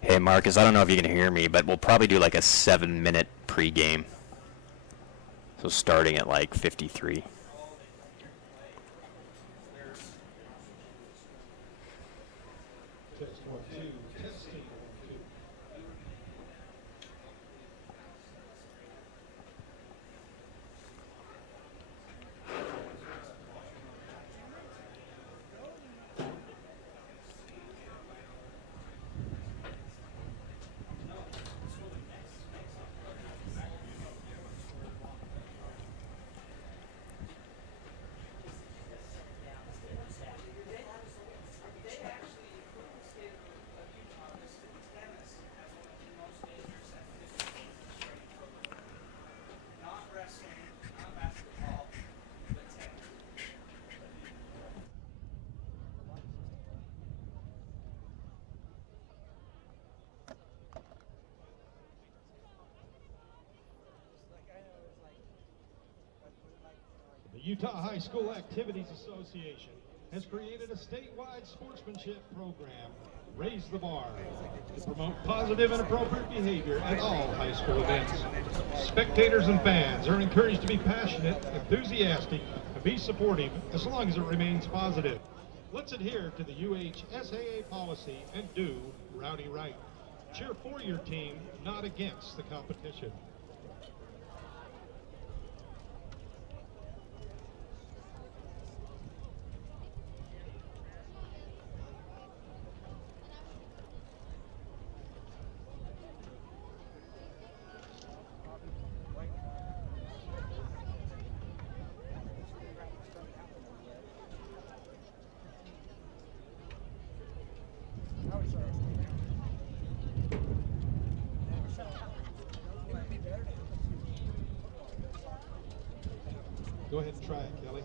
Hey Marcus, I don't know if you can hear me, but we'll probably do like a 7-minute pregame. So starting at like 53. The Utah High School Activities Association has created a statewide sportsmanship program, Raise the Bar, to promote positive and appropriate behavior at all high school events. Spectators and fans are encouraged to be passionate, enthusiastic, and be supportive as long as it remains positive. Let's adhere to the UHSAA policy and do rowdy right. Cheer for your team, not against the competition. Go ahead and try it, Kelly.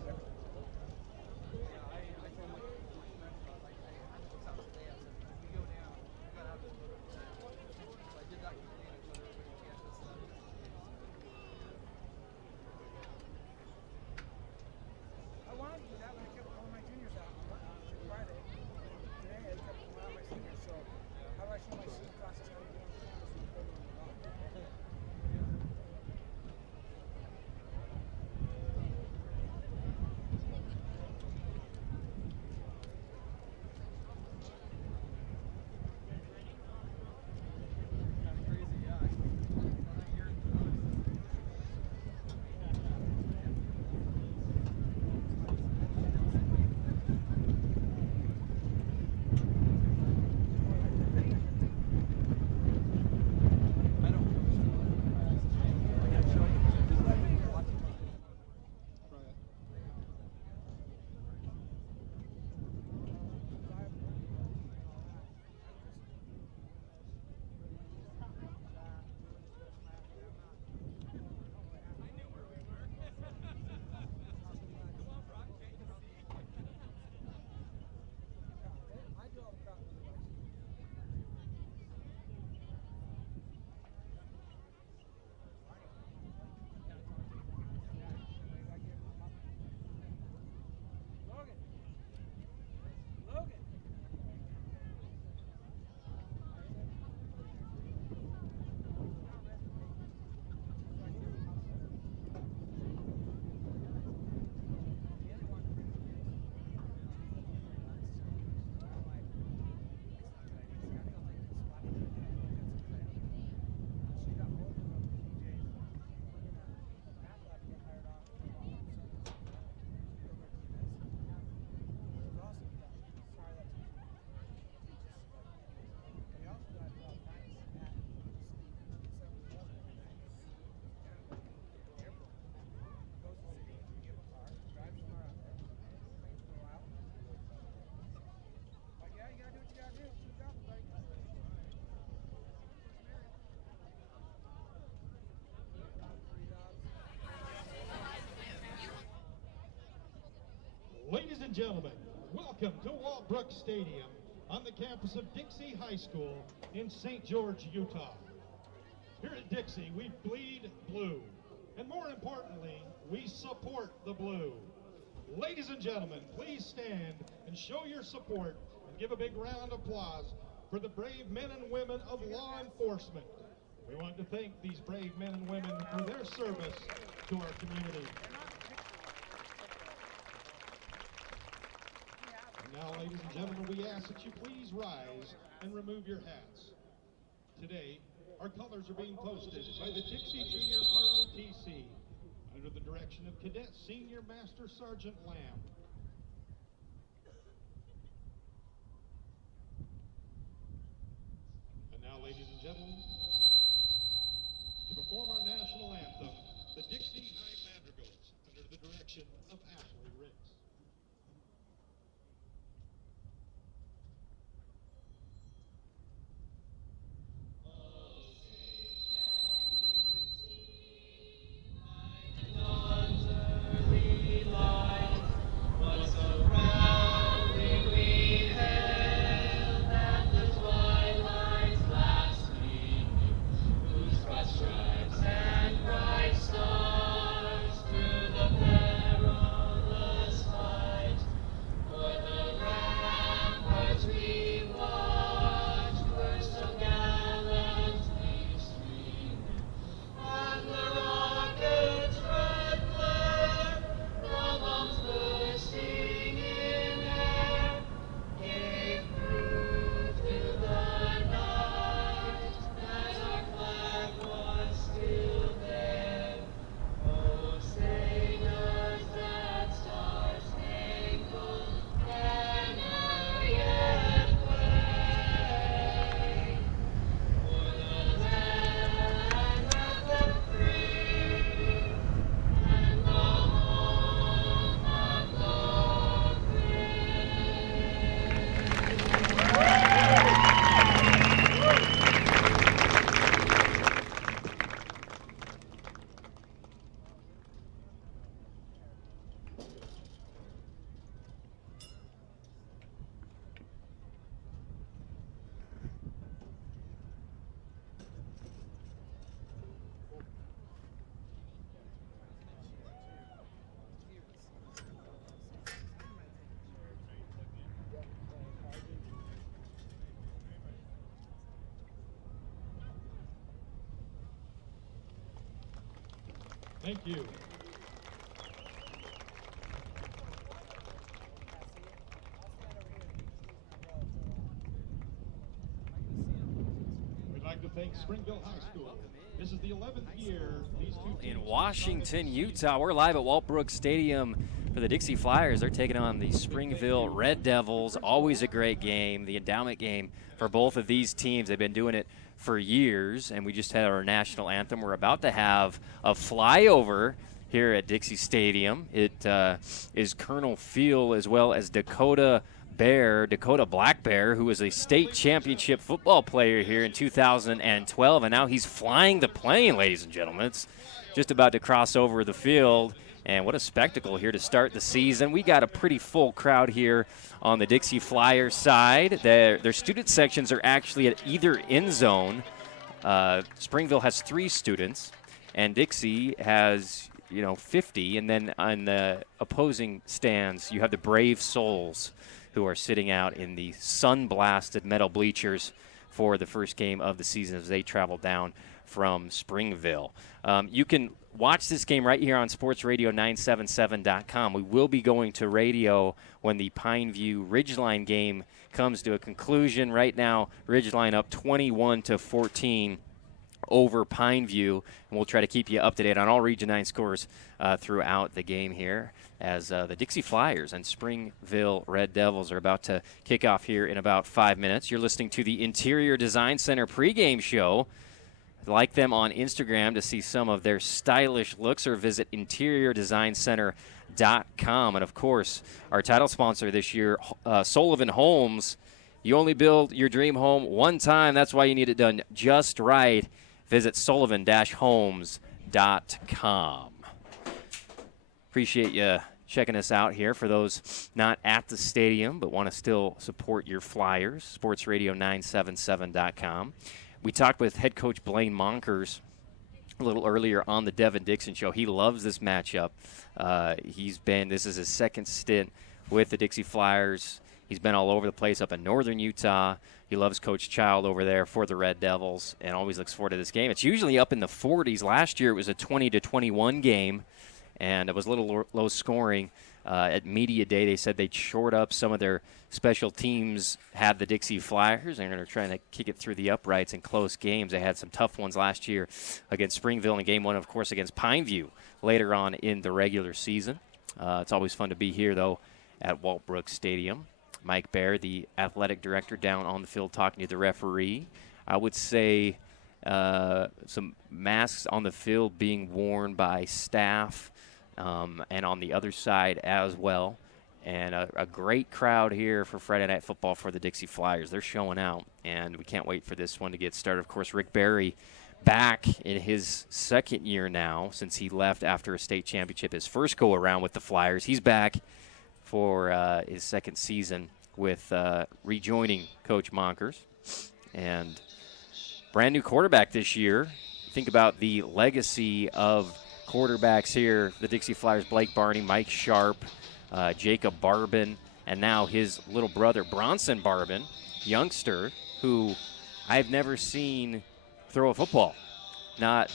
gentlemen, welcome to Walbrook Stadium on the campus of Dixie High School in St. George, Utah. Here at Dixie, we bleed blue, and more importantly, we support the blue. Ladies and gentlemen, please stand and show your support and give a big round of applause for the brave men and women of law enforcement. We want to thank these brave men and women for their service to our community. And now, ladies and gentlemen, we ask that you please rise and remove your hats. Today, our colors are being posted by the Dixie Junior ROTC under the direction of Cadet Senior Master Sergeant Lamb. And now, ladies and gentlemen, to perform our national anthem, the Dixie High Madrigals under the direction of Ashley Ricks. Thank you. We'd like to thank Springville High School. This is the 11th year these two teams in Washington, Utah. We're live at Walbrook Stadium for the Dixie Flyers. They're taking on the Springville Red Devils. Always a great game, the endowment game for both of these teams. They've been doing it for years, and we just had our national anthem. We're about to have a flyover here at Dixie Stadium. It is Colonel Field as well as Dakota Black Bear, who was a state championship football player here in 2012, and now he's flying the plane, ladies and gentlemen. It's just about to cross over the field, and what a spectacle here to start the season. We got a pretty full crowd here on the Dixie Flyers side. Their student sections are actually at either end zone. Springville has 3 students, and Dixie has 50, and then on the opposing stands, you have the Brave Souls, who are sitting out in the sun-blasted metal bleachers for the first game of the season as they travel down from Springville. You can watch this game right here on sportsradio977.com. We will be going to radio when the Pineview Ridgeline game comes to a conclusion. Right now, Ridgeline up 21-14 over Pineview, and we'll try to keep you up to date on all Region 9 scores throughout the game here as the Dixie Flyers and Springville Red Devils are about to kick off here in about 5 minutes. You're listening to the Interior Design Center pregame show. Like them on Instagram to see some of their stylish looks, or visit interiordesigncenter.com. And, of course, our title sponsor this year, Sullivan Homes. You only build your dream home one time. That's why you need it done just right. Visit sullivan-homes.com. Appreciate you checking us out here. For those not at the stadium but want to still support your Flyers, sportsradio977.com. We talked with head coach Blaine Monkers a little earlier on the Devin Dixon show. He loves this matchup. This is his second stint with the Dixie Flyers. He's been all over the place up in northern Utah. He loves Coach Child over there for the Red Devils and always looks forward to this game. It's usually up in the 40s. Last year it was a 20-21 game, and it was a little low scoring. At Media Day, they said they'd short up some of their special teams, had the Dixie Flyers, and they're trying to kick it through the uprights in close games. They had some tough ones last year against Springville in Game 1, of course, against Pineview later on in the regular season. It's always fun to be here, though, at Waltbrook Stadium. Mike Bair, the athletic director, down on the field talking to the referee. I would say some masks on the field being worn by staff and on the other side as well. And a great crowd here for Friday Night Football for the Dixie Flyers. They're showing out, and we can't wait for this one to get started. Of course, Rick Barry back in his second year now since he left after a state championship, his first go-around with the Flyers. He's back for his second season with rejoining Coach Monkers. And brand new quarterback this year. Think about the legacy of quarterbacks here. The Dixie Flyers, Blake Barney, Mike Sharp, Jacob Barbin, and now his little brother, Bronson Barbin, youngster, who I've never seen throw a football, not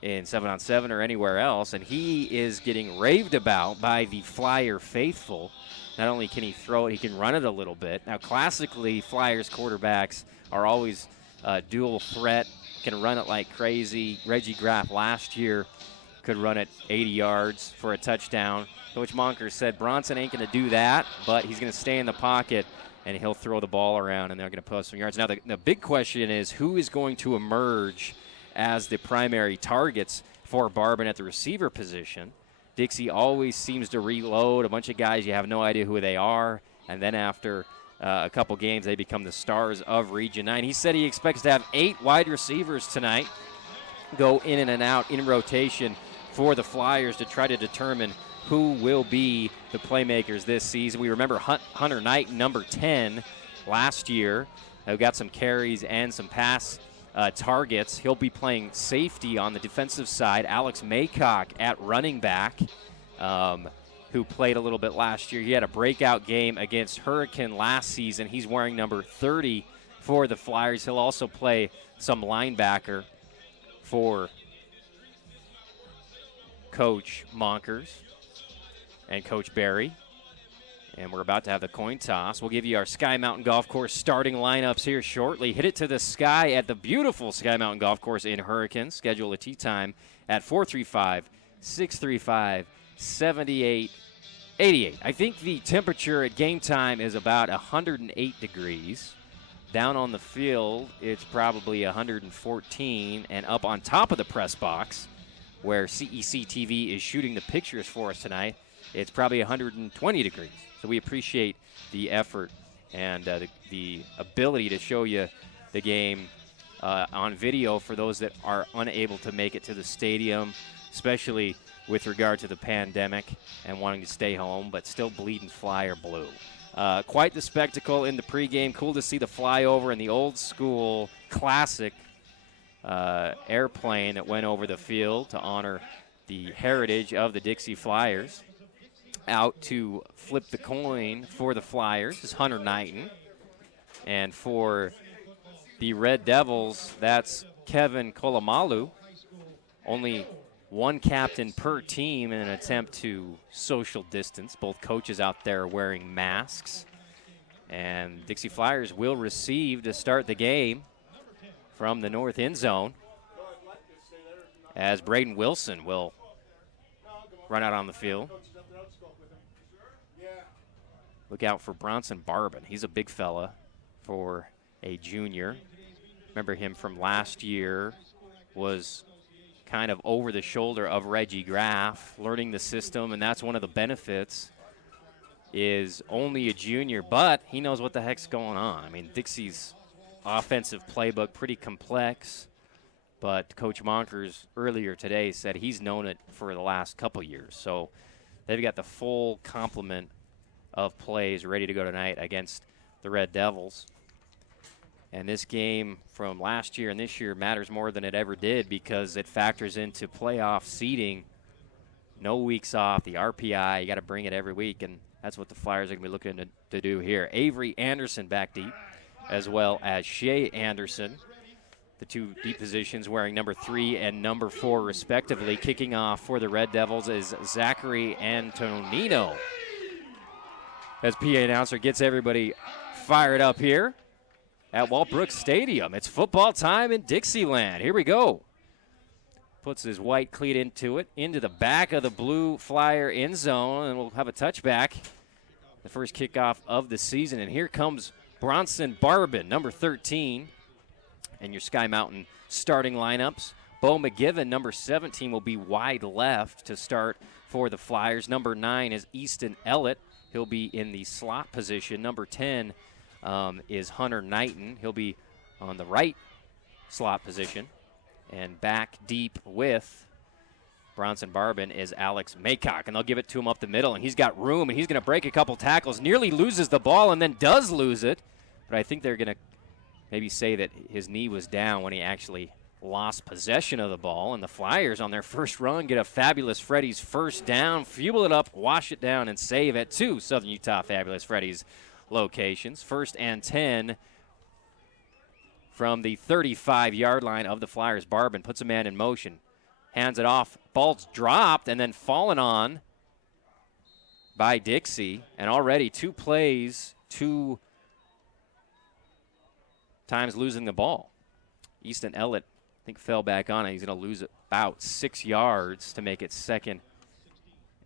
in 7-on-7 or anywhere else, and he is getting raved about by the Flyer faithful. Not only can he throw it, he can run it a little bit. Now, classically, Flyers quarterbacks are always dual threat, can run it like crazy. Reggie Graff last year could run it 80 yards for a touchdown. Coach Monkers said Bronson ain't going to do that, but he's going to stay in the pocket, and he'll throw the ball around, and they're going to post some yards. Now, the big question is who is going to emerge as the primary targets for Barbin at the receiver position. Dixie always seems to reload a bunch of guys. You have no idea who they are, and then after a couple games, they become the stars of Region 9. He said he expects to have 8 wide receivers tonight go in and out in rotation for the Flyers to try to determine who will be the playmakers this season. We remember Hunter Knight, number 10, last year, who got some carries and some pass targets. He'll be playing safety on the defensive side. Alex Maycock at running back, who played a little bit last year. He had a breakout game against Hurricane last season. He's wearing number 30 for the Flyers. He'll also play some linebacker for Coach Monkers and Coach Barry. And we're about to have the coin toss. We'll give you our Sky Mountain Golf Course starting lineups here shortly. Hit it to the sky at the beautiful Sky Mountain Golf Course in Hurricane. Schedule a tee time at 435-635-7888. I think the temperature at game time is about 108 degrees. Down on the field, it's probably 114. And up on top of the press box, where CEC TV is shooting the pictures for us tonight, it's probably 120 degrees. So we appreciate the effort and the ability to show you the game on video for those that are unable to make it to the stadium, especially with regard to the pandemic and wanting to stay home, but still bleeding Flyer blue. Quite the spectacle in the pregame. Cool to see the flyover and the old school classic airplane that went over the field to honor the heritage of the Dixie Flyers. Out to flip the coin for the Flyers is Hunter Knighton. And for the Red Devils, that's Kevin Kolomalu. Only one captain per team in an attempt to social distance. Both coaches out there wearing masks. And Dixie Flyers will receive to start the game from the north end zone, as Braden Wilson will run out on the field. Look out for Bronson Barbin. He's a big fella for a junior. Remember him from last year, was kind of over the shoulder of Reggie Graff, learning the system, and that's one of the benefits, is only a junior, but he knows what the heck's going on. I mean, Dixie's offensive playbook, pretty complex, but Coach Monkers earlier today said he's known it for the last couple years. So they've got the full complement of plays ready to go tonight against the Red Devils. And this game from last year and this year matters more than it ever did because it factors into playoff seeding. No weeks off, the RPI, you got to bring it every week, and that's what the Flyers are going to be looking to do here. Avery Anderson back deep, as well as Shea Anderson, the two deep positions wearing number 3 and number 4 respectively. Kicking off for the Red Devils is Zachary Antonino. As PA announcer gets everybody fired up here at Walbrook Stadium. It's football time in Dixieland. Here we go. Puts his white cleat into it, into the back of the blue Flyer end zone, and we'll have a touchback. The first kickoff of the season. And here comes Bronson Barbin, number 13. And your Sky Mountain starting lineups. Bo McGivern, number 17, will be wide left to start for the Flyers. Number 9 is Easton Ellett. He'll be in the slot position. Number 10 is Hunter Knighton. He'll be on the right slot position. And back deep with Bronson Barbin is Alex Maycock. And they'll give it to him up the middle. And he's got room, and he's going to break a couple tackles. Nearly loses the ball and then does lose it. But I think they're going to maybe say that his knee was down when he actually lost possession of the ball. And the Flyers on their first run get a fabulous Freddy's first down, fuel it up, wash it down, and save at 2 Southern Utah Fabulous Freddy's locations. 1st and 10 from the 35-yard line of the Flyers. Barbin puts a man in motion, hands it off, ball's dropped, and then fallen on by Dixie. And already 2 plays, 2 times losing the ball. Easton Ellett, I think, fell back on it. He's going to lose about 6 yards to make it 2nd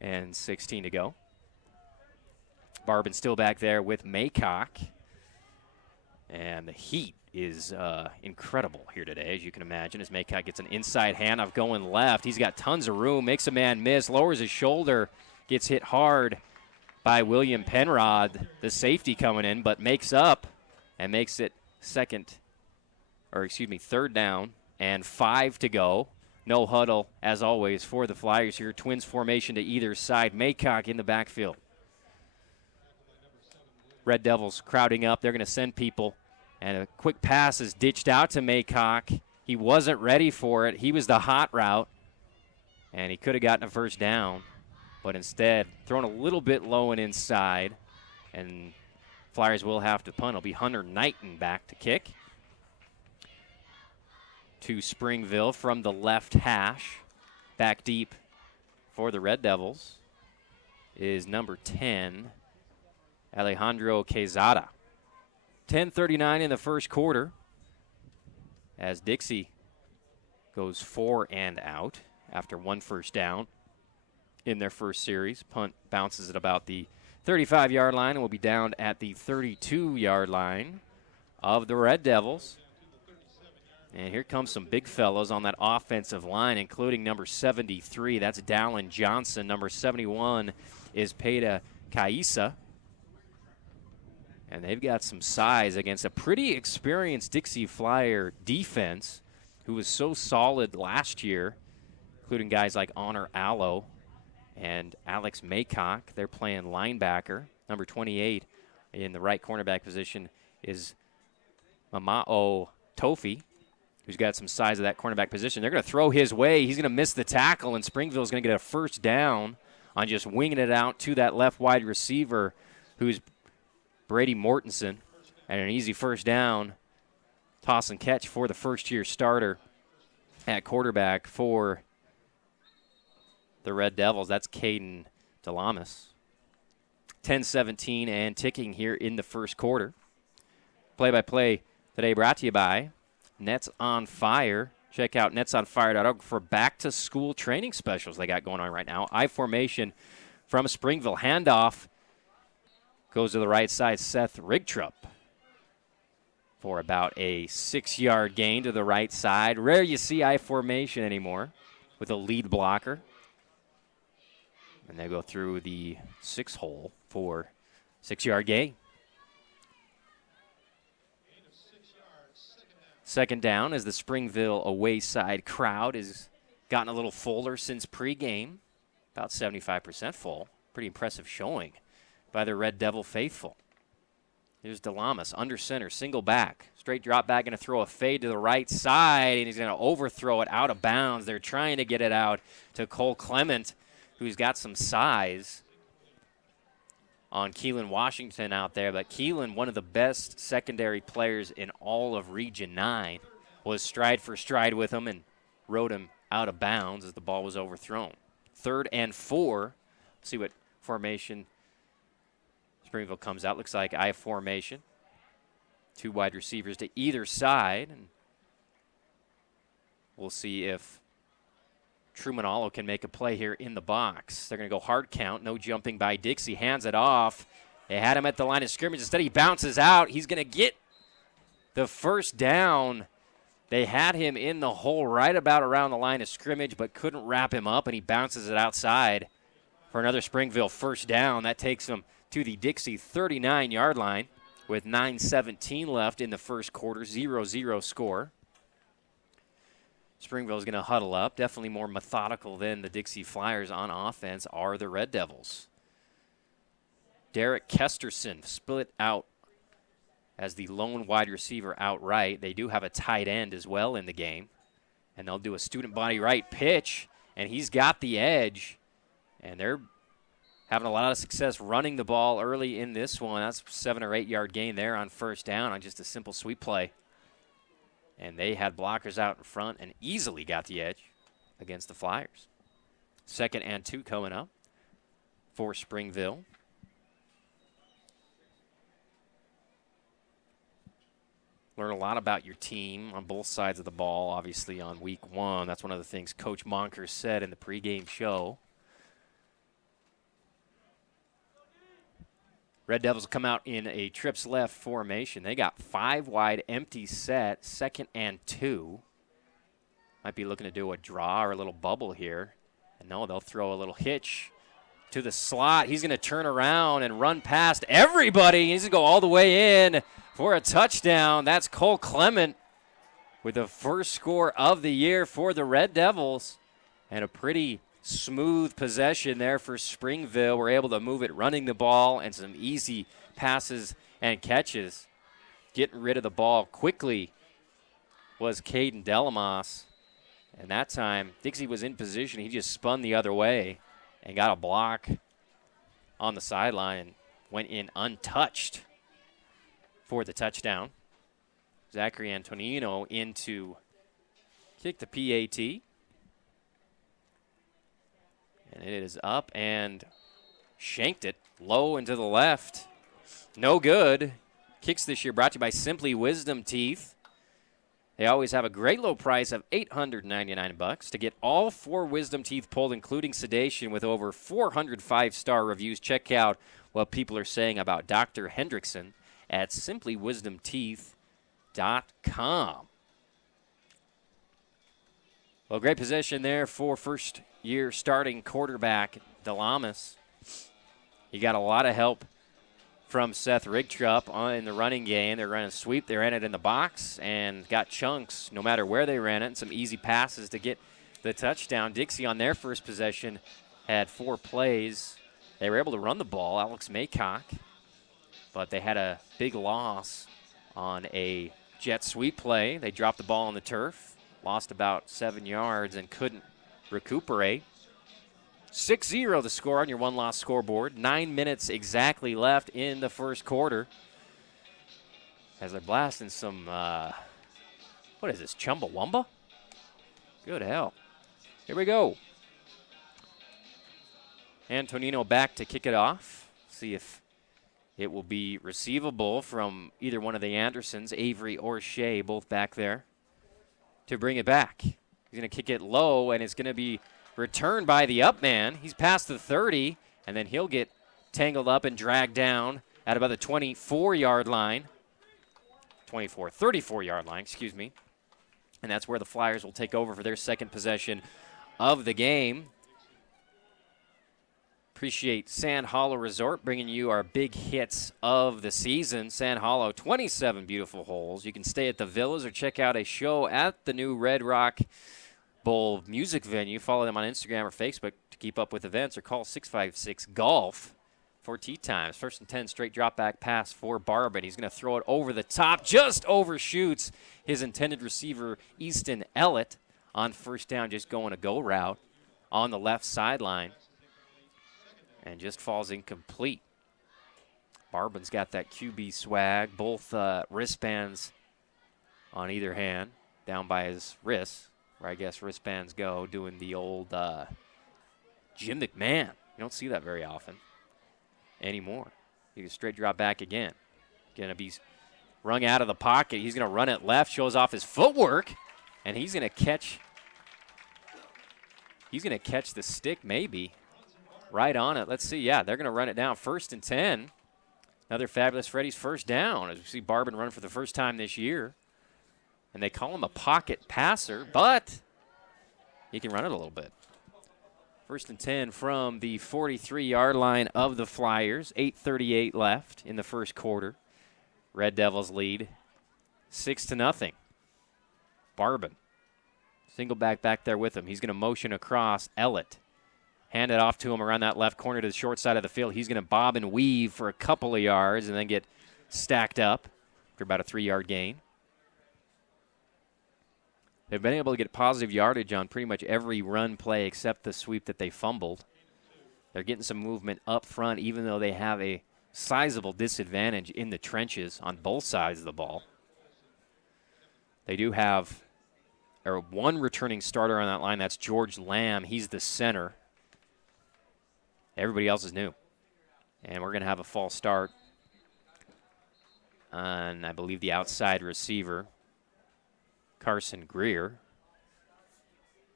and 16 to go. Barbin still back there with Maycock. And the heat is incredible here today, as you can imagine, as Maycock gets an inside handoff going left. He's got tons of room, makes a man miss, lowers his shoulder, gets hit hard by William Penrod, the safety coming in, but makes up and makes it 3rd down and 5 to go. No huddle, as always, for the Flyers here. Twins formation to either side. Maycock in the backfield. Red Devils crowding up. They're going to send people. And a quick pass is ditched out to Maycock. He wasn't ready for it. He was the hot route. And he could have gotten a first down. But instead, thrown a little bit low and inside. And Flyers will have to punt. It'll be Hunter Knighton back to kick. To Springville from the left hash. Back deep for the Red Devils is number 10, Alejandro Quezada. 10:39 in the first quarter as Dixie goes 4 and out after 1 first down in their first series. Punt bounces at about the 35-yard line and will be down at the 32-yard line of the Red Devils. And here comes some big fellows on that offensive line, including number 73. That's Dallin Johnson. Number 71 is Peta Kaisa. And they've got some size against a pretty experienced Dixie Flyer defense who was so solid last year, including guys like Honor Allo and Alex Maycock. They're playing linebacker. Number 28 in the right cornerback position is Mamao Tofi, who's got some size of that cornerback position. They're going to throw his way. He's going to miss the tackle, and Springville's going to get a first down on just winging it out to that left wide receiver, who's Brady Mortensen. And an easy first down, toss and catch for the first-year starter at quarterback for the Red Devils. That's Caden Delamas. 10-17 and ticking here in the first quarter. Play-by-play today brought to you by Nets on Fire. Check out netsonfire.org for back-to-school training specials they got going on right now. I-formation from Springville. Handoff goes to the right side, Seth Rigtrup, for about a 6-yard gain to the right side. Rare you see I-formation anymore with a lead blocker. And they go through the 6-hole for 6-yard gain. Second down as the Springville away side crowd has gotten a little fuller since pregame. about 75% full. Pretty impressive showing by the Red Devil faithful. Here's DeLamas under center, single back. Straight drop back, going to throw a fade to the right side, and he's going to overthrow it out of bounds. They're trying to get it out to Cole Clement, who's got some size on Keelan Washington out there. But Keelan, one of the best secondary players in all of Region 9, was stride for stride with him and rode him out of bounds as the ball was overthrown. 3rd and 4. See what formation Springville comes out. Looks like I formation. 2 wide receivers to either side. And we'll see if Trumanolo can make a play here in the box. They're going to go hard count. No jumping by Dixie. Hands it off. They had him at the line of scrimmage. Instead, he bounces out. He's going to get the first down. They had him in the hole right about around the line of scrimmage, but couldn't wrap him up, and he bounces it outside for another Springville first down. That takes him to the Dixie 39-yard line with 9:17 left in the first quarter. 0-0 score. Springville is going to huddle up. Definitely more methodical than the Dixie Flyers on offense are the Red Devils. Derek Kesterson split out as the lone wide receiver outright. They do have a tight end as well in the game. And they'll do a student body right pitch, and he's got the edge. And they're having a lot of success running the ball early in this one. That's 7 or 8 yard gain there on first down on just a simple sweep play. And they had blockers out in front and easily got the edge against the Flyers. 2nd and 2 coming up for Springville. Learn a lot about your team on both sides of the ball, obviously, on week 1. That's one of the things Coach Monker said in the pregame show. Red Devils come out in a trips left formation. They got 5 wide, empty set, 2nd and 2. Might be looking to do a draw or a little bubble here. And no, they'll throw a little hitch to the slot. He's going to turn around and run past everybody. He's going to go all the way in for a touchdown. That's Cole Clement with the first score of the year for the Red Devils. And a pretty smooth possession there for Springville. We're able to move it running the ball and some easy passes and catches. Getting rid of the ball quickly was Caden Delamos. And that time, Dixie was in position. He just spun the other way and got a block on the sideline and went in untouched for the touchdown. Zachary Antonino in to kick the PAT. And it is up and shanked it low and to the left. No good. Kicks this year brought to you by Simply Wisdom Teeth. They always have a great low price of $899 to get all 4 wisdom teeth pulled, including sedation, with over 400 5-star reviews. Check out what people are saying about Dr. Hendrickson at simplywisdomteeth.com. Well, great position there for first-year starting quarterback Delamas. He got a lot of help from Seth Rigtrup in the running game. They're running a sweep. They ran it in the box and got chunks no matter where they ran it, and some easy passes to get the touchdown. Dixie on their first possession had 4 plays. They were able to run the ball, Alex Maycock, but they had a big loss on a jet sweep play. They dropped the ball on the turf, lost about 7 yards, and couldn't recuperate. 6-0 the score on your one-loss scoreboard. 9 minutes exactly left in the first quarter. As they're blasting some, what is this, Chumbawamba? Good hell. Here we go. Antonino back to kick it off. See if it will be receivable from either one of the Andersons, Avery or Shea, both back there, to bring it back. He's going to kick it low, and it's going to be returned by the up man. He's past the 30, and then he'll get tangled up and dragged down at about the 34-yard line. 34-yard line, excuse me. And that's where the Flyers will take over for their second possession of the game. Appreciate Sand Hollow Resort bringing you our big hits of the season. Sand Hollow, 27 beautiful holes. You can stay at the Villas or check out a show at the new Red Rock Bowl music venue. Follow them on Instagram or Facebook To keep up with events, or call 656-GOLF for tee times. 1st and 10, straight drop back pass for Barbin. He's going to throw it over the top, just overshoots his intended receiver, Easton Ellett, on 1st down, just going a go route on the left sideline, and just falls incomplete. Barbin's got that QB swag, both wristbands on either hand, down by his wrists, where I guess wristbands go, doing the old Jim McMahon. You don't see that very often anymore. He can straight drop back again. Going to be rung out of the pocket. He's going to run it left, shows off his footwork, and he's going to catch. He's going to catch the stick maybe right on it. Let's see. Yeah, they're going to run it down. 1st and 10. Another Fabulous Freddy's 1st down, as we see Barbin run for the first time this year. And they call him a pocket passer, but he can run it a little bit. 1st and 10 from the 43-yard line of the Flyers. 8:38 left in the first quarter. Red Devils lead 6-0. Barbin, single back there with him. He's going to motion across. Ellett, hand it off to him around that left corner to the short side of the field. He's going to bob and weave for a couple of yards and then get stacked up for about a 3-yard gain. They've been able to get positive yardage on pretty much every run play except the sweep that they fumbled. They're getting some movement up front, even though they have a sizable disadvantage in the trenches on both sides of the ball. They do have one returning starter on that line. That's George Lamb. He's the center. Everybody else is new. And we're going to have a false start on, I believe, the outside receiver, Carson Greer.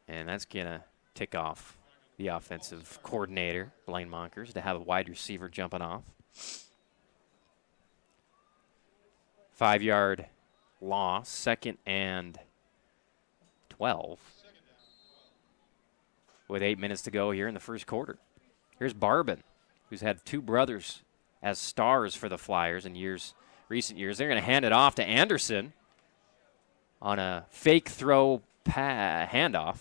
And that's going to tick off the offensive coordinator, Blaine Monkers, to have a wide receiver jumping off. 5-yard loss, 2nd and 12. With 8 minutes to go here in the first quarter. Here's Barbin, who's had 2 brothers as stars for the Flyers in recent years. They're going to hand it off to Anderson on a fake throw handoff.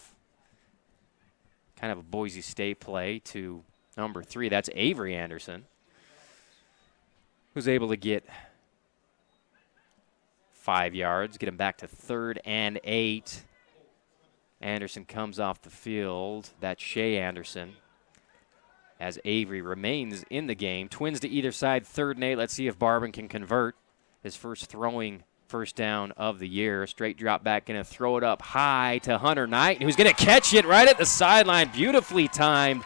Kind of a Boise State play to number 3. That's Avery Anderson, who's able to get 5 yards, get him back to 3rd and 8. Anderson comes off the field. That's Shea Anderson, as Avery remains in the game. Twins to either side, 3rd and 8. Let's see if Barbin can convert his first throwing 1st down of the year. Straight drop back, going to throw it up high to Hunter Knight, who's going to catch it right at the sideline. Beautifully timed,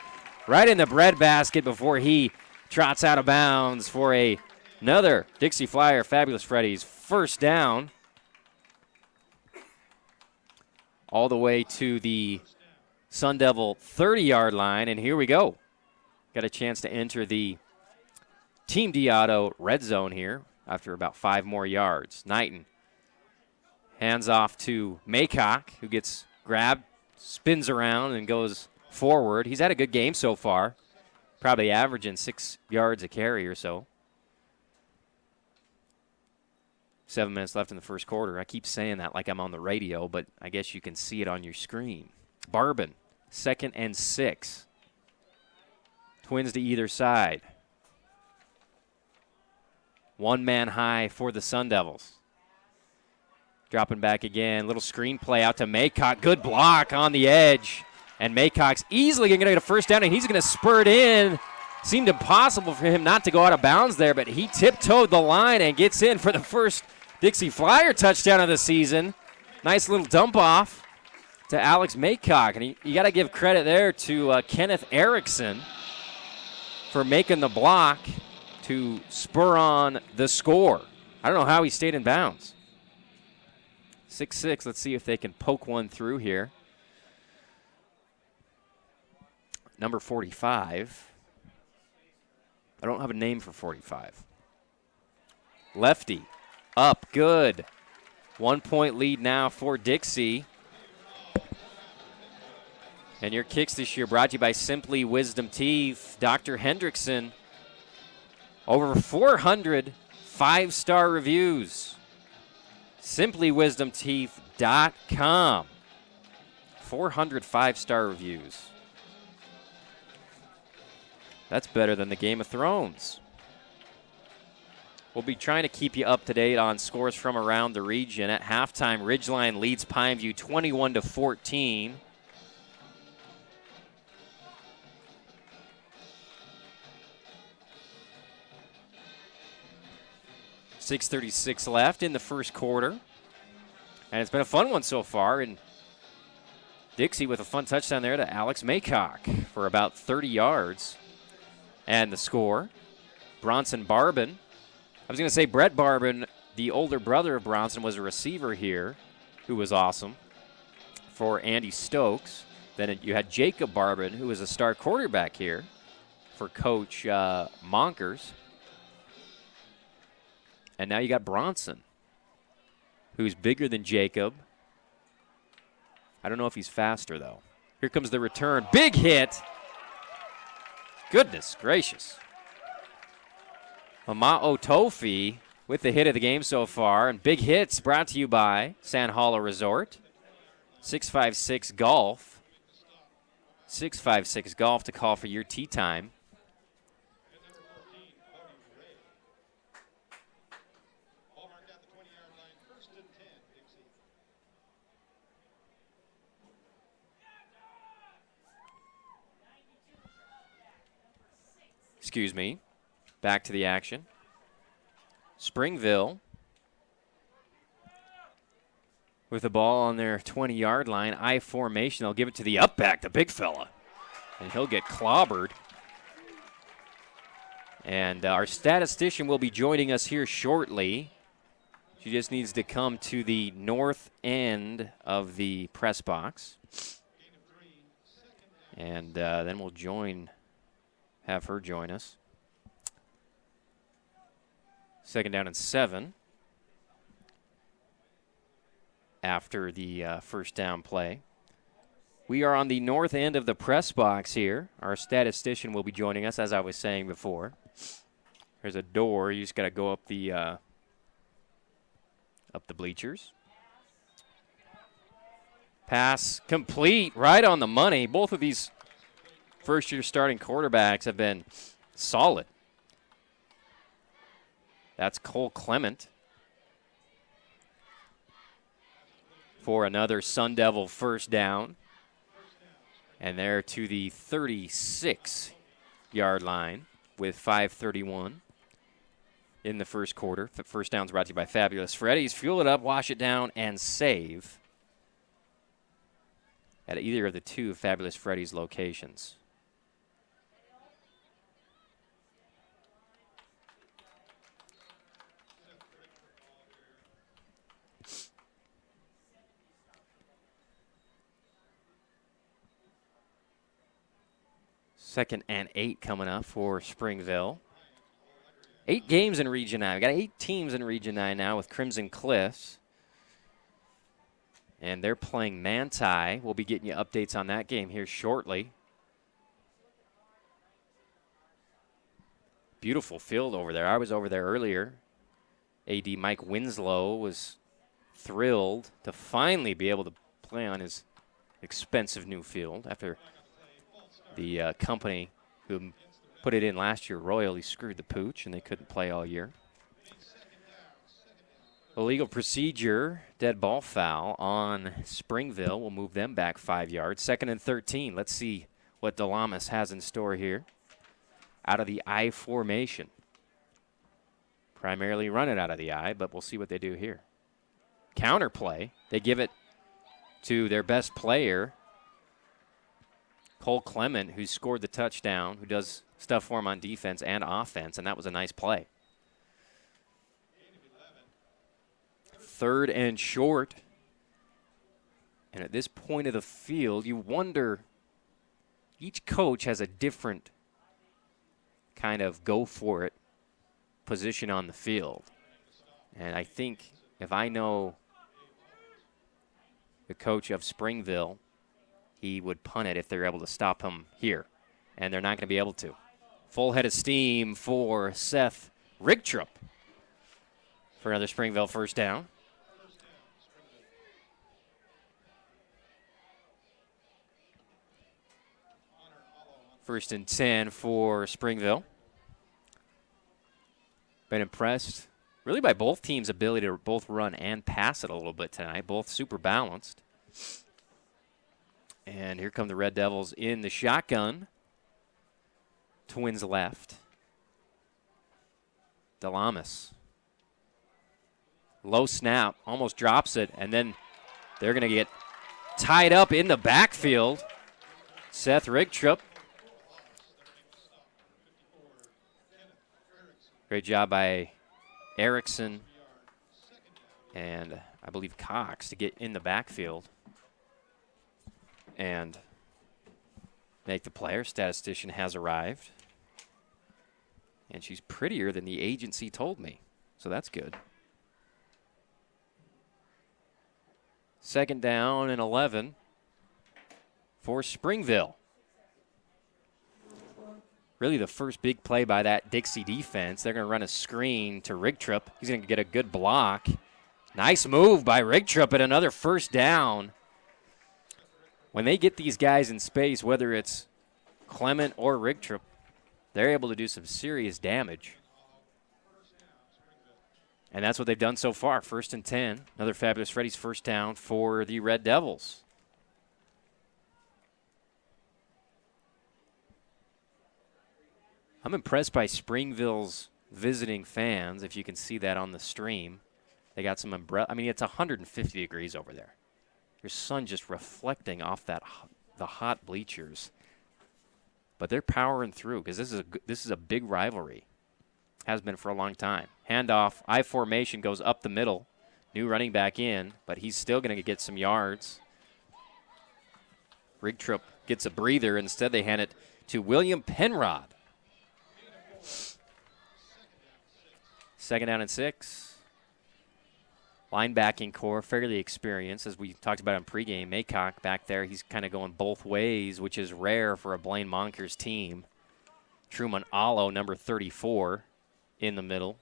right in the breadbasket before he trots out of bounds for another Dixie Flyer Fabulous Freddy's 1st down. All the way to the Sun Devil 30-yard line, and here we go. Got a chance to enter the Team D Auto red zone here after about 5 more yards. Knighton hands off to Maycock, who gets grabbed, spins around, and goes forward. He's had a good game so far, probably averaging 6 yards a carry or so. 7 minutes left in the first quarter. I keep saying that like I'm on the radio, but I guess you can see it on your screen. Barbin, 2nd and 6. Twins to either side. 1 man high for the Sun Devils. Dropping back again. Little screen play out to Maycock. Good block on the edge. And Maycock's easily going to get a 1st down, and he's going to spurt in. Seemed impossible for him not to go out of bounds there, but he tiptoed the line and gets in for the first Dixie Flyer touchdown of the season. Nice little dump off to Alex Maycock. And you got to give credit there to Kenneth Erickson for making the block to spur on the score. I don't know how he stayed in bounds. 6-6. Let's see if they can poke one through here. Number 45. I don't have a name for 45. Lefty. Up, good. 1 point lead now for Dixie. And your kicks this year brought to you by Simply Wisdom Teeth. Dr. Hendrickson, over 400 5-star reviews. SimplyWisdomTeeth.com. 400 5-star reviews. That's better than the Game of Thrones. We'll be trying to keep you up to date on scores from around the region. At halftime, Ridgeline leads Pineview 21-14. .636 left in the first quarter. And it's been a fun one so far. And Dixie with a fun touchdown there to Alex Maycock for about 30 yards. And the score, Bronson Barbin. I was going to say Brett Barbin, the older brother of Bronson, was a receiver here who was awesome for Andy Stokes. Then you had Jacob Barbin, who was a star quarterback here for Coach Monkers. And now you got Bronson, who's bigger than Jacob. I don't know if he's faster, though. Here comes the return. Big hit. Goodness gracious. Mama'o Tofi with the hit of the game so far. And big hits brought to you by Sand Hollow Resort. 656 Golf. 656 Golf to call for your tee time. Excuse me. Back to the action. Springville with the ball on their 20-yard line. I formation. They'll give it to the up back, the big fella. And he'll get clobbered. And our statistician will be joining us here shortly. She just needs to come to the north end of the press box. And then we'll have her join us. 2nd down and 7 after the first down play. We are on the north end of the press box here. Our statistician will be joining us, as I was saying before. There's a door. You just got to go up the bleachers. Pass complete, right on the money. Both of these first-year starting quarterbacks have been solid. That's Cole Clement for another Sun Devil first down. And they're to the 36-yard line with 5:31 in the first quarter. First down's brought to you by Fabulous Freddy's. Fuel it up, wash it down, and save at either of the two Fabulous Freddy's locations. Second and 8 coming up for Springville. 8 games in Region 9. We got 8 teams in Region 9 now with Crimson Cliffs. And they're playing Manti. We'll be getting you updates on that game here shortly. Beautiful field over there. I was over there earlier. AD Mike Winslow was thrilled to finally be able to play on his expensive new field after the company who put it in last year royally screwed the pooch, and they couldn't play all year. Illegal procedure, dead ball foul on Springville. We'll move them back 5 yards. 2nd and 13. Let's see what Delamas has in store here. Out of the I formation. Primarily run it out of the I, but we'll see what they do here. Counter play. They give it to their best player, Cole Clement, who scored the touchdown, who does stuff for him on defense and offense, and that was a nice play. 3rd and short. And at this point of the field, you wonder, each coach has a different kind of go-for-it position on the field. And I think if I know the coach of Springville, he would punt it if they're able to stop him here. And they're not going to be able to. Full head of steam for Seth Rigtrup for another Springville first down. First and 10 for Springville. Been impressed really by both teams' ability to both run and pass it a little bit tonight. Both super balanced. And here come the Red Devils in the shotgun. Twins left. Delamas. Low snap, almost drops it, and then they're going to get tied up in the backfield. Seth Rigtrup. Great job by Erickson and I believe Cox to get in the backfield and make the play. Our statistician has arrived. And she's prettier than the agency told me, so that's good. Second down and 11 for Springville. Really the first big play by that Dixie defense. They're going to run a screen to Rigtrup. He's going to get a good block. Nice move by Rigtrup at another first down. When they get these guys in space, whether it's Clement or Rigtrup, they're able to do some serious damage. And that's what they've done so far. First and 10. Another Fabulous Freddy's first down for the Red Devils. I'm impressed by Springville's visiting fans, if you can see that on the stream. They got some umbrella. I mean, it's 150 degrees over there. Your sun just reflecting off the hot bleachers. But they're powering through because this is a big rivalry. Has been for a long time. Handoff, I formation goes up the middle. New running back in, but he's still going to get some yards. Rigtrup gets a breather. Instead, they hand it to William Penrod. Second down and 6. Linebacking core, fairly experienced, as we talked about in pregame. Maycock back there, he's kind of going both ways, which is rare for a Blaine Monkers team. Truman Allo, number 34, in the middle.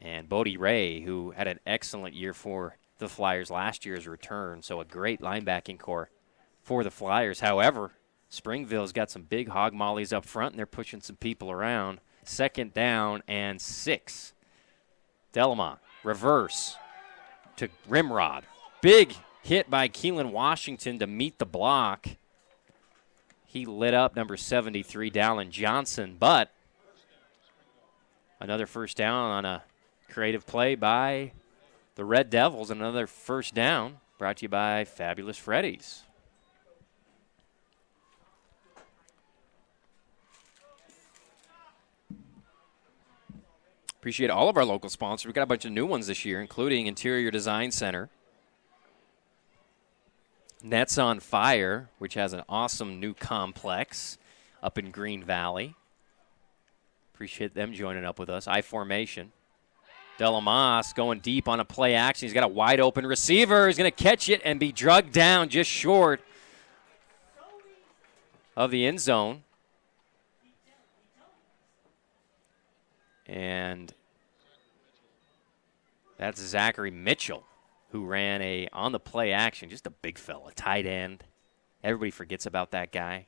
And Bodie Ray, who had an excellent year for the Flyers last year's return, so a great linebacking core for the Flyers. However, Springville's got some big hog mollies up front, and they're pushing some people around. Second down and 6. Delamont. Reverse to Rimrod. Big hit by Keelan Washington to meet the block. He lit up number 73, Dallin Johnson, but another first down on a creative play by the Red Devils. Another first down brought to you by Fabulous Freddy's. Appreciate all of our local sponsors. We've got a bunch of new ones this year, including Interior Design Center, Nets on Fire, which has an awesome new complex up in Green Valley. Appreciate them joining up with us. I-formation. Delamas going deep on a play action. He's got a wide open receiver. He's going to catch it and be drugged down just short of the end zone. And that's Zachary Mitchell, who ran a on the play action, just a big fella, tight end. Everybody forgets about that guy.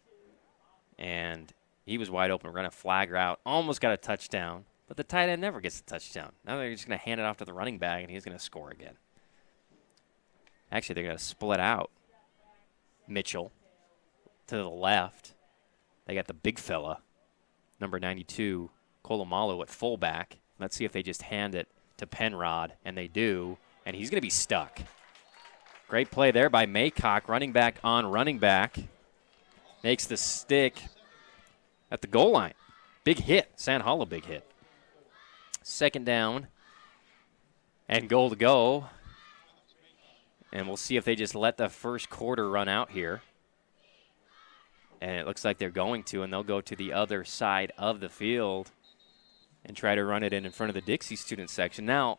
And he was wide open, run a flag route, almost got a touchdown, but the tight end never gets a touchdown. Now they're just going to hand it off to the running back, and he's going to score again. Actually, they're going to split out Mitchell to the left. They got the big fella, number 92, Kolomalu at fullback. Let's see if they just hand it to Penrod, and they do, and he's going to be stuck. Great play there by Maycock, running back on running back. Makes the stick at the goal line. Big hit, Sand Hollow big hit. Second down and goal to go. And we'll see if they just let the first quarter run out here. And it looks like they're going to, and they'll go to the other side of the field and try to run it in front of the Dixie student section. Now,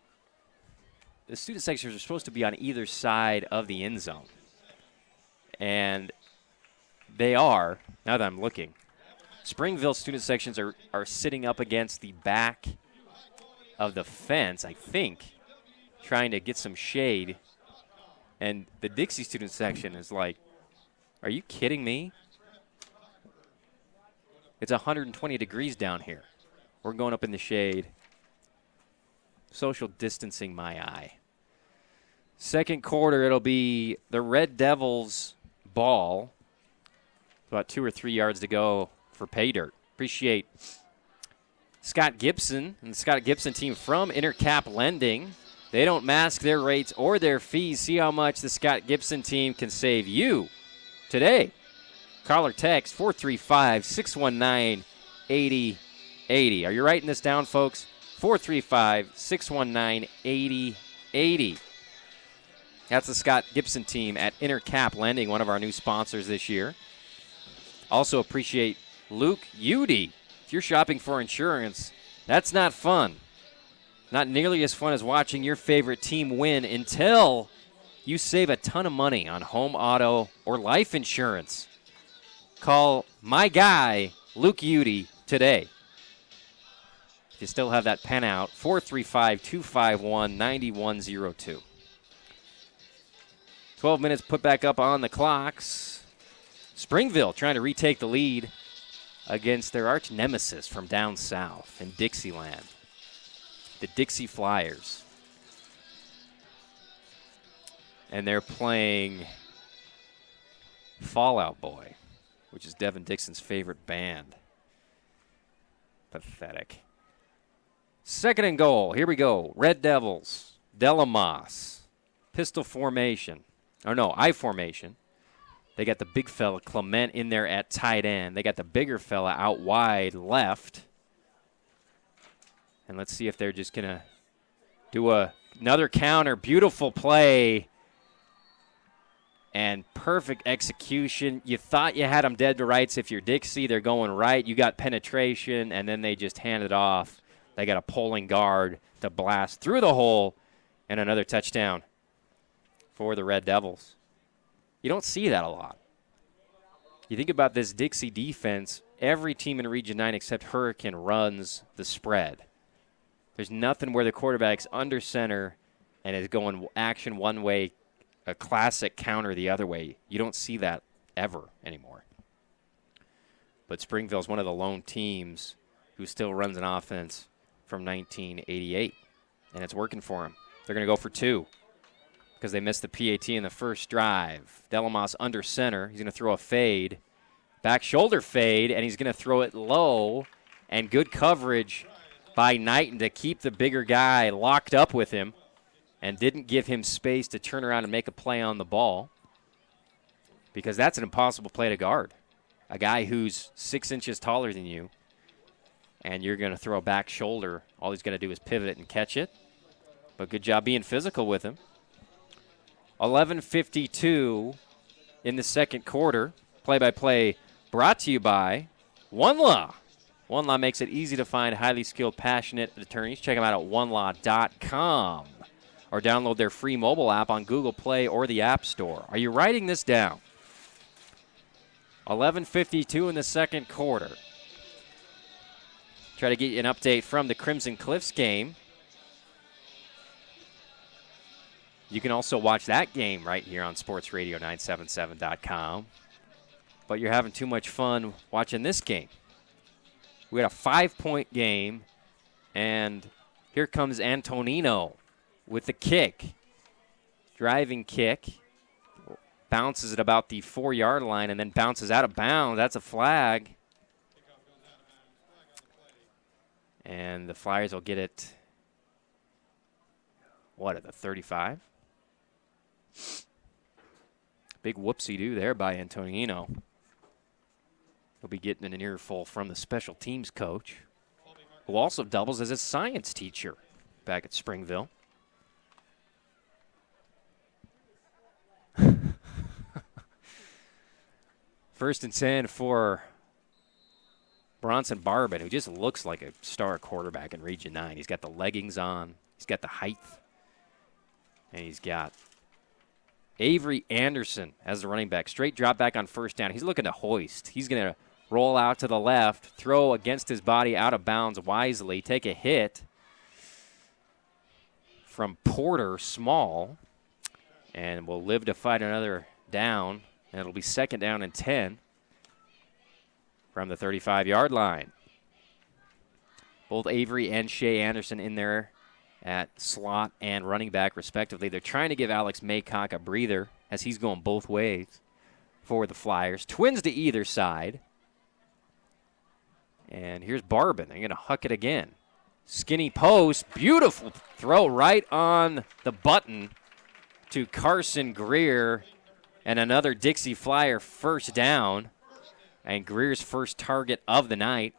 the student sections are supposed to be on either side of the end zone. And they are, now that I'm looking. Springville student sections are sitting up against the back of the fence, I think, trying to get some shade. And the Dixie student section is like, are you kidding me? It's 120 degrees down here. We're going up in the shade. Social distancing my eye. Second quarter, it'll be the Red Devils ball. About 2 or 3 yards to go for pay dirt. Appreciate Scott Gibson and the Scott Gibson team from Intercap Lending. They don't mask their rates or their fees. See how much the Scott Gibson team can save you today. Call or text 435-619-8080. Are you writing this down, folks? 435-619-8080. That's the Scott Gibson team at Intercap Lending, one of our new sponsors this year. Also appreciate Luke Udy. If you're shopping for insurance, that's not fun. Not nearly as fun as watching your favorite team win until you save a ton of money on home, auto, or life insurance. Call my guy, Luke Udy, today. If you still have that pen out, 435-251-9102. 12 minutes put back up on the clocks. Springville trying to retake the lead against their arch nemesis from down south in Dixieland, the Dixie Flyers. And they're playing Fallout Boy, which is Devin Dixon's favorite band. Pathetic. Second and goal. Here we go. Red Devils. Delamos. Pistol formation. Or no, I formation. They got the big fella, Clement, in there at tight end. They got the bigger fella out wide left. And let's see if they're just going to do another counter. Beautiful play. And perfect execution. You thought you had them dead to rights. If you're Dixie, they're going right. You got penetration, and then they just hand it off. They got a pulling guard to blast through the hole, and another touchdown for the Red Devils. You don't see that a lot. You think about this Dixie defense, every team in Region 9 except Hurricane runs the spread. There's nothing where the quarterback's under center and is going action one way, a classic counter the other way. You don't see that ever anymore. But Springville's one of the lone teams who still runs an offense from 1988, and it's working for them. They're going to go for two because they missed the PAT in the first drive. Delamos under center. He's going to throw a fade. Back shoulder fade, and he's going to throw it low. And good coverage by Knighton to keep the bigger guy locked up with him and didn't give him space to turn around and make a play on the ball, because that's an impossible play to guard. A guy who's 6 inches taller than you, and you're going to throw a back shoulder. All he's going to do is pivot it and catch it. But good job being physical with him. 11:52 in the second quarter. Play-by-play brought to you by One Law. One Law makes it easy to find highly skilled, passionate attorneys. Check them out at onelaw.com or download their free mobile app on Google Play or the App Store. Are you writing this down? 11:52 in the second quarter. Try to get you an update from the Crimson Cliffs game. You can also watch that game right here on sportsradio977.com. But you're having too much fun watching this game. We had a 5-point game, and here comes Antonino with the kick. Driving kick. Bounces at about the 4-yard line and then bounces out of bounds. That's a flag. And the Flyers will get it, what, at the 35? Big whoopsie-doo there by Antonino. He'll be getting an earful from the special teams coach, who also doubles as a science teacher back at Springville. First and 10 for Bronson Barbin, who just looks like a star quarterback in Region 9. He's got the leggings on. He's got the height. And he's got Avery Anderson as the running back. Straight drop back on first down. He's looking to hoist. He's going to roll out to the left, throw against his body out of bounds wisely, take a hit from Porter Small, and will live to fight another down. And it'll be second down and 10. from the 35-yard line. Both Avery and Shea Anderson in there at slot and running back, respectively. They're trying to give Alex Maycock a breather as he's going both ways for the Flyers. Twins to either side. And here's Barbin. They're going to huck it again. Skinny post. Beautiful throw right on the button to Carson Greer. And another Dixie Flyer first down. And Greer's first target of the night.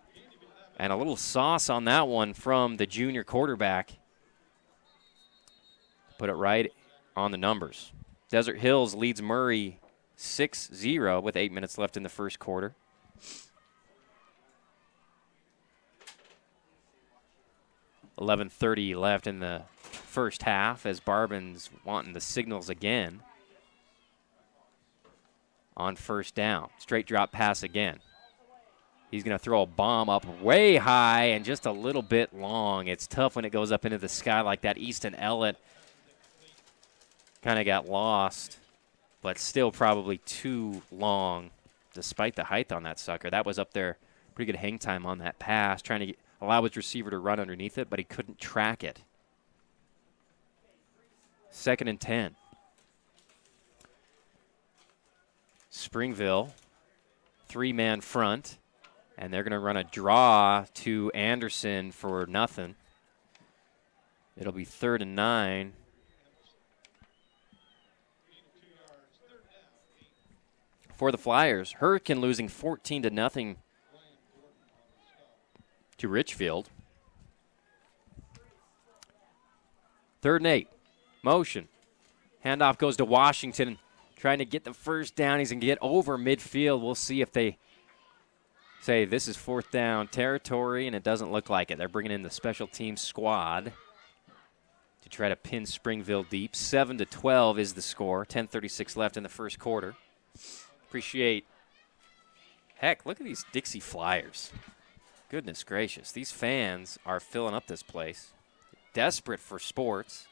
And a little sauce on that one from the junior quarterback. Put it right on the numbers. Desert Hills leads Murray 6-0 with 8 minutes left in the first quarter. .11:30 left in the first half as Barbin's wanting the signals again. On first down. Straight drop pass again. He's going to throw a bomb up way high and just a little bit long. It's tough when it goes up into the sky like that. Easton Ellett kind of got lost, but still probably too long despite the height on that sucker. That was up there. Pretty good hang time on that pass, trying to allow his receiver to run underneath it, but he couldn't track it. 2nd and 10. Springville, 3-man front, and they're going to run a draw to Anderson for nothing. It'll be 3rd and 9. For the Flyers, Hurricane losing 14-0 to Richfield. 3rd and 8. Motion. Handoff goes to Washington. Trying to get the first down. He's going to get over midfield. We'll see if they say this is 4th down territory, and it doesn't look like it. They're bringing in the special teams squad to try to pin Springville deep. 7-12 is the score. 10:36 left in the first quarter. Appreciate. Heck, look at these Dixie Flyers. Goodness gracious. These fans are filling up this place. Desperate for sports,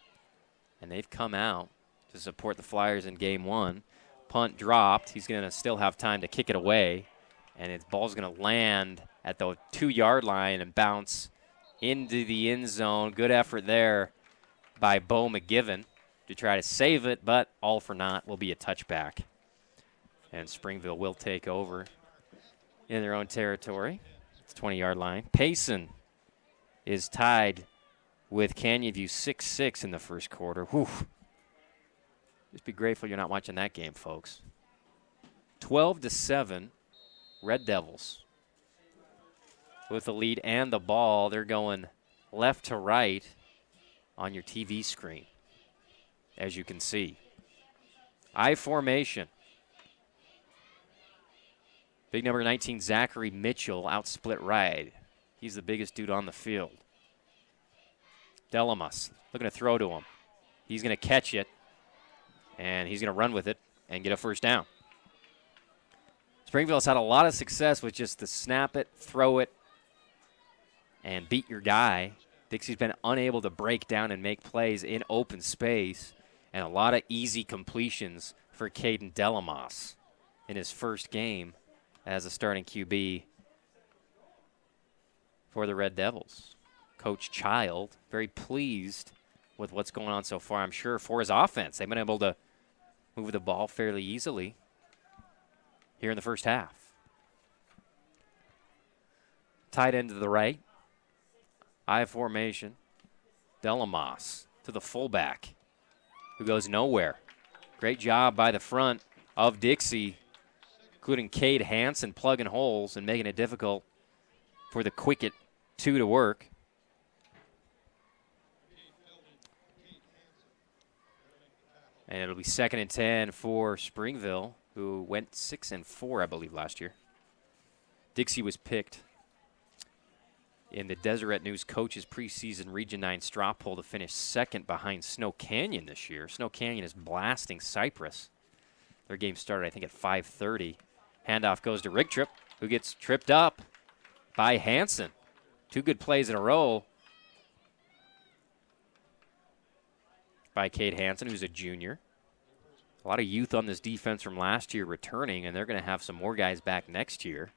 and they've come out to support the Flyers in game 1. Punt dropped. He's going to still have time to kick it away, and his ball's going to land at the 2-yard line and bounce into the end zone. Good effort there by Bo McGivern to try to save it, but all for naught will be a touchback. And Springville will take over in their own territory. It's 20-yard line. Payson is tied with Canyon View 6-6 in the first quarter. Whew. Just be grateful you're not watching that game, folks. 12-7, Red Devils with the lead and the ball. They're going left to right on your TV screen, as you can see. I formation. Big number 19, Zachary Mitchell, out split right. He's the biggest dude on the field. Delamas looking to throw to him. He's going to catch it, and he's going to run with it and get a first down. Springville's had a lot of success with just the snap it, throw it, and beat your guy. Dixie's been unable to break down and make plays in open space, and a lot of easy completions for Caden Delamas in his first game as a starting QB for the Red Devils. Coach Child very pleased with what's going on so far, I'm sure, for his offense. They've been able to move the ball fairly easily here in the first half. Tight end to the right. I formation. Delamas to the fullback, who goes nowhere. Great job by the front of Dixie, including Cade Hansen plugging holes and making it difficult for the Quicket 2 to work. And it'll be 2nd and 10 for Springville, who went 6-4, I believe, last year. Dixie was picked in the Deseret News Coaches preseason Region 9 straw poll to finish 2nd behind Snow Canyon this year. Snow Canyon is blasting Cypress. Their game started, I think, at 5:30. Handoff goes to Rigtrip, who gets tripped up by Hansen. 2 good plays in a row by Cade Hansen, who's a junior. A lot of youth on this defense from last year returning, and they're going to have some more guys back next year.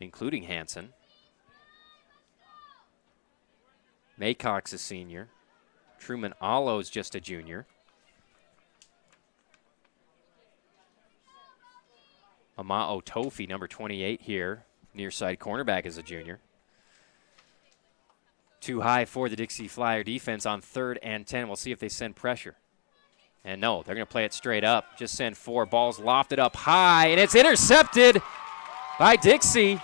including Hansen. Maycock's a senior. Truman Allo's just a junior. Ama'o Tofi, number 28 here, near side cornerback, is a junior. Too high for the Dixie Flyer defense on 3rd and 10. We'll see if they send pressure. And no, they're going to play it straight up. Just send 4. Ball's lofted up high, and it's intercepted by Dixie.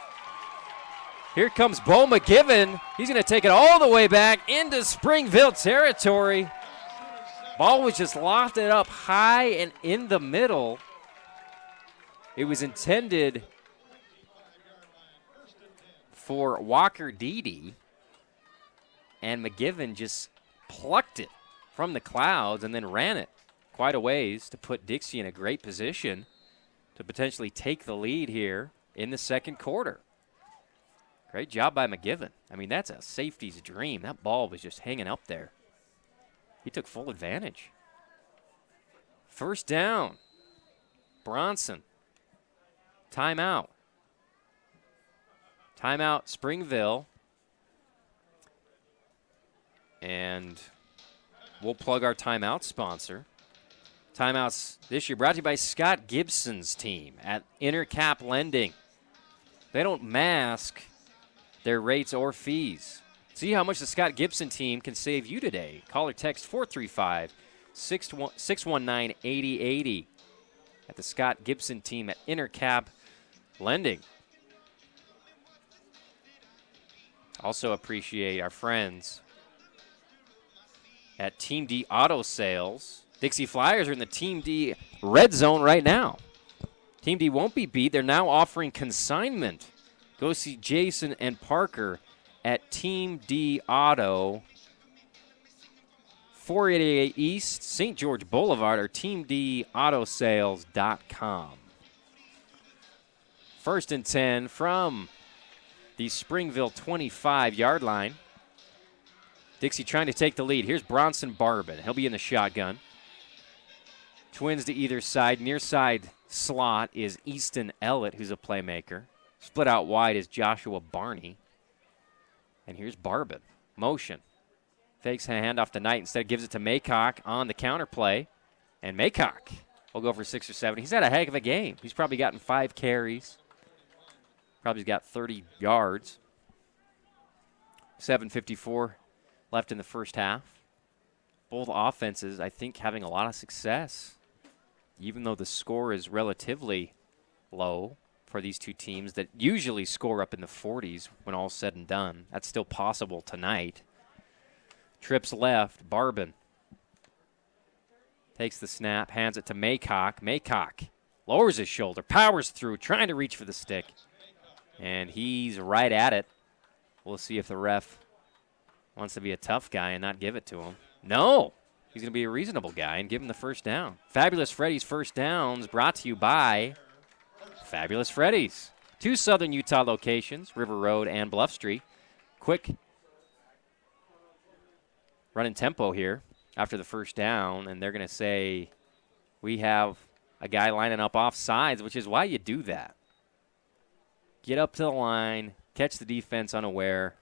Here comes Bo McGivern. He's going to take it all the way back into Springville territory. Ball was just lofted up high and in the middle. It was intended for Walker Deedy, and McGivern just plucked it from the clouds and then ran it quite a ways to put Dixie in a great position to potentially take the lead here in the second quarter. Great job by McGivern. I mean, that's a safety's dream. That ball was just hanging up there. He took full advantage. First down. Bronson. Timeout. Timeout, Springville. And we'll plug our timeout sponsor. Timeouts this year brought to you by Scott Gibson's team at Intercap Lending. They don't mask their rates or fees. See how much the Scott Gibson team can save you today. Call or text 435-619-8080 at the Scott Gibson team at Intercap Lending. Also appreciate our friends at Team D Auto Sales. Dixie Flyers are in the Team D red zone right now. Team D won't be beat. They're now offering consignment. Go see Jason and Parker at Team D Auto, 488 East St. George Boulevard, or teamdautosales.com. 1st and 10 from the Springville 25-yard line. Dixie trying to take the lead. Here's Bronson Barbin. He'll be in the shotgun. Twins to either side. Near side slot is Easton Ellett, who's a playmaker. Split out wide is Joshua Barney. And here's Barbin. Motion. Fakes a handoff to Knight. Instead gives it to Maycock on the counter play. And Maycock will go for 6 or 7. He's had a heck of a game. He's probably gotten 5 carries. Probably got 30 yards. 7:54 left in the first half. Both offenses, I think, having a lot of success. Even though the score is relatively low for these two teams that usually score up in the 40s when all's said and done. That's still possible tonight. Trips left. Barbin takes the snap, hands it to Maycock. Maycock lowers his shoulder, powers through, trying to reach for the stick. And he's right at it. We'll see if the ref wants to be a tough guy and not give it to him. No. He's going to be a reasonable guy and give him the first down. Fabulous Freddy's first downs brought to you by Fabulous Freddy's. 2 Southern Utah locations, River Road and Bluff Street. Quick running tempo here after the first down, and they're going to say we have a guy lining up off sides, which is why you do that. Get up to the line, catch the defense unaware.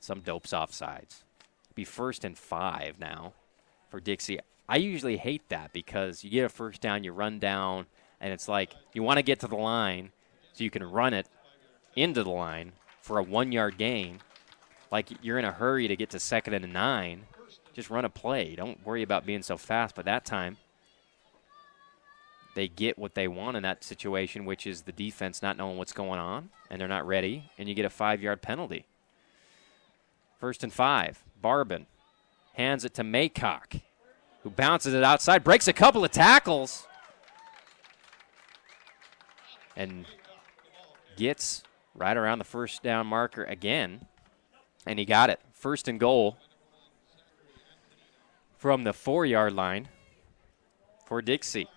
Some dopes off sides. Be 1st and 5 now for Dixie. I usually hate that because you get a first down, you run down, and it's like you want to get to the line so you can run it into the line for a 1-yard gain. Like you're in a hurry to get to 2nd and 9. Just run a play. Don't worry about being so fast. But that time, they get what they want in that situation, which is the defense not knowing what's going on, and they're not ready, and you get a 5-yard penalty. 1st and 5. Barbin hands it to Maycock, who bounces it outside, breaks a couple of tackles, and gets right around the first down marker again, and he got it. 1st and goal from the 4-yard line for Dixie.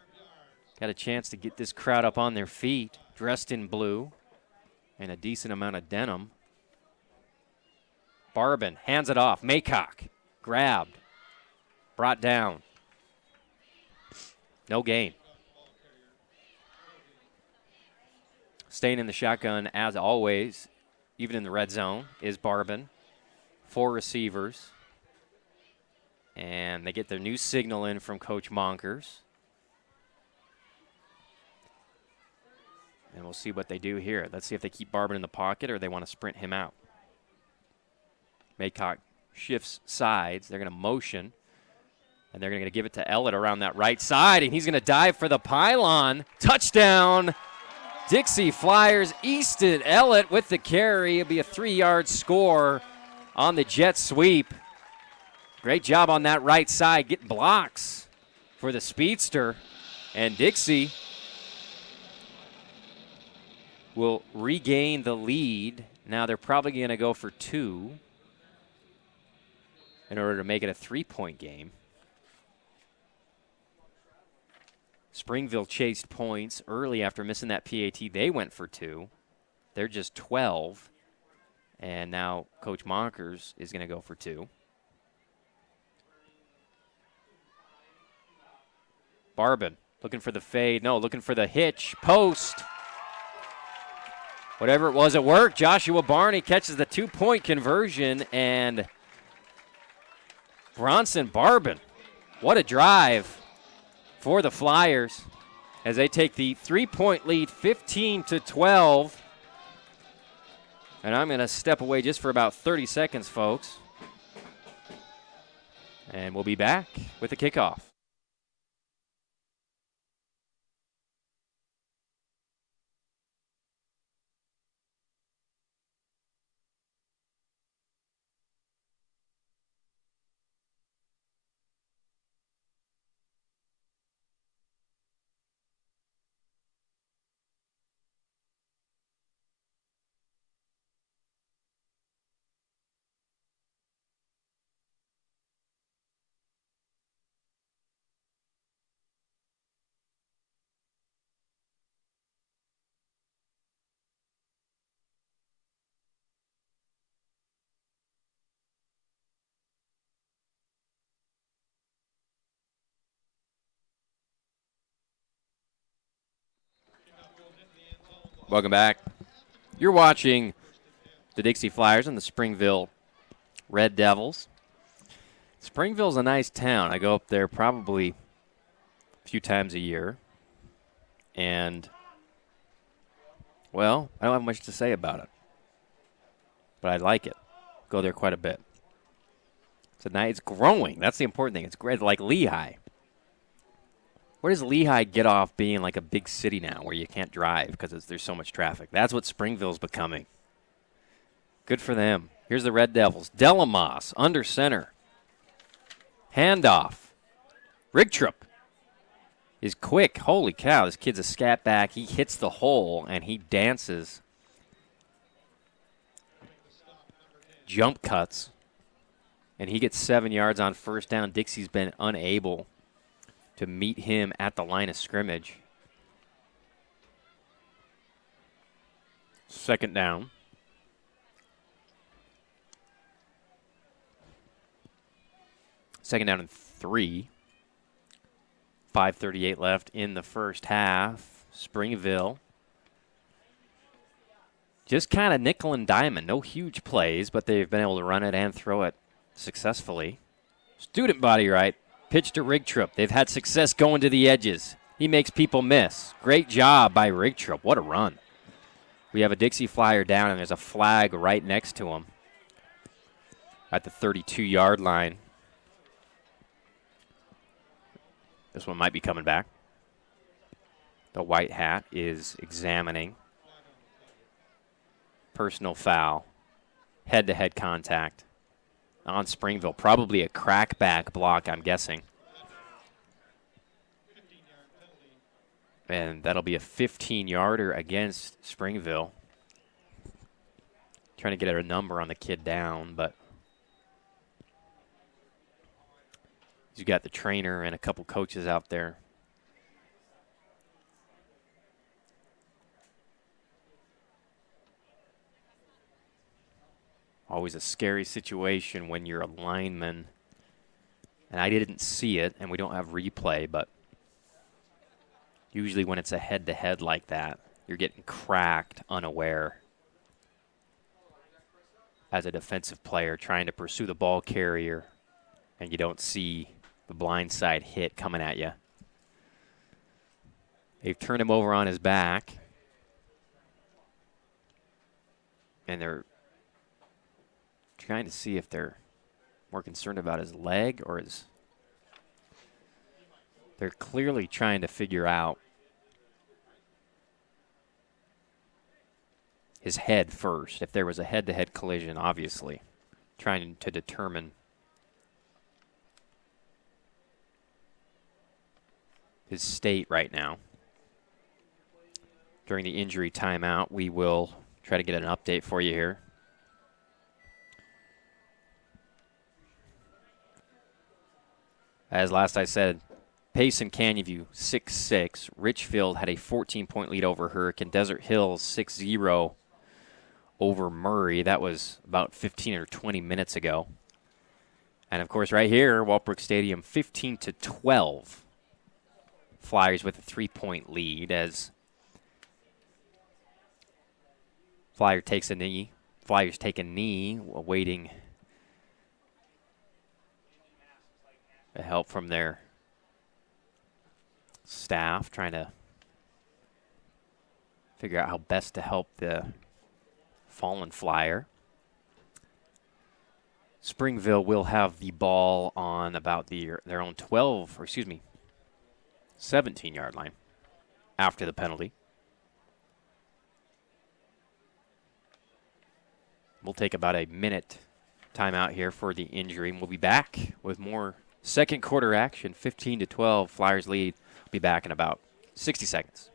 Got a chance to get this crowd up on their feet, dressed in blue and a decent amount of denim. Barbin hands it off. Maycock grabbed, brought down. No gain. Staying in the shotgun as always, even in the red zone, is Barbin. 4 receivers. And they get their new signal in from Coach Monkers. And we'll see what they do here. Let's see if they keep Barbin in the pocket or they want to sprint him out. Maycock shifts sides. They're going to motion. And they're going to give it to Ellett around that right side. And he's going to dive for the pylon. Touchdown. Dixie Flyers. Easton Ellett with the carry. It'll be a 3-yard score on the jet sweep. Great job on that right side. Getting blocks for the speedster. And Dixie will regain the lead. Now they're probably going to go for 2 in order to make it a 3-point game. Springville chased points early after missing that PAT. They went for 2. They're just 12. And now Coach Monkers is going to go for 2. Barbin looking for the fade. No, looking for the hitch. Post. Whatever it was, it worked. Joshua Barney catches the 2-point conversion. And Bronson Barbin, what a drive for the Flyers as they take the 3-point lead, 15-12. And I'm going to step away just for about 30 seconds, folks. And we'll be back with the kickoff. Welcome back. You're watching the Dixie Flyers and the Springville Red Devils. Springville's a nice town. I go up there probably a few times a year. And, well, I don't have much to say about it. But I like it. Go there quite a bit. It's growing. That's the important thing. It's great, like Lehigh. Where does Lehigh get off being like a big city now where you can't drive because there's so much traffic? That's what Springville's becoming. Good for them. Here's the Red Devils. Delamos under center. Handoff. Rigtrup is quick. Holy cow, this kid's a scat back. He hits the hole, and he dances. Jump cuts. And he gets 7 yards on first down. Dixie's been unable to meet him at the line of scrimmage. Second down. Second down and 3. 5:38 left in the first half. Springville just kind of nickel and diamond. No huge plays, but they've been able to run it and throw it successfully. Student body right. Pitch to Rigtrup. They've had success going to the edges. He makes people miss. Great job by Rigtrup. What a run. We have a Dixie Flyer down, and there's a flag right next to him at the 32-yard line. This one might be coming back. The white hat is examining. Personal foul. Head-to-head contact on Springville. Probably a crackback block, I'm guessing. And that'll be a 15-yarder against Springville. Trying to get a number on the kid down, but you got the trainer and a couple coaches out there. Always a scary situation when you're a lineman. And I didn't see it, and we don't have replay, but usually when it's a head-to-head like that, you're getting cracked unaware as a defensive player trying to pursue the ball carrier, and you don't see the blind side hit coming at you. They've turned him over on his back, and they're trying to see if they're more concerned about his leg or his. They're clearly trying to figure out his head first. If there was a head-to-head collision, obviously, trying to determine his state right now. During the injury timeout, we will try to get an update for you here. As last I said, Payson Canyon View 6-6. Richfield had a 14-point lead over Hurricane. Desert Hills 6-0 over Murray. That was about 15 or 20 minutes ago. And, of course, right here, Walbrook Stadium 15-12. Flyers with a 3-point lead as Flyers take a knee, awaiting the help from their staff, trying to figure out how best to help the fallen Flyer. Springville will have the ball on about their own 17-yard line after the penalty. We'll take about a minute timeout here for the injury, and we'll be back with more second quarter action. 15-12, Flyers lead. Be back in about 60 seconds.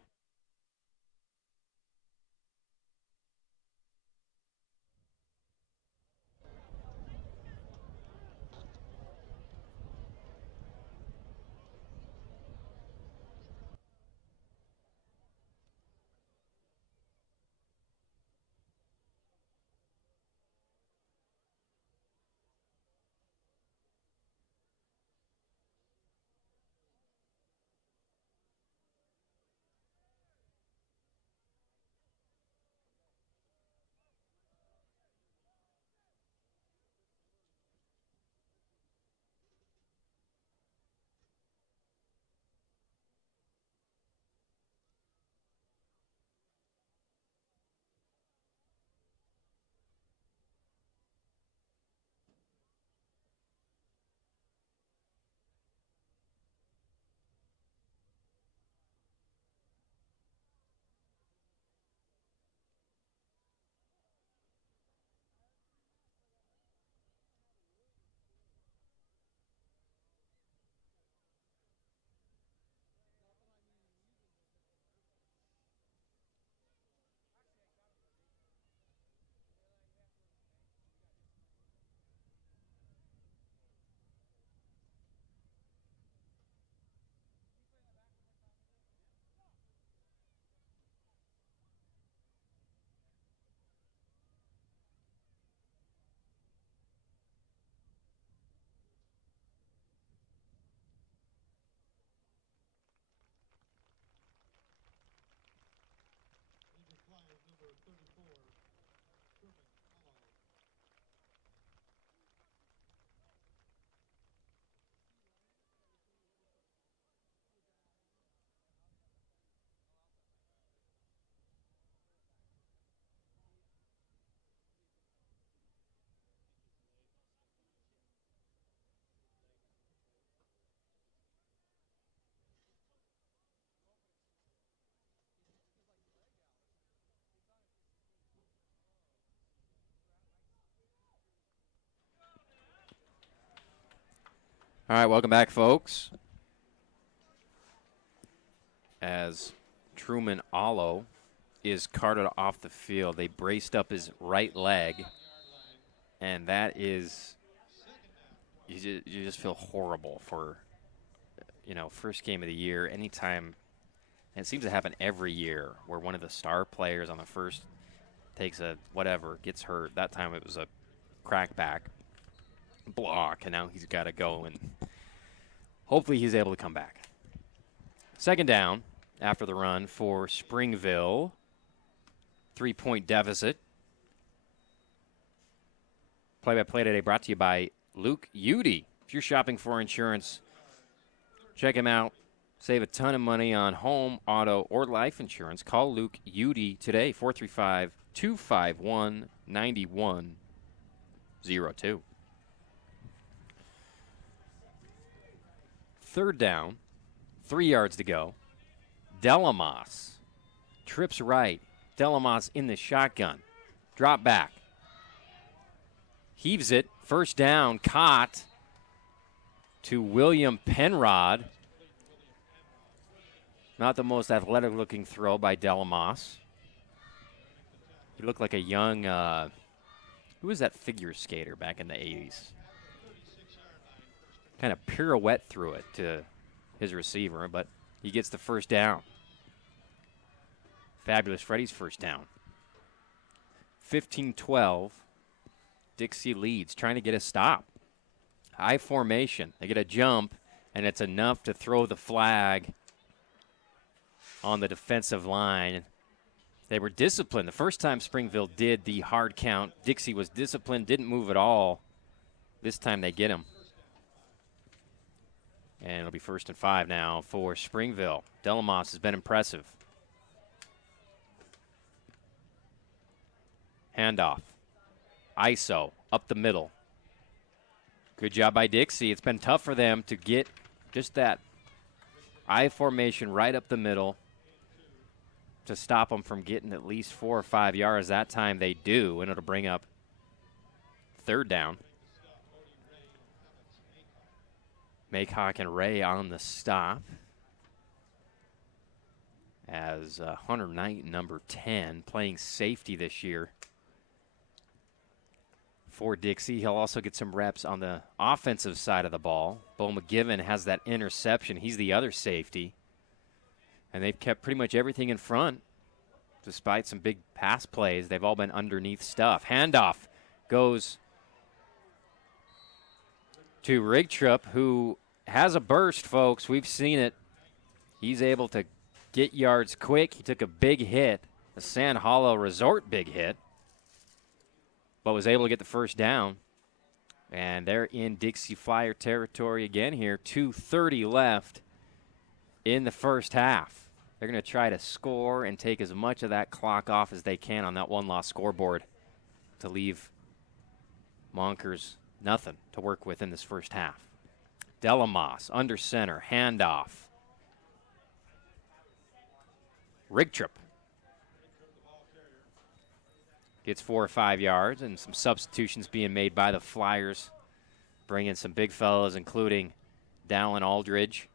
All right, welcome back, folks. As Truman Allo is carted off the field, they braced up his right leg, and that is, you just feel horrible for, first game of the year. Anytime, and it seems to happen every year, where one of the star players on the first takes gets hurt. That time it was a crackback block, and now he's got to go, and hopefully he's able to come back. Second down after the run for Springville. 3-point deficit. Play-by-play today brought to you by Luke Udy. If you're shopping for insurance, check him out. Save a ton of money on home, auto, or life insurance. Call Luke Udy today, 435-251-9102. Third down, 3 yards to go. Delamos trips right. Delamos in the shotgun. Drop back. Heaves it. First down, caught to William Penrod. Not the most athletic-looking throw by Delamos. He looked like a young, who was that figure skater back in the 80s? Kind of pirouette through it to his receiver, but he gets the first down. Fabulous Freddy's first down. 15-12. Dixie leads, trying to get a stop. High formation. They get a jump, and it's enough to throw the flag on the defensive line. They were disciplined. The first time Springville did the hard count, Dixie was disciplined, didn't move at all. This time they get him. And it'll be 1st and 5 now for Springville. Delamos has been impressive. Handoff. ISO up the middle. Good job by Dixie. It's been tough for them to get just that I formation right up the middle to stop them from getting at least 4 or 5 yards. That time they do, and it'll bring up 3rd down. Maycock and Ray on the stop. As Hunter Knight, number 10, playing safety this year for Dixie. He'll also get some reps on the offensive side of the ball. Bo McGivern has that interception. He's the other safety. And they've kept pretty much everything in front. Despite some big pass plays, they've all been underneath stuff. Handoff goes to Rigtrup, who has a burst, folks. We've seen it. He's able to get yards quick. He took a big hit, a Sand Hollow Resort big hit, but was able to get the first down. And they're in Dixie Flyer territory again here. 2:30 left in the first half. They're going to try to score and take as much of that clock off as they can on that one-loss scoreboard to leave Monkers nothing to work with in this first half. Delamos under center, handoff. Rigtrup gets 4 or 5 yards, and some substitutions being made by the Flyers, bringing some big fellows, including Dallin Aldridge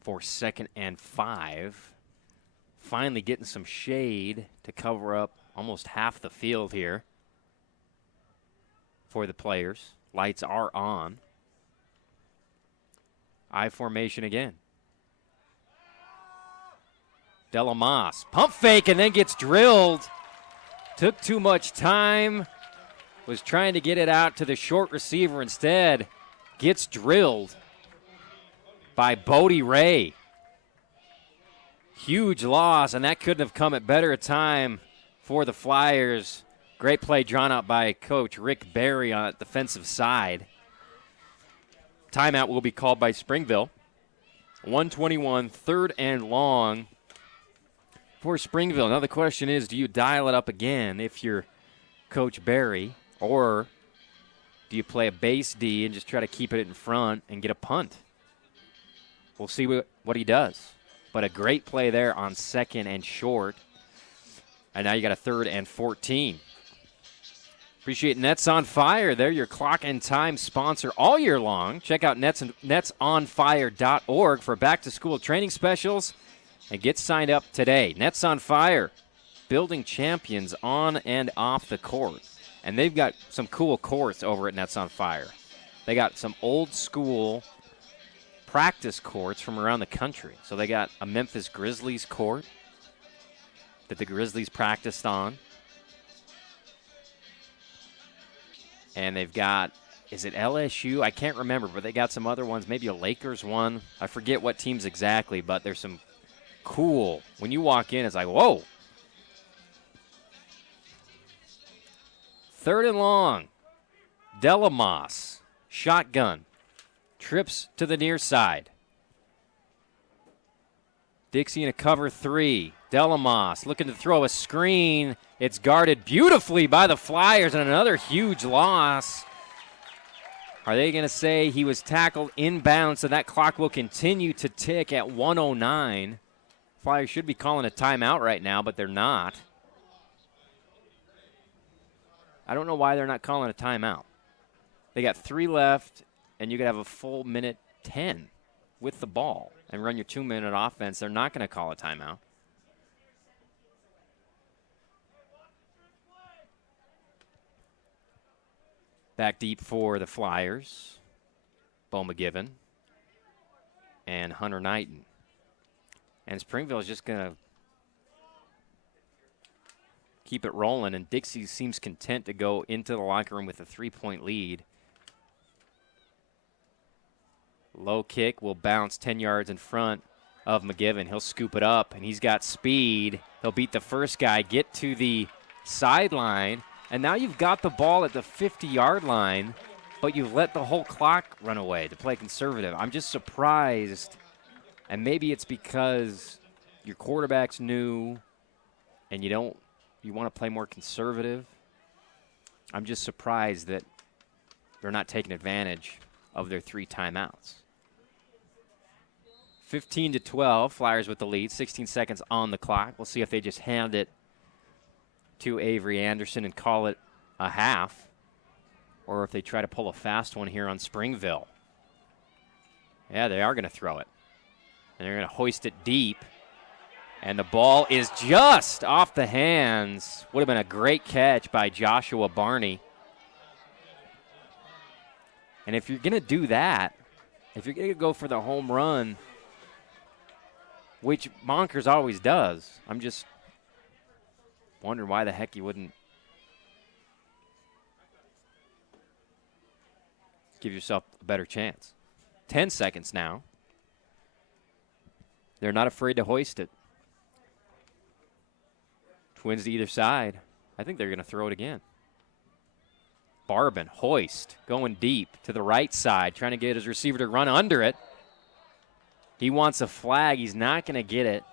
for 2nd and 5. Finally getting some shade to cover up almost half the field here for the players. Lights are on. I formation again. Delamos, pump fake, and then gets drilled. Took too much time. Was trying to get it out to the short receiver instead. Gets drilled by Bodie Ray. Huge loss, and that couldn't have come at better a time for the Flyers. Great play drawn up by Coach Rick Barry on the defensive side. Timeout will be called by Springville. 1:21, 3rd and long for Springville. Now the question is, do you dial it up again if you're Coach Barry, or do you play a base D and just try to keep it in front and get a punt? We'll see what he does. But a great play there on 2nd and short. And now you got a 3rd and 14. Appreciate Nets on Fire. They're your clock and time sponsor all year long. Check out netsonfire.org for back-to-school training specials and get signed up today. Nets on Fire, building champions on and off the court. And they've got some cool courts over at Nets on Fire. They got some old-school practice courts from around the country. So they got a Memphis Grizzlies court that the Grizzlies practiced on. And they've got, is it LSU? I can't remember, but they got some other ones, maybe a Lakers one. I forget what teams exactly, but there's some cool. When you walk in, it's like, whoa. 3rd and long. Delamos, shotgun, trips to the near side. Dixie in a cover 3. Delamos looking to throw a screen. It's guarded beautifully by the Flyers, and another huge loss. Are they going to say he was tackled inbounds, so that clock will continue to tick at 1:09? Flyers should be calling a timeout right now, but they're not. I don't know why they're not calling a timeout. They got 3 left, and you could have a full minute 10 with the ball and run your 2-minute offense. They're not going to call a timeout. Back deep for the Flyers. Bo McGivern and Hunter Knighton. And Springville is just going to keep it rolling, and Dixie seems content to go into the locker room with a 3-point lead. Low kick will bounce 10 yards in front of McGivern. He'll scoop it up, and he's got speed. He'll beat the first guy, get to the sideline, and now you've got the ball at the 50-yard line, but you've let the whole clock run away to play conservative. I'm just surprised, and maybe it's because your quarterback's new and you want to play more conservative. I'm just surprised that they're not taking advantage of their 3 timeouts. 15-12, Flyers with the lead, 16 seconds on the clock. We'll see if they just hand it to Avery Anderson and call it a half, or if they try to pull a fast one here on Springville. Yeah, they are going to throw it. And they're going to hoist it deep. And the ball is just off the hands. Would have been a great catch by Joshua Barney. And if you're going to do that, if you're going to go for the home run, which Monkers always does, I'm just wondering why the heck you wouldn't give yourself a better chance. 10 seconds now. They're not afraid to hoist it. Twins to either side. I think they're going to throw it again. Barbin, hoist, going deep to the right side, trying to get his receiver to run under it. He wants a flag. He's not going to get it.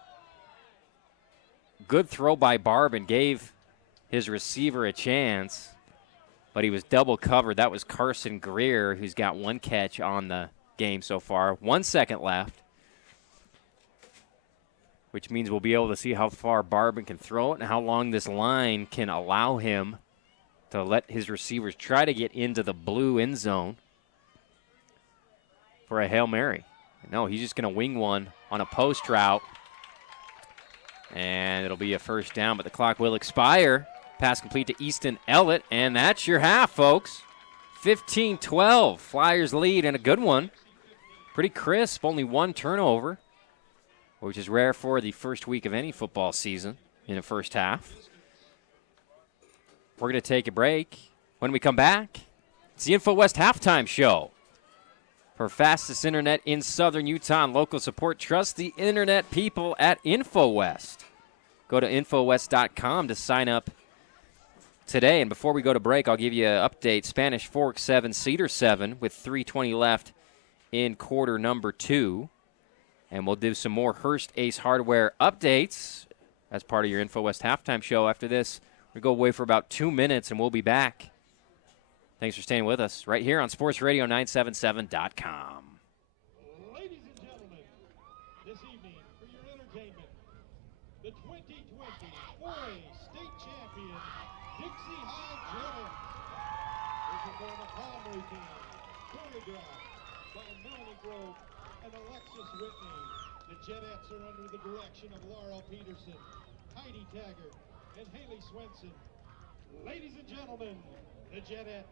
Good throw by Barbin. Gave his receiver a chance, but he was double covered. That was Carson Greer, who's got 1 catch on the game so far. 1 second left, which means we'll be able to see how far Barbin can throw it and how long this line can allow him to let his receivers try to get into the blue end zone for a Hail Mary. No, he's just going to wing one on a post route, and it'll be a first down, but the clock will expire. Pass complete to Easton Ellett, and that's your half, folks. 15-12, Flyers lead, and a good one. Pretty crisp, only 1 turnover, which is rare for the first week of any football season in the first half. We're going to take a break. When we come back, it's the InfoWest Halftime Show. For fastest internet in southern Utah and local support, trust the internet people at InfoWest. Go to Infowest.com to sign up today. And before we go to break, I'll give you an update. Spanish Fork 7, Cedar 7 with 3:20 left in quarter number 2. And we'll do some more Hearst Ace Hardware updates as part of your InfoWest Halftime Show. After this, we'll go away for about 2 minutes, and we'll be back. Thanks for staying with us right here on SportsRadio977.com. Ladies and gentlemen, this evening for your entertainment, the 2020 4A state champion, Dixie High Jettets. They perform a palm routine, choreographed by Melanie Grove and Alexis Whitney. The Jettets are under the direction of Laura Peterson, Heidi Taggart, and Haley Swenson. Ladies and gentlemen, the Jettets.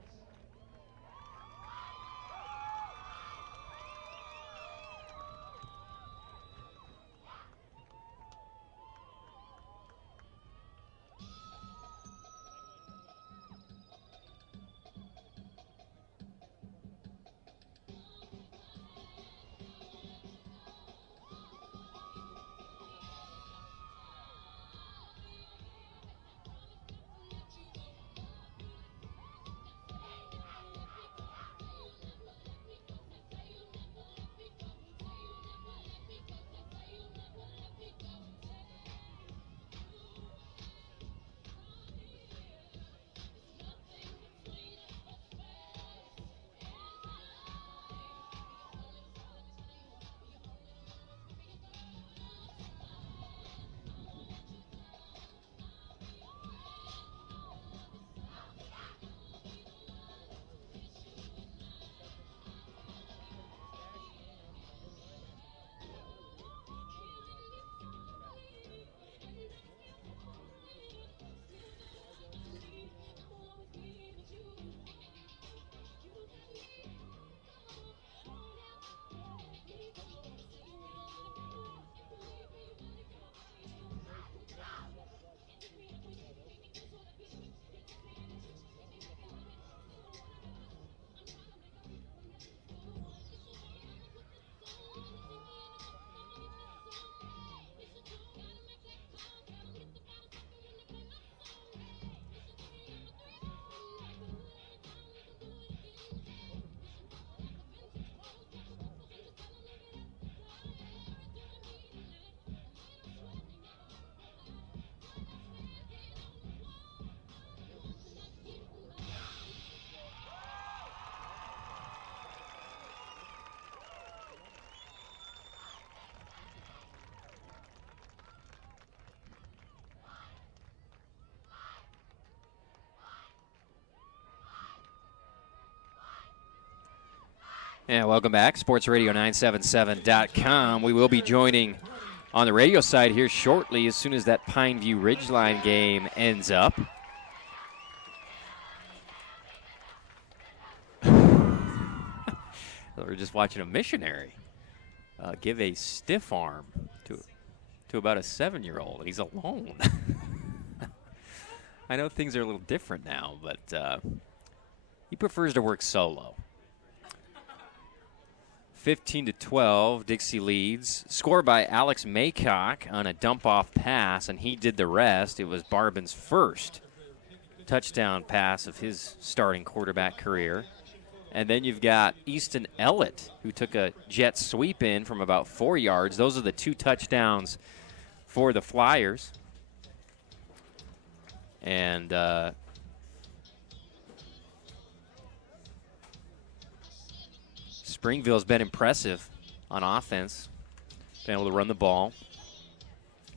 And welcome back, sportsradio977.com. We will be joining on the radio side here shortly as soon as that Pineview Ridgeline game ends up. We're just watching a missionary give a stiff arm to about a 7-year-old, and he's alone. I know things are a little different now, but he prefers to work solo. 15-12, Dixie leads. Scored by Alex Maycock on a dump-off pass, and he did the rest. It was Barban's first touchdown pass of his starting quarterback career. And then you've got Easton Ellett, who took a jet sweep in from about 4 yards. Those are the 2 touchdowns for the Flyers. And Springville's been impressive on offense, been able to run the ball.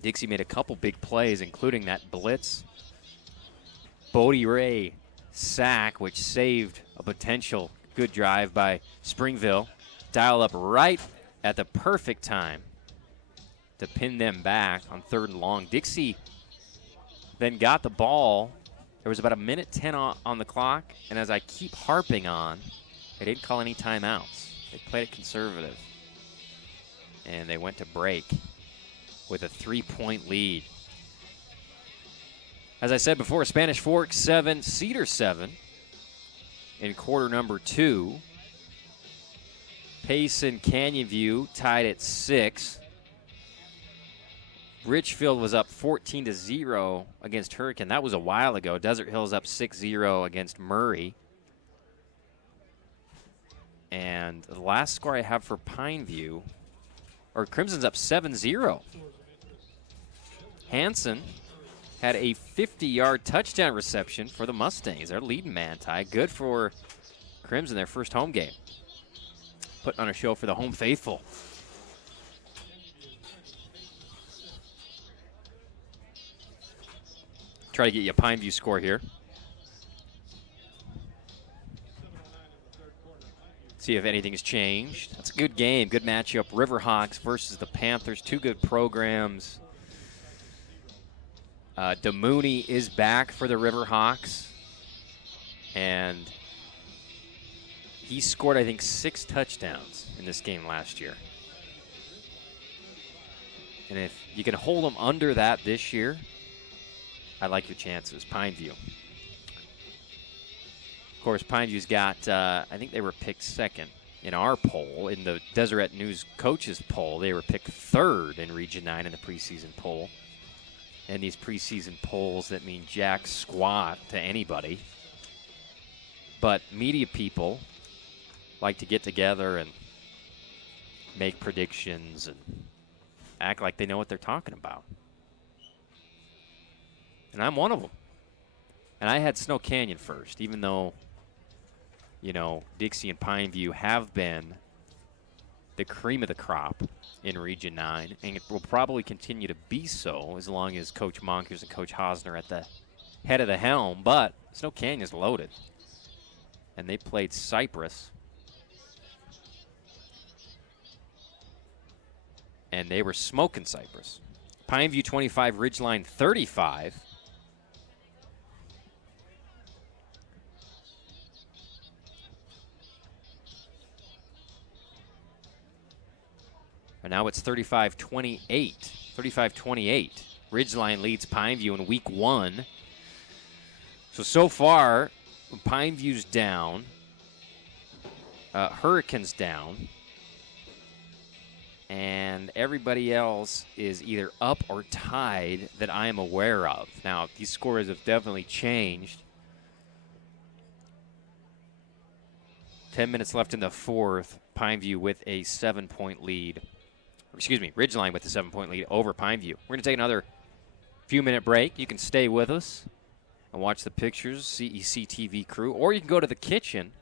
Dixie made a couple big plays, including that blitz Bodie Ray sack, which saved a potential good drive by Springville. Dial up right at the perfect time to pin them back on 3rd and long. Dixie then got the ball. There was about 1:10 on the clock, and as I keep harping on, they didn't call any timeouts. They played it conservative, and they went to break with a 3-point lead. As I said before, Spanish Fork 7, Cedar 7 in quarter number 2. Payson Canyon View tied at 6. Richfield was up 14-0 against Hurricane. That was a while ago. Desert Hills up 6-0 against Murray. And the last score I have for Pineview, or Crimson's up 7-0. Hanson had a 50-yard touchdown reception for the Mustangs. Their leading man, Ty. Good for Crimson, their first home game. Putting on a show for the home faithful. Try to get you a Pineview score here. See if anything's changed. That's a good game, good matchup. Riverhawks versus the Panthers, 2 good programs. DeMooney is back for the Riverhawks, and he scored, I think, 6 touchdowns in this game last year. And if you can hold them under that this year, I like your chances. Pineview. Of course, Pineview's got, I think they were picked 2nd in our poll. In the Deseret News coaches poll, they were picked 3rd in Region 9 in the preseason poll. And these preseason polls that mean jack squat to anybody. But media people like to get together and make predictions and act like they know what they're talking about. And I'm one of them. And I had Snow Canyon first, even though, you know, Dixie and Pineview have been the cream of the crop in Region 9, and it will probably continue to be so as long as Coach Monkers and Coach Hosner at the head of the helm. But Snow Canyon's loaded, and they played Cypress, and they were smoking Cypress. Pineview 25, Ridgeline 35. And now it's 35-28. 35-28. Ridgeline leads Pineview in week 1. So far, Pineview's down. Hurricane's down. And everybody else is either up or tied that I am aware of. Now, these scores have definitely changed. 10 minutes left in the 4th. Pineview with a 7-point lead. Excuse me, Ridgeline with a 7-point lead over Pineview. We're going to take another few-minute break. You can stay with us and watch the pictures, CEC TV crew, or you can go to the kitchen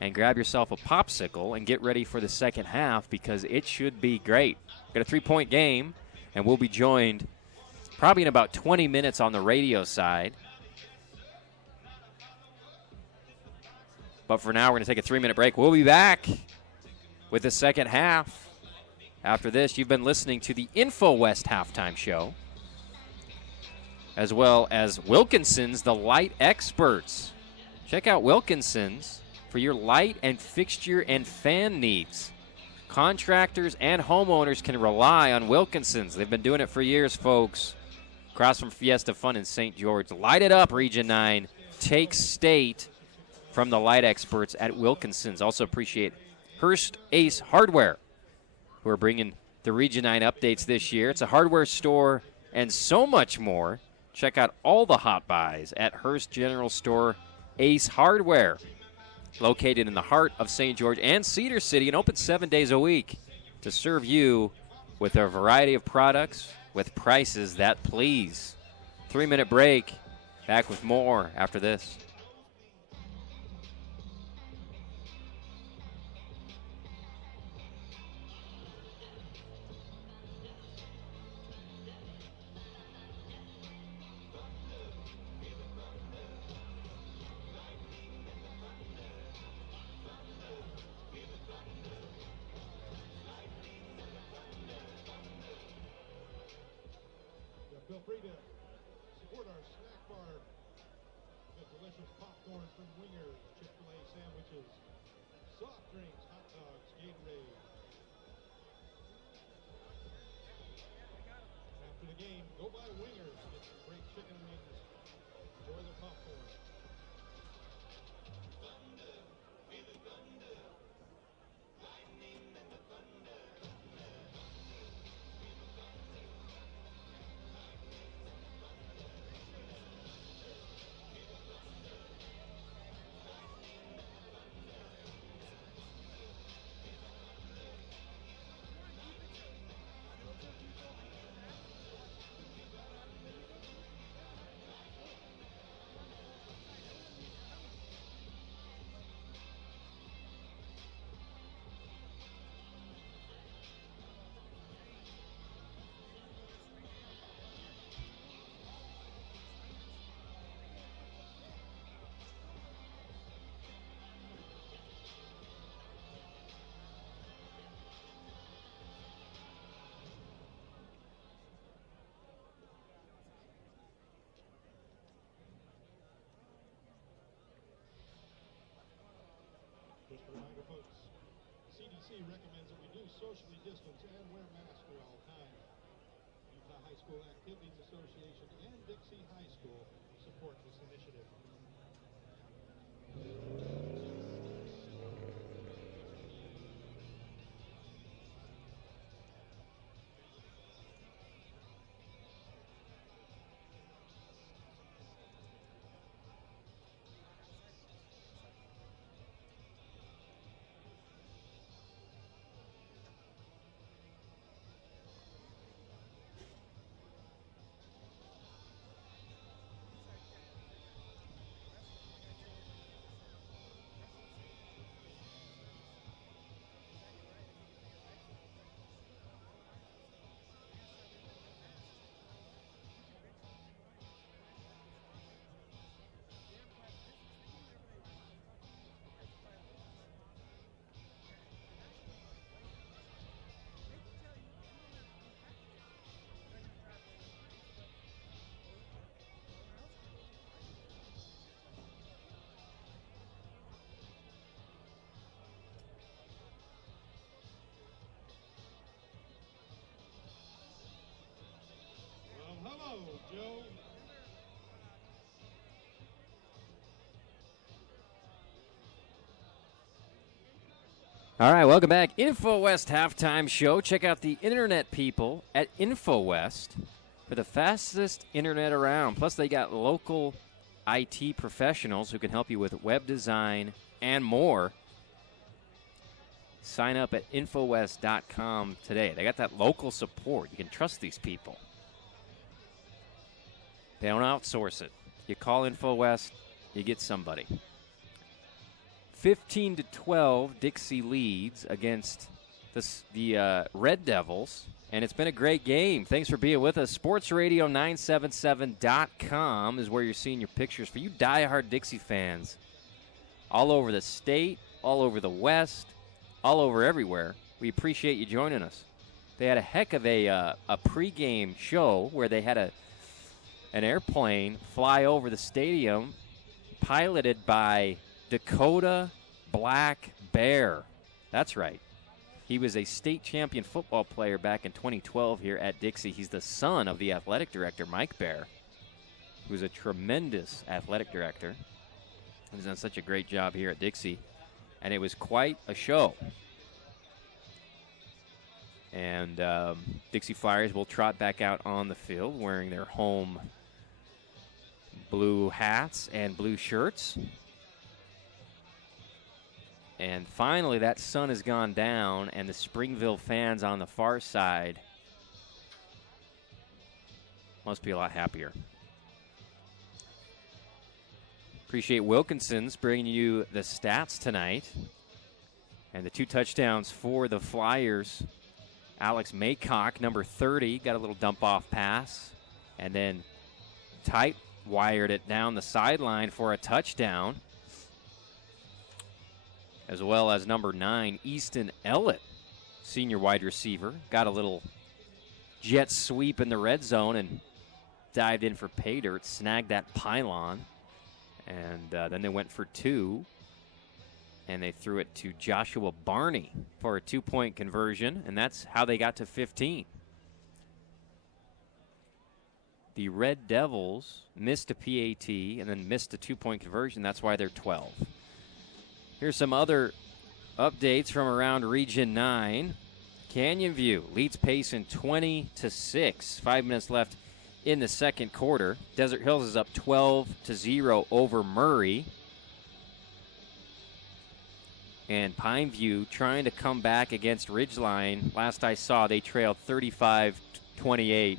and grab yourself a popsicle and get ready for the second half because it should be great. Got a 3-point game, and we'll be joined probably in about 20 minutes on the radio side. But for now, we're going to take a 3-minute break. We'll be back with the second half. After this, you've been listening to the InfoWest halftime show, as well as Wilkinson's The Light Experts. Check out Wilkinson's for your light and fixture and fan needs. Contractors and homeowners can rely on Wilkinson's. They've been doing it for years, folks. Across from Fiesta Fun in St. George. Light it up, Region 9. Take state from the light experts at Wilkinson's. Also appreciate Hearst Ace Hardware, who are bringing the Region 9 updates this year. It's a hardware store and so much more. Check out all the hot buys at Hearst General Store Ace Hardware, located in the heart of St. George and Cedar City and open 7 days a week to serve you with a variety of products with prices that please. 3-minute break. Back with more after this. Feel free to support our snack bar with delicious popcorn from Wingers, Chick-fil-A sandwiches, soft drinks, hot dogs, Gatorade. After the game, go by Wingers, get some great chicken wings, enjoy the popcorn. Just a reminder, folks, CDC recommends that we do socially distance and wear masks at all times. Utah High School Activities Association and Dixie High School support this initiative. Hello, Joe. All right, welcome back. InfoWest halftime show. Check out the internet people at InfoWest for the fastest internet around. Plus, they got local IT professionals who can help you with web design and more. Sign up at Infowest.com today. They got that local support. You can trust these people. They don't outsource it. You call InfoWest, you get somebody. 15-12, Dixie leads against the Red Devils, and it's been a great game. Thanks for being with us. SportsRadio977.com is where you're seeing your pictures for you diehard Dixie fans all over the state, all over the West. all over everywhere. We appreciate you joining us. They had a heck of a pregame show where they had an airplane fly over the stadium piloted by Dakota Black Bear. That's right. He was a state champion football player back in 2012 here at Dixie. He's the son of the athletic director, Mike Bear, who's a tremendous athletic director. He's done such a great job here at Dixie. And it was quite a show. And Dixie Flyers will trot back out on the field wearing their home blue hats and blue shirts. And finally, that sun has gone down, and the Springville fans on the far side must be a lot happier. Appreciate Wilkinson's bringing you the stats tonight. And the 2 touchdowns for the Flyers. Alex Maycock, number 30, got a little dump-off pass. And then tight wired it down the sideline for a touchdown. As well as number 9, Easton Ellett, senior wide receiver. Got a little jet sweep in the red zone and dived in for pay dirt, snagged that pylon. And then they went for 2. And they threw it to Joshua Barney for a 2-point conversion. And that's how they got to 15. The Red Devils missed a PAT and then missed a 2-point conversion. That's why they're 12. Here's some other updates from around Region 9. Canyon View leads Payson 20-6. 5 minutes left in the second quarter. Desert Hills is up 12-0 over Murray. And Pineview trying to come back against Ridgeline. Last I saw, they trailed 35-28.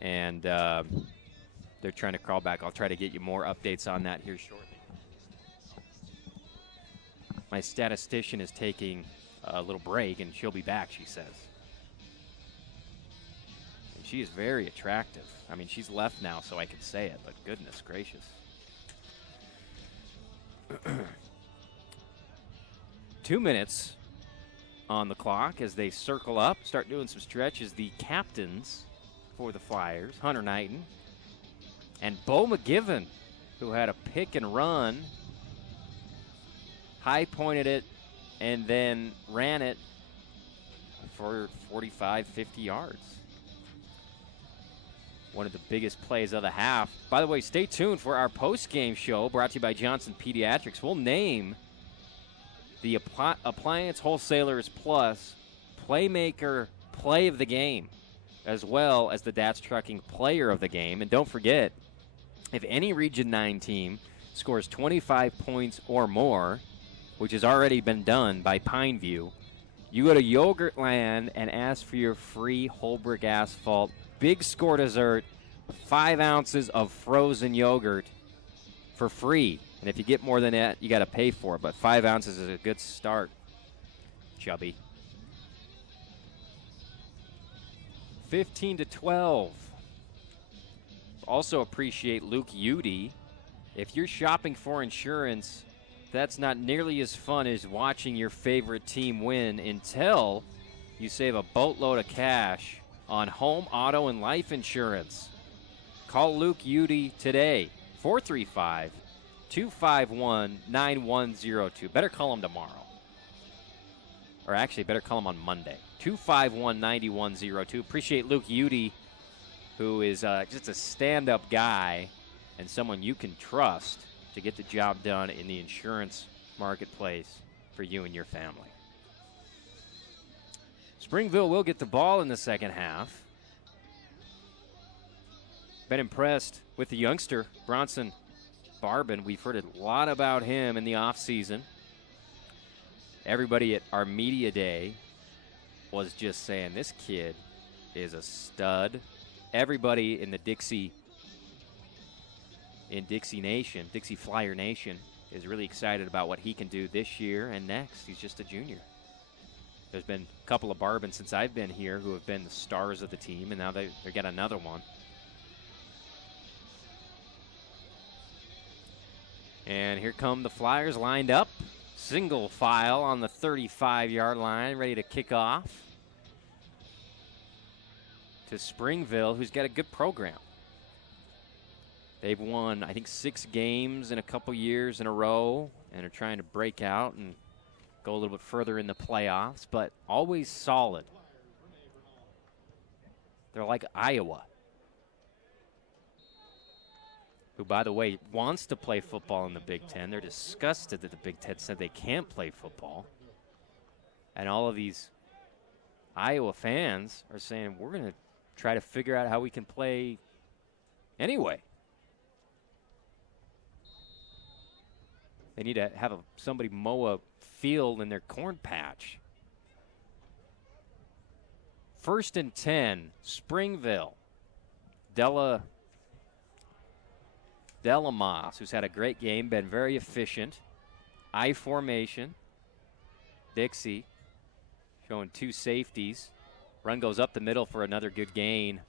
And they're trying to crawl back. I'll try to get you more updates on that here shortly. My statistician is taking a little break, and she'll be back, she says. And she is very attractive. I mean, she's left now, so I can say it, but goodness gracious. 2 minutes on the clock as they circle up, start doing some stretches. The captains for the Flyers, Hunter Knighton and Bo McGivern, who had a pick and run, high pointed it, and then ran it for 45, 50 yards. One of the biggest plays of the half. By the way, stay tuned for our post-game show brought to you by Johnson Pediatrics. We'll name the Appliance Wholesalers Plus Playmaker Play of the Game, as well as the DATS Trucking Player of the Game. And don't forget, if any Region 9 team scores 25 points or more, which has already been done by Pineview, you go to Yogurtland and ask for your free whole brick asphalt big score dessert, 5 ounces of frozen yogurt for free. And if you get more than that, you got to pay for it. But 5 ounces is a good start, chubby. 15-12. Also appreciate Luke Udy. If you're shopping for insurance, that's not nearly as fun as watching your favorite team win until you save a boatload of cash on home, auto, and life insurance. Call Luke Udy today, 435-251-9102. Better call him tomorrow. Or actually, better call him on Monday. 251-9102. Appreciate Luke Udy, who is just a stand-up guy and someone you can trust to get the job done in the insurance marketplace for you and your family. Springville will get the ball in the second half. Been impressed with the youngster, Bronson Barbin. We've heard a lot about him in the offseason. Everybody at our media day was just saying, this kid is a stud. Everybody in the Dixie Nation, Dixie Flyer Nation, is really excited about what he can do this year and next. He's just a junior. There's been a couple of Barbins since I've been here who have been the stars of the team, and now they get another one. And here come the Flyers lined up. Single file on the 35-yard line, ready to kick off to Springville, who's got a good program. They've won, I think, 6 games in a couple years in a row and are trying to break out and go a little bit further in the playoffs, but always solid. They're like Iowa, who, by the way, wants to play football in the Big Ten. They're disgusted that the Big Ten said they can't play football. And all of these Iowa fans are saying, we're going to try to figure out how we can play anyway. They need to have somebody mow a field in their corn patch. 1st and 10, Springville. Delamas, who's had a great game, been very efficient. I formation. Dixie showing 2 safeties. Run goes up the middle for another good gain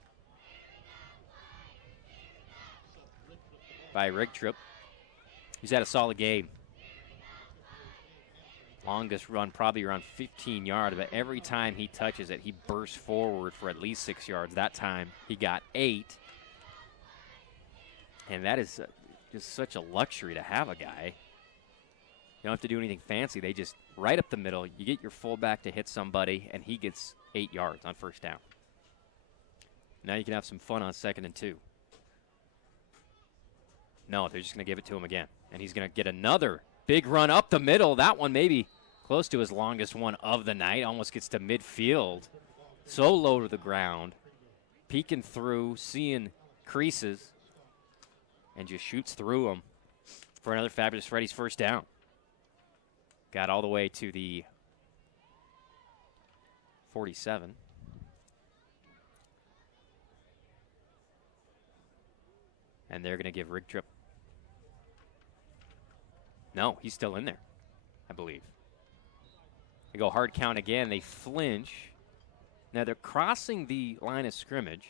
by Rigtrip. He's had a solid game. Longest run probably around 15 yards, but every time he touches it, he bursts forward for at least 6 yards. That time he got 8. And that is just such a luxury to have a guy. You don't have to do anything fancy. They just, right up the middle, you get your fullback to hit somebody, and he gets 8 yards on 1st down. Now you can have some fun on 2nd and 2. No, they're just going to give it to him again. And he's going to get another big run up the middle. That one maybe close to his longest one of the night. Almost gets to midfield. So low to the ground. Peeking through, seeing creases. And just shoots through them for another fabulous Freddy's 1st down. Got all the way to the 47. And they're going to give Rigtrip. No, he's still in there, I believe. They go hard count again. They flinch. Now they're crossing the line of scrimmage.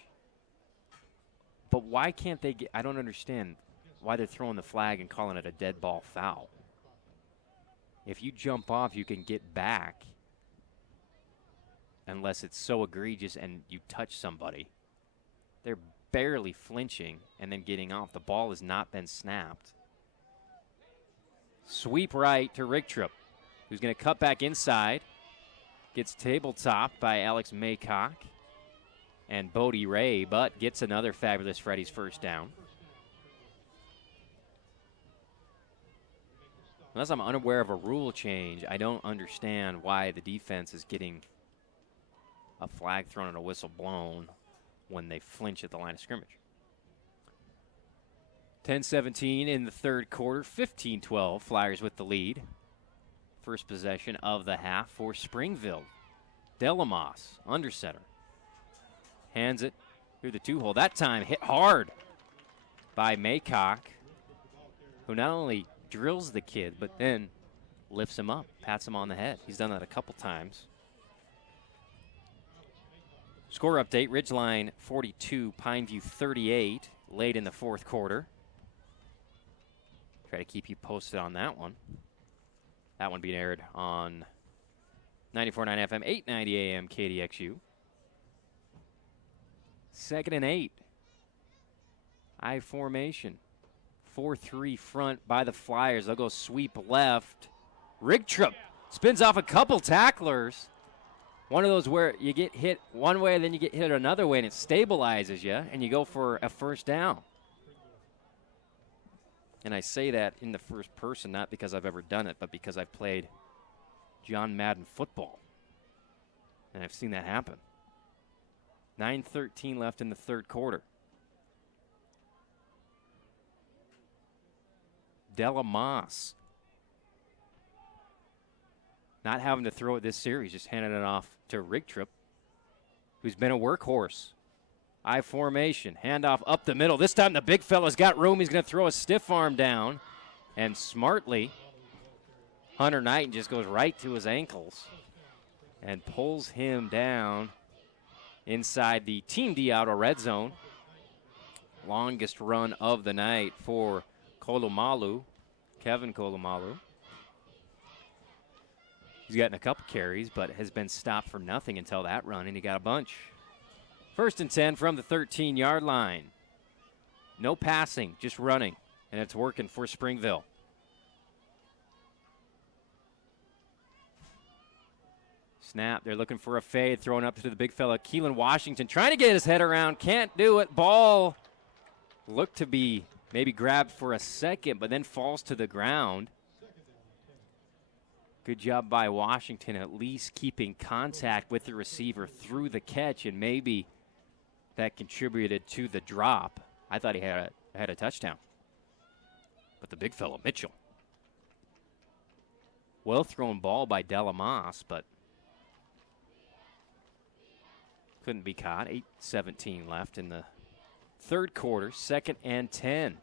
But why can't they get, I don't understand why they're throwing the flag and calling it a dead ball foul. If you jump off, you can get back unless it's so egregious and you touch somebody. They're barely flinching and then getting off. The ball has not been snapped. Sweep right to Rigtrip, who's going to cut back inside. Gets tabletopped by Alex Maycock and Bodie Ray, but gets another fabulous Freddy's 1st down. Unless I'm unaware of a rule change, I don't understand why the defense is getting a flag thrown and a whistle blown when they flinch at the line of scrimmage. 10-17 in the 3rd quarter, 15-12, Flyers with the lead. First possession of the half for Springville. Delamas, under center. Hands it through the 2-hole. That time hit hard by Maycock, who not only drills the kid, but then lifts him up, pats him on the head. He's done that a couple times. Score update, Ridgeline 42, Pineview 38, late in the 4th quarter. Try to keep you posted on that one. That one being aired on 94.9 FM, 890 AM KDXU. 2nd and 8. I formation. 4-3 front by the Flyers. They'll go sweep left. Rigtrip spins off a couple tacklers. One of those where you get hit one way, then you get hit another way, and it stabilizes you, and you go for a 1st down. And I say that in the 1st person, not because I've ever done it, but because I've played John Madden football. And I've seen that happen. 9:13 left in the 3rd quarter. Delamas not having to throw it this series, just handing it off to Rigtrip, who's been a workhorse. I formation, handoff up the middle. This time the big fella's got room. He's going to throw a stiff arm down. And smartly, Hunter Knight just goes right to his ankles and pulls him down inside the Team D Auto red zone. Longest run of the night for Kolomalu. Kevin Kolomalu. He's gotten a couple carries, but has been stopped for nothing until that run, and he got a bunch. 1st and 10 from the 13-yard line. No passing, just running, and it's working for Springville. Snap, they're looking for a fade, throwing up to the big fella, Keelan Washington, trying to get his head around, can't do it. Ball looked to be maybe grabbed for a second, but then falls to the ground. Good job by Washington, at least keeping contact with the receiver through the catch, and maybe that contributed to the drop. I thought he had a touchdown. But the big fellow, Mitchell. Well thrown ball by Delamas, but couldn't be caught. 8:17 left in the third quarter, 2nd and 10.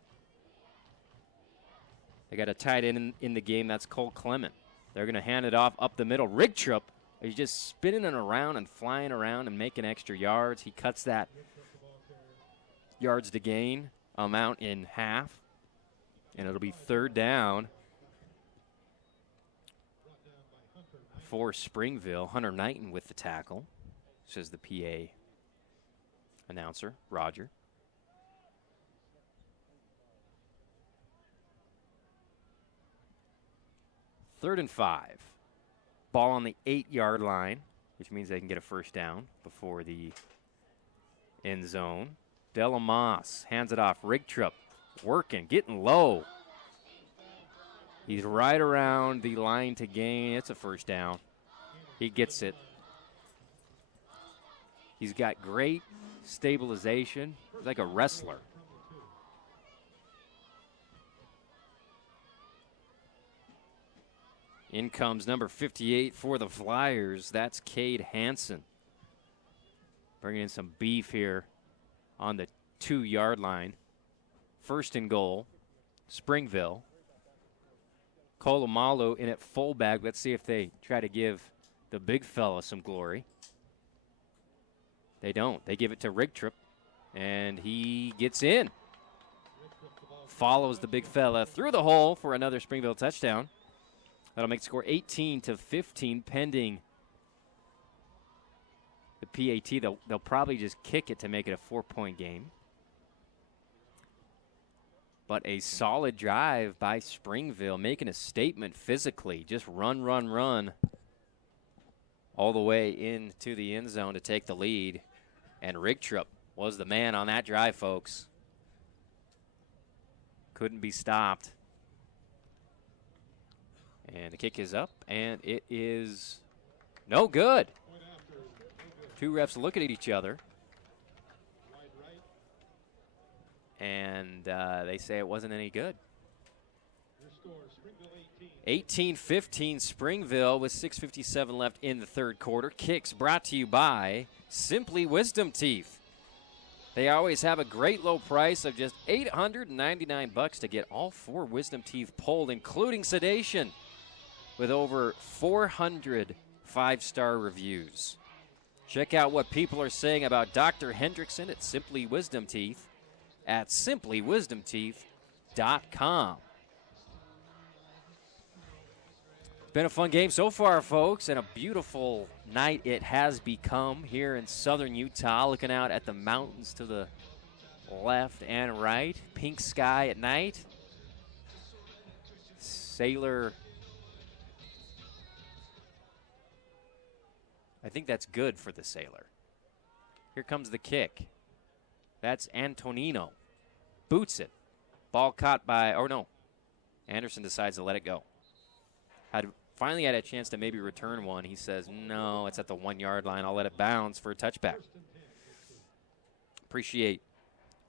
They got a tight end in the game. That's Cole Clement. They're going to hand it off up the middle. Rigtrup is just spinning it around and flying around and making extra yards. He cuts that yards to gain amount in half, and it'll be 3rd down for Springville. Hunter Knighton with the tackle, says the PA announcer, Roger. Third and 5. Ball on the 8-yard line, which means they can get a first down before the end zone. Delamas hands it off. Rigtrup working, getting low. He's right around the line to gain. It's a first down. He gets it. He's got great stabilization. He's like a wrestler. In comes number 58 for the Flyers. That's Cade Hansen. Bringing in some beef here on the 2-yard line. 1st and goal, Springville. Kolomalu in at fullback. Let's see if they try to give the big fella some glory. They don't. They give it to Rigtrup, and he gets in. Follows the big fella through the hole for another Springville touchdown. That'll make the score 18-15 pending the PAT. They'll probably just kick it to make it a 4-point game. But a solid drive by Springville, making a statement physically. Just run, run, run all the way into the end zone to take the lead. And Rigtrup was the man on that drive, folks. Couldn't be stopped. And the kick is up, and it is no good. 2 refs looking at each other. And they say it wasn't any good. 18-15 Springville with 6:57 left in the third quarter. Kicks brought to you by Simply Wisdom Teeth. They always have a great low price of just $899 to get all 4 wisdom teeth pulled, including sedation, with over 400 5-star reviews. Check out what people are saying about Dr. Hendrickson at Simply Wisdom Teeth at simplywisdomteeth.com. It's been a fun game so far, folks, and a beautiful night it has become here in southern Utah. Looking out at the mountains to the left and right. Pink sky at night. Sailor. I think that's good for the Sailor. Here comes the kick. That's Antonino. Boots it. Ball caught by, or no. Anderson decides to let it go. Finally had a chance to maybe return one. He says, no, it's at the 1-yard line. I'll let it bounce for a touchback. Appreciate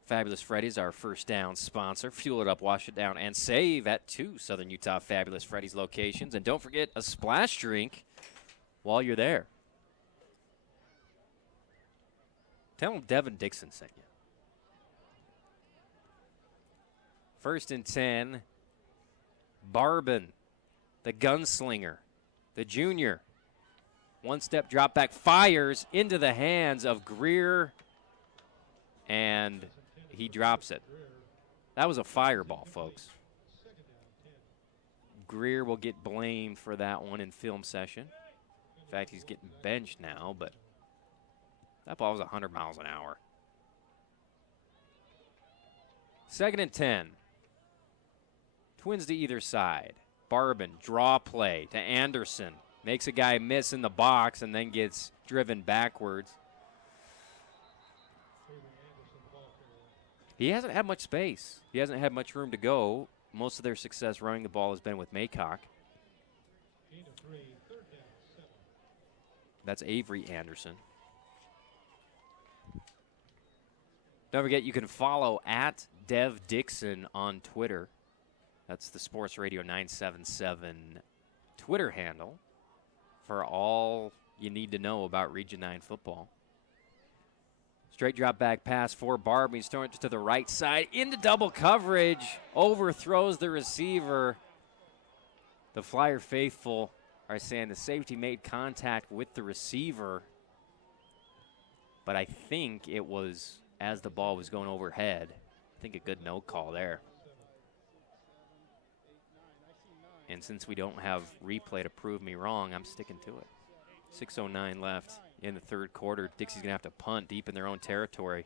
Fabulous Freddy's, our first down sponsor. Fuel it up, wash it down, and save at 2 Southern Utah Fabulous Freddy's locations. And don't forget a splash drink while you're there. Tell them Devin Dixon sent you. 1st and 10. Barbin, the gunslinger, the junior. One-step drop back, fires into the hands of Greer, and he drops it. That was a fireball, folks. Greer will get blamed for that one in film session. In fact, he's getting benched now, but that ball was 100 miles an hour. 2nd and 10. Twins to either side. Barbin, draw play to Anderson. Makes a guy miss in the box and then gets driven backwards. He hasn't had much space. He hasn't had much room to go. Most of their success running the ball has been with Maycock. That's Avery Anderson. Don't forget, you can follow at Dev Dixon on Twitter. That's the Sports Radio 977 Twitter handle for all you need to know about Region 9 football. Straight drop back pass for Barb. He's throwing it to the right side into double coverage. Overthrows the receiver. The Flyer faithful are saying the safety made contact with the receiver. But I think it was as the ball was going overhead. I think a good no call there. And since we don't have replay to prove me wrong, I'm sticking to it. 6:09 left in the third quarter. Dixie's going to have to punt deep in their own territory.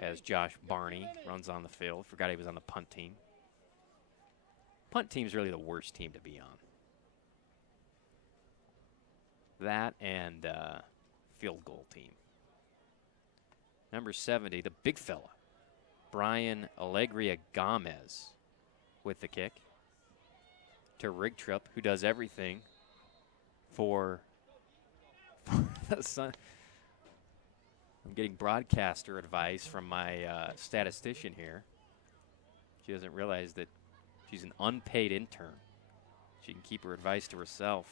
As Josh Barney runs on the field. Forgot he was on the punt team. Punt team's really the worst team to be on. That and field goal team. Number 70, the big fella, Brian Alegria Gomez with the kick to Rigtrup, who does everything for the Sun. I'm getting broadcaster advice from my statistician here. She doesn't realize that she's an unpaid intern. She can keep her advice to herself.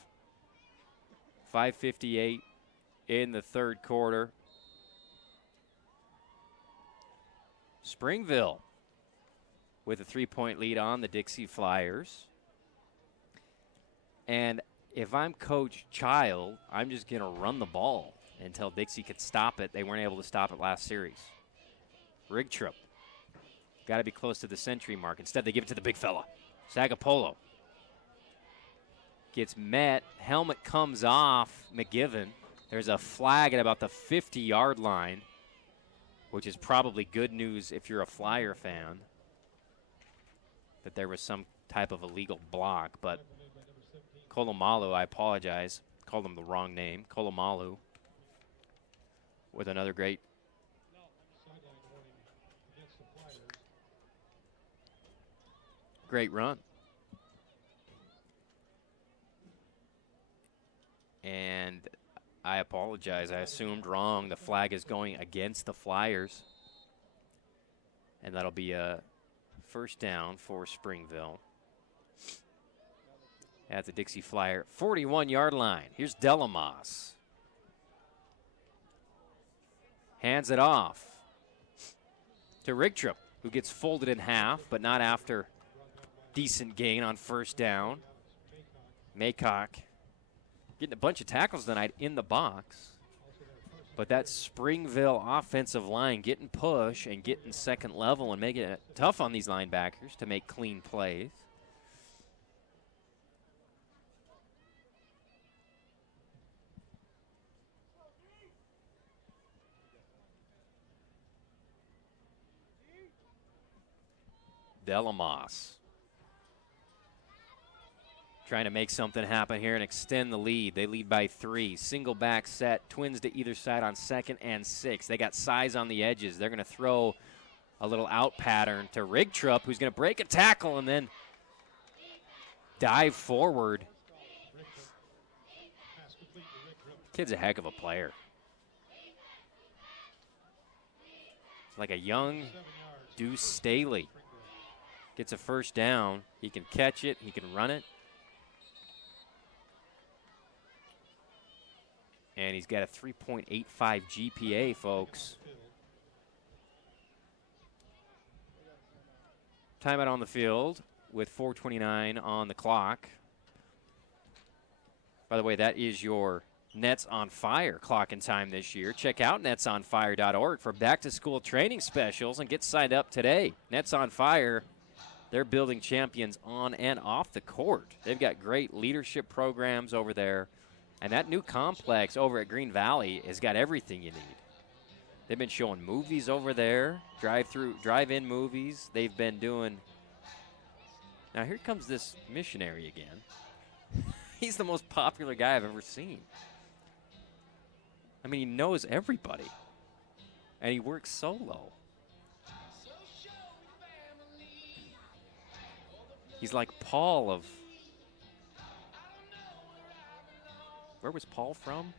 5:58 in the third quarter. Springville with a 3-point lead on the Dixie Flyers. And if I'm Coach Child, I'm just going to run the ball until Dixie could stop it. They weren't able to stop it last series. Rigtrup. Got to be close to the century mark. Instead, they give it to the big fella. Sagapolo. Gets met. Helmet comes off McGivern. There's a flag at about the 50-yard line, which is probably good news if you're a Flyer fan, that there was some type of illegal block. But Kolomalu, I apologize, called him the wrong name. Kolomalu with another great run. And I apologize. I assumed wrong. The flag is going against the Flyers. And that'll be a first down for Springville at the Dixie Flyer 41-yard line. Here's Delamos. Hands it off to Rigtrup, who gets folded in half, but not after decent gain on first down. Maycock getting a bunch of tackles tonight in the box. But that Springville offensive line getting push and getting second level and making it tough on these linebackers to make clean plays. Delamos trying to make something happen here and extend the lead. They lead by 3. Single back set. Twins to either side on 2nd and 6. They got size on the edges. They're going to throw a little out pattern to Rigtrup, who's going to break a tackle and then dive forward. Kid's a heck of a player. Like a young Deuce Staley. Gets a first down. He can catch it. He can run it. And he's got a 3.85 GPA, folks. Timeout on the field with 4:29 on the clock. By the way, that is your Nets on Fire clocking time this year. Check out netsonfire.org for back-to-school training specials and get signed up today. Nets on Fire, they're building champions on and off the court. They've got great leadership programs over there, and that new complex over at Green Valley has got everything you need. They've been showing movies over there, drive-in movies. They've been doing. Now here comes this missionary again. He's the most popular guy I've ever seen. I mean, he knows everybody, and he works solo. He's like Paul of. Where was Paul from?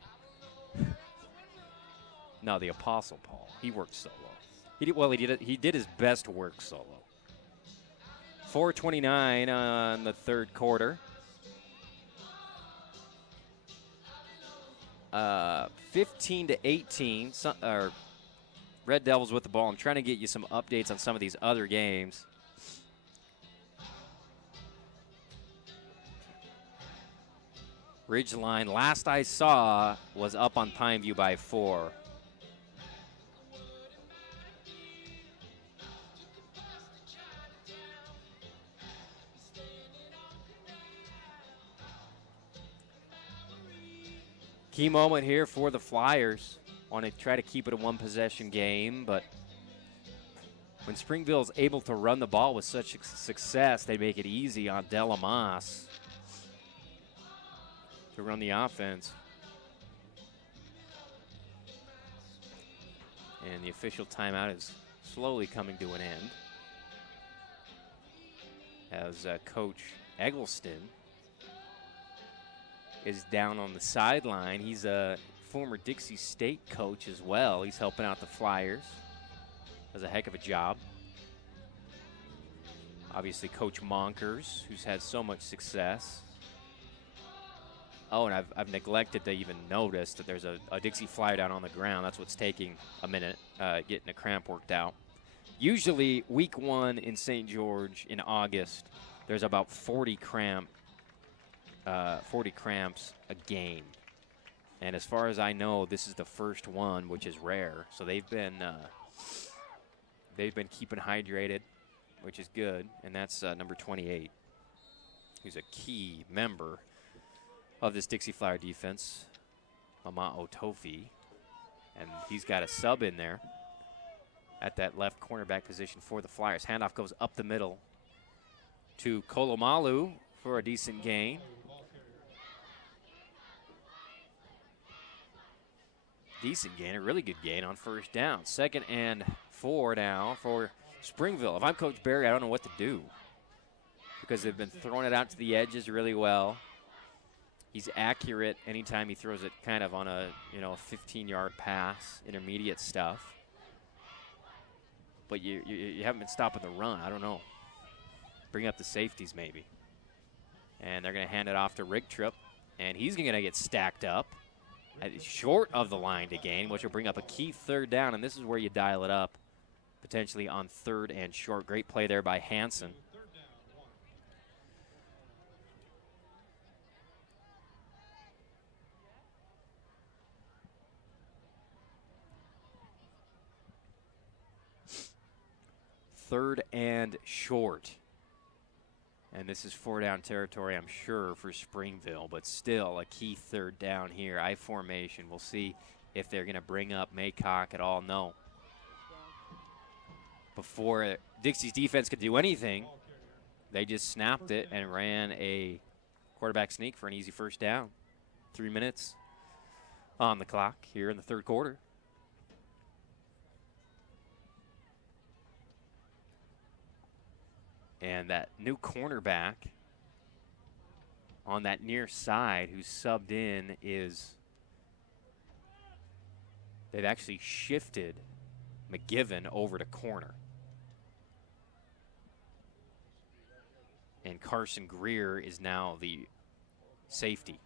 No, the Apostle Paul. He worked solo. He did his best work solo. 4:29 on the third quarter. 15-18. Red Devils with the ball. I'm trying to get you some updates on some of these other games. Ridgeline, last I saw, was up on Pineview by 4. Key moment here for the Flyers. Want to try to keep it a one-possession game, but when Springville's able to run the ball with such success, they make it easy on Delamas to run the offense. And the official timeout is slowly coming to an end as Coach Eggleston is down on the sideline. He's a former Dixie State coach as well. He's helping out the Flyers. Does a heck of a job. Obviously, Coach Monkers, who's had so much success. Oh, and I've neglected to even notice that there's a Dixie Flyer down on the ground. That's what's taking a minute, getting a cramp worked out. Usually, week 1 in St. George in August, there's about 40 cramps a game. And as far as I know, this is the first one, which is rare. So they've been keeping hydrated, which is good. And that's number 28, who's a key member of this Dixie Flyer defense, Mama Otofi. And he's got a sub in there at that left cornerback position for the Flyers. Handoff goes up the middle to Kolomalu for a decent gain. Decent gain, a really good gain on first down. 2nd and 4 now for Springville. If I'm Coach Barry, I don't know what to do because they've been throwing it out to the edges really well. He's accurate anytime he throws it kind of on a 15-yard pass, intermediate stuff. But you haven't been stopping the run. I don't know. Bring up the safeties maybe. And they're going to hand it off to Rigtrip, and he's going to get stacked up short of the line to gain, which will bring up a key 3rd down, and this is where you dial it up, potentially on 3rd and short. Great play there by Hansen. Third and short. And this is 4-down territory, I'm sure, for Springville, but still a key 3rd down here. I formation. We'll see if they're going to bring up Maycock at all. No. Before Dixie's defense could do anything, they just snapped it and ran a quarterback sneak for an easy first down. 3 minutes on the clock here in the third quarter. And that new cornerback on that near side who's subbed in is, they've actually shifted McGivern over to corner. And Carson Greer is now the safety.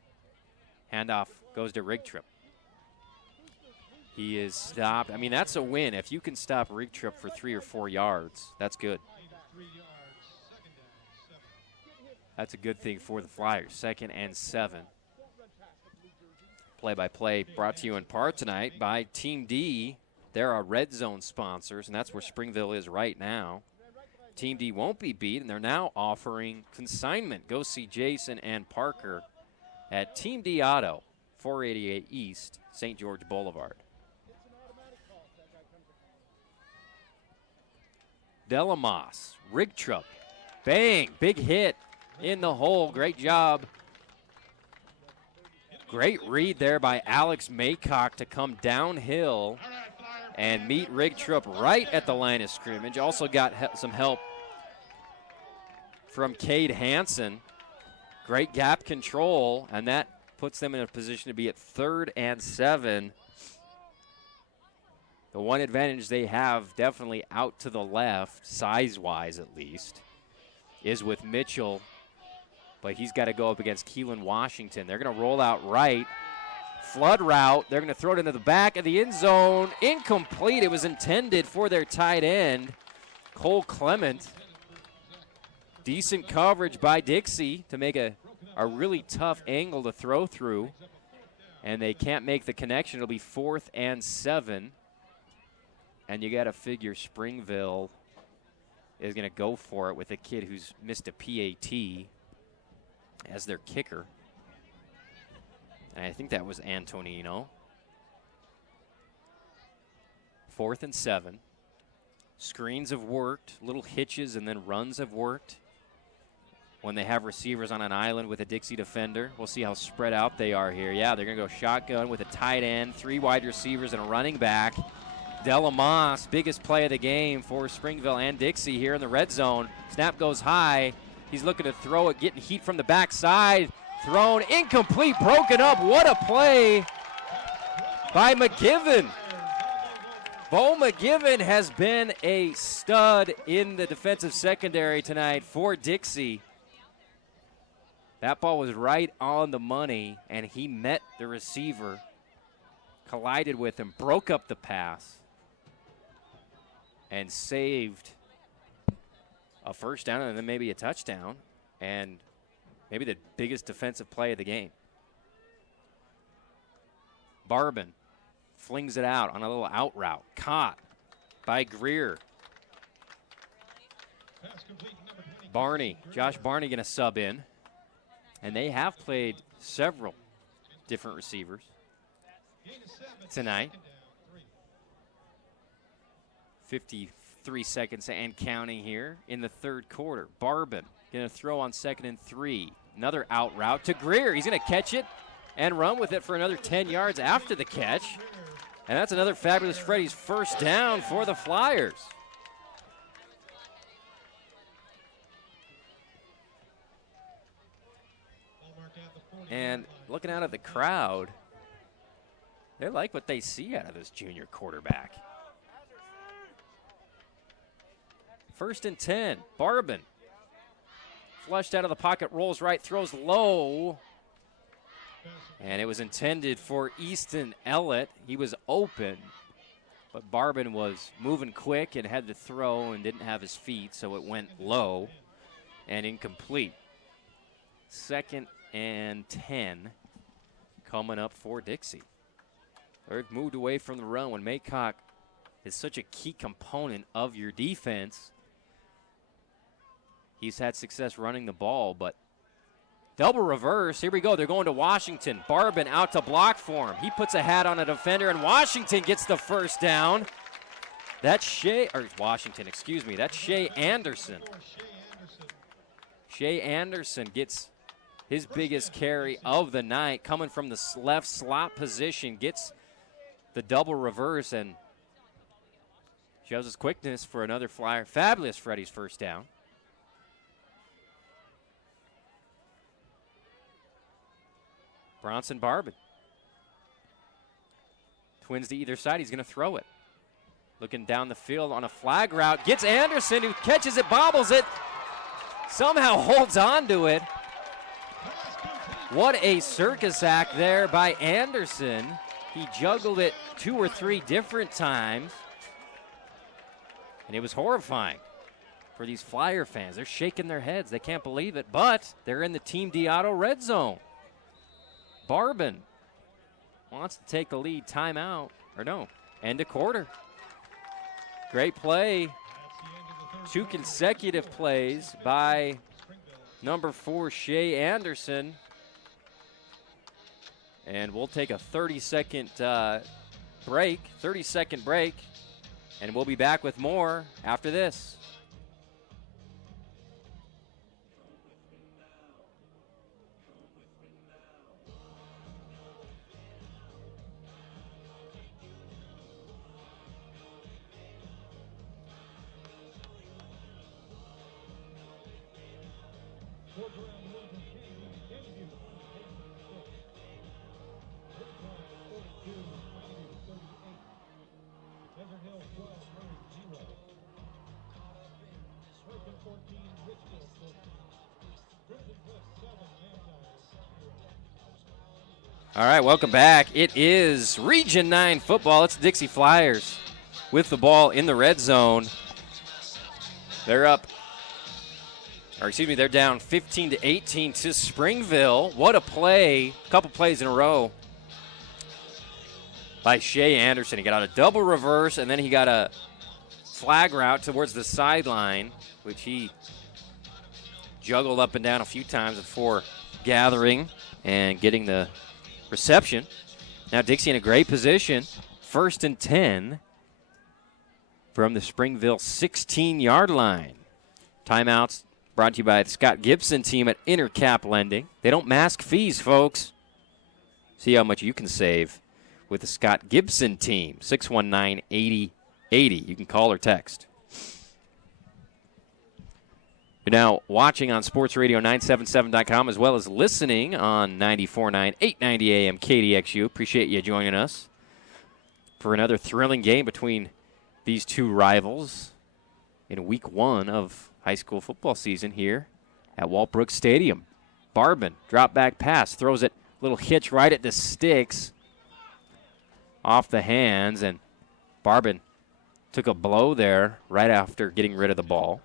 Handoff goes to Rigtrip. He is stopped. I mean, that's a win. If you can stop Rigtrip for 3 or 4 yards, that's good. That's a good thing for the Flyers. 2nd and 7. play-by-play brought to you in part tonight by Team D. They're our Red Zone sponsors, and that's where Springville is right now. Team D won't be beat, and they're now offering consignment. Go see Jason and Parker at Team D Auto, 488 East, St. George Boulevard. Delamos, Rigtrup, bang, big hit in the hole. Great job. Great read there by Alex Maycock to come downhill and meet Rigtrup right at the line of scrimmage. Also got some help from Cade Hansen. Great gap control, and that puts them in a position to be at 3rd and 7. The one advantage they have, definitely out to the left, size-wise at least, is with Mitchell. But he's got to go up against Keelan Washington. They're going to roll out right. Flood route. They're going to throw it into the back of the end zone. Incomplete. It was intended for their tight end, Cole Clement. Decent coverage by Dixie to make a really tough angle to throw through. And they can't make the connection. It'll be 4th and 7. And you got to figure Springville is going to go for it with a kid who's missed a PAT as their kicker. And I think that was Antonino. 4th and 7. Screens have worked, little hitches and then runs have worked. When they have receivers on an island with a Dixie defender, we'll see how spread out they are here. Yeah, they're going to go shotgun with a tight end, 3 wide receivers and a running back. Delamos, biggest play of the game for Springville and Dixie here in the red zone. Snap goes high. He's looking to throw it, getting heat from the backside. Thrown, incomplete, broken up. What a play by McGivern. Bo McGivern has been a stud in the defensive secondary tonight for Dixie. That ball was right on the money, and he met the receiver, collided with him, broke up the pass, and saved a first down and then maybe a touchdown, and maybe the biggest defensive play of the game. Barbin flings it out on a little out route. Caught by Greer. Barney, Josh Barney going to sub in. And they have played several different receivers tonight. 53 seconds and counting here in the third quarter. Barbin going to throw on 2nd and 3. Another out route to Greer. He's going to catch it and run with it for another 10 yards after the catch. And that's another Fabulous Freddy's first down for the Flyers. And looking out at the crowd, they like what they see out of this junior quarterback. 1st and 10. Barbin. Flushed out of the pocket, rolls right, throws low. And it was intended for Easton Ellett. He was open, but Barbin was moving quick and had to throw and didn't have his feet, so it went low and incomplete. 2nd and 10 coming up for Dixie. They've moved away from the run when Maycock is such a key component of your defense. He's had success running the ball, but double reverse. Here we go. They're going to Washington. Barbin out to block for him. He puts a hat on a defender, and Washington gets the first down. That's Shea Anderson. Shea Anderson gets his biggest carry of the night, coming from the left slot position, gets the double reverse and shows his quickness for another Flyer. Fabulous Freddy's first down. Bronson Barbin. Twins to either side. He's going to throw it. Looking down the field on a flag route. Gets Anderson, who catches it, bobbles it. Somehow holds on to it. What a circus act there by Anderson. He juggled it 2 or 3 different times. And it was horrifying for these Flyer fans. They're shaking their heads. They can't believe it. But they're in the Team D Auto red zone. Barbin wants to take the lead. Timeout. Or no, end of quarter. Great play. 2 consecutive plays by number 4, Shea Anderson. And we'll take a 30-second break, and we'll be back with more after this. All right, welcome back. It is Region 9 football. It's the Dixie Flyers with the ball in the red zone. They're down 15-18 to Springville. What a play. A couple plays in a row by Shea Anderson. He got out a double reverse, and then he got a flag route towards the sideline, which he juggled up and down a few times before gathering and getting the reception. Now Dixie in a great position. 1st and 10 from the Springville 16-yard line. Timeouts brought to you by the Scott Gibson team at Intercap Lending. They don't mask fees, folks. See how much you can save with the Scott Gibson team. 619-8080. You can call or text. You're now watching on sportsradio977.com as well as listening on 94.9, 890 AM KDXU. Appreciate you joining us for another thrilling game between these two rivals in week 1 of high school football season here at Walbrook Stadium. Barbin, drop back pass, throws it, little hitch right at the sticks, off the hands, and Barbin took a blow there right after getting rid of the ball.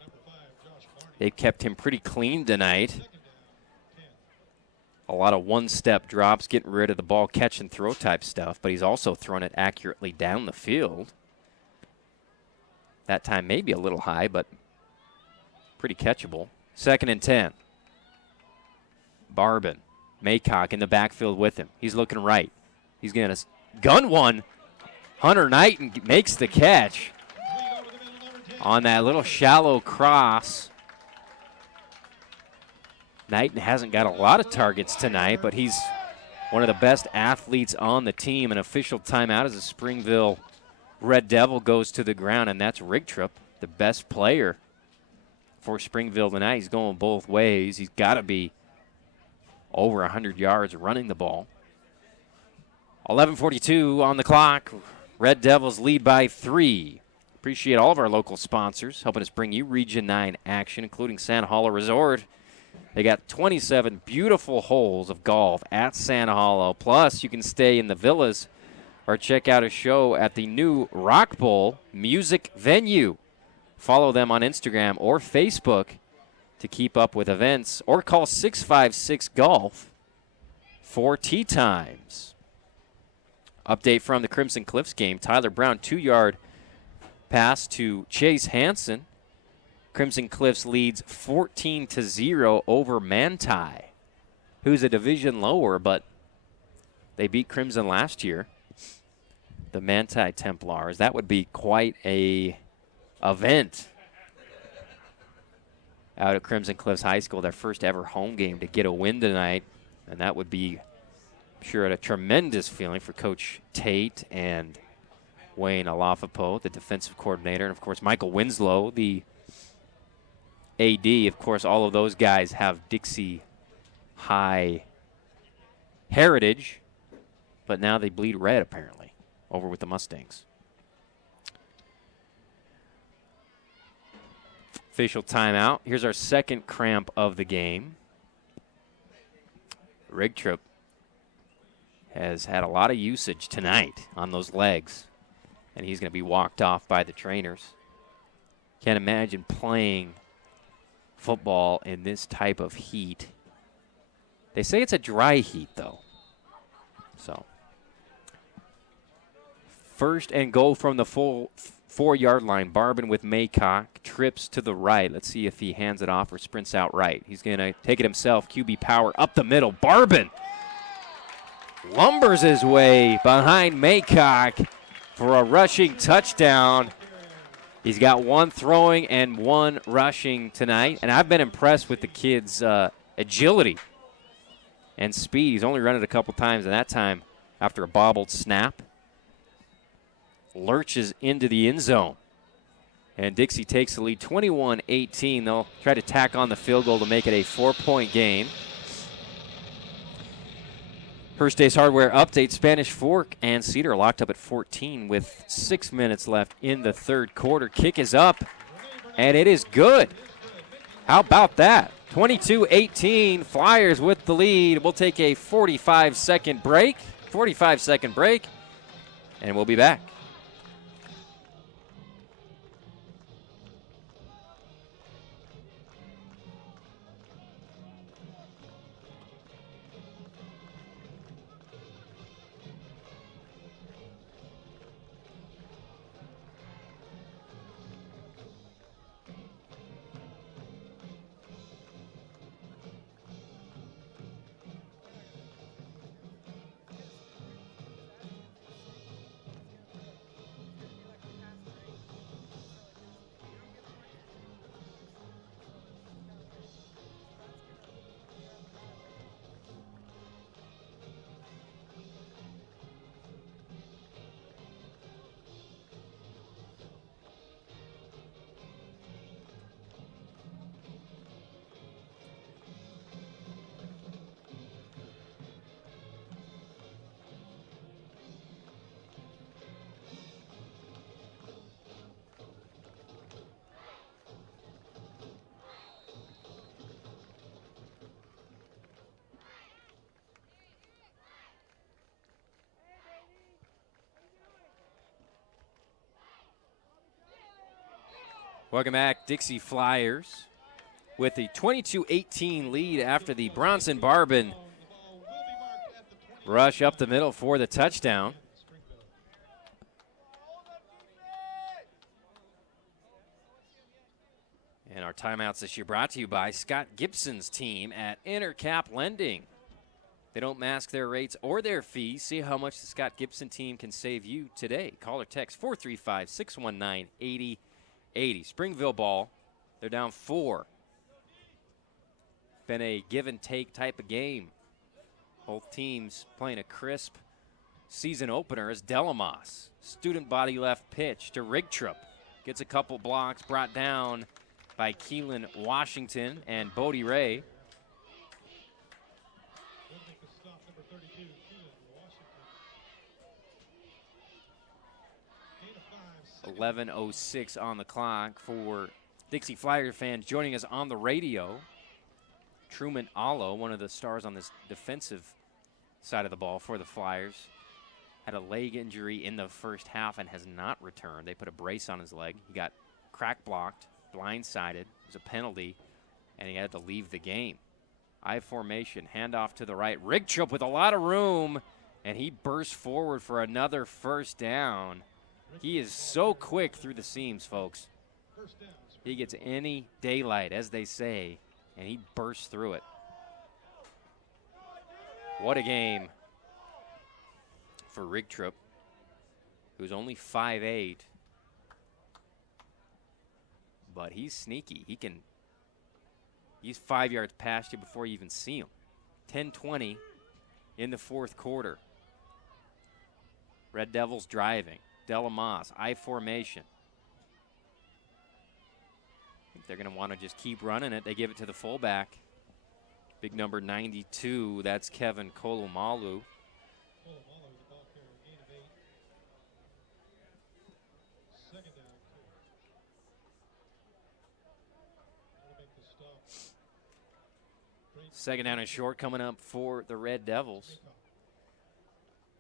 They've kept him pretty clean tonight. A lot of one-step drops, getting rid of the ball, catch and throw type stuff, but he's also thrown it accurately down the field. That time maybe a little high, but pretty catchable. 2nd and 10. Barbin, Maycock in the backfield with him. He's looking right. He's going to gun one. Hunter Knighton makes the catch on that little shallow cross. Knighton hasn't got a lot of targets tonight, but he's one of the best athletes on the team. An official timeout as the Springville Red Devil goes to the ground, and that's Rigtrup, the best player for Springville tonight. He's going both ways. He's got to be over 100 yards running the ball. 11:42 on the clock. Red Devils lead by 3. Appreciate all of our local sponsors helping us bring you Region 9 action, including Santa Hollow Resort. They got 27 beautiful holes of golf at Santa Hollow. Plus, you can stay in the villas or check out a show at the new Rock Bowl music venue. Follow them on Instagram or Facebook to keep up with events, or call 656-GOLF for tee times. Update from the Crimson Cliffs game. Tyler Brown, 2-yard pass to Chase Hansen. Crimson Cliffs leads 14-0 over Manti, who's a division lower, but they beat Crimson last year. The Manti Templars. That would be quite a event out at Crimson Cliffs High School, their first ever home game, to get a win tonight. And that would be, I'm sure, a tremendous feeling for Coach Tate and Wayne Alafapo, the defensive coordinator, and, of course, Michael Winslow, the AD. Of course, all of those guys have Dixie High heritage, but now they bleed red, apparently, over with the Mustangs. Official timeout. Here's our second cramp of the game. Rigtrup has had a lot of usage tonight on those legs, and he's going to be walked off by the trainers. Can't imagine playing football in this type of heat. They say it's a dry heat, though. So First and goal from the full 4-yard line. Barben with Maycock. Trips to the right. Let's see if he hands it off or sprints out right. He's going to take it himself. QB power up the middle. Barben lumbers his way behind Maycock for a rushing touchdown. He's got one throwing and one rushing tonight, and I've been impressed with the kid's agility and speed. He's only run it a couple times, and that time after a bobbled snap. Lurches into the end zone. And Dixie takes the lead 21-18. They'll try to tack on the field goal to make it a 4-point game. First Days Hardware update. Spanish Fork and Cedar locked up at 14 with 6 minutes left in the third quarter. Kick is up, and it is good. How about that? 22-18, Flyers with the lead. We'll take a 45-second break, and we'll be back. Welcome back, Dixie Flyers with the 22-18 lead after the Bronson Barben rush up the middle for the touchdown. And our timeouts this year brought to you by Scott Gibson's team at Intercap Lending. They don't mask their rates or their fees. See how much the Scott Gibson team can save you today. Call or text 435-619-8080. Springville ball, they're down 4. Been a give-and-take type of game. Both teams playing a crisp season opener as Delamos. Student body left pitch to Rigtrup. Gets a couple blocks brought down by Keelan Washington and Bodie Ray. 11:06 on the clock for Dixie Flyer fans joining us on the radio. Truman Allo, one of the stars on this defensive side of the ball for the Flyers, had a leg injury in the first half and has not returned. They put a brace on his leg. He got crack blocked, blindsided. It was a penalty, and he had to leave the game. I formation, handoff to the right. Rigtrup with a lot of room, and he bursts forward for another first down. He is so quick through the seams, folks. He gets any daylight, as they say, and he bursts through it. What a game for Rigtrup, who's only 5'8", but he's sneaky. He's 5 yards past you before you even see him. 10-20 in the fourth quarter. Red Devils driving. Delamos, I formation. I think they're going to want to just keep running it. They give it to the fullback. Big number 92, that's Kevin Kolomalu. Second down and short coming up for the Red Devils.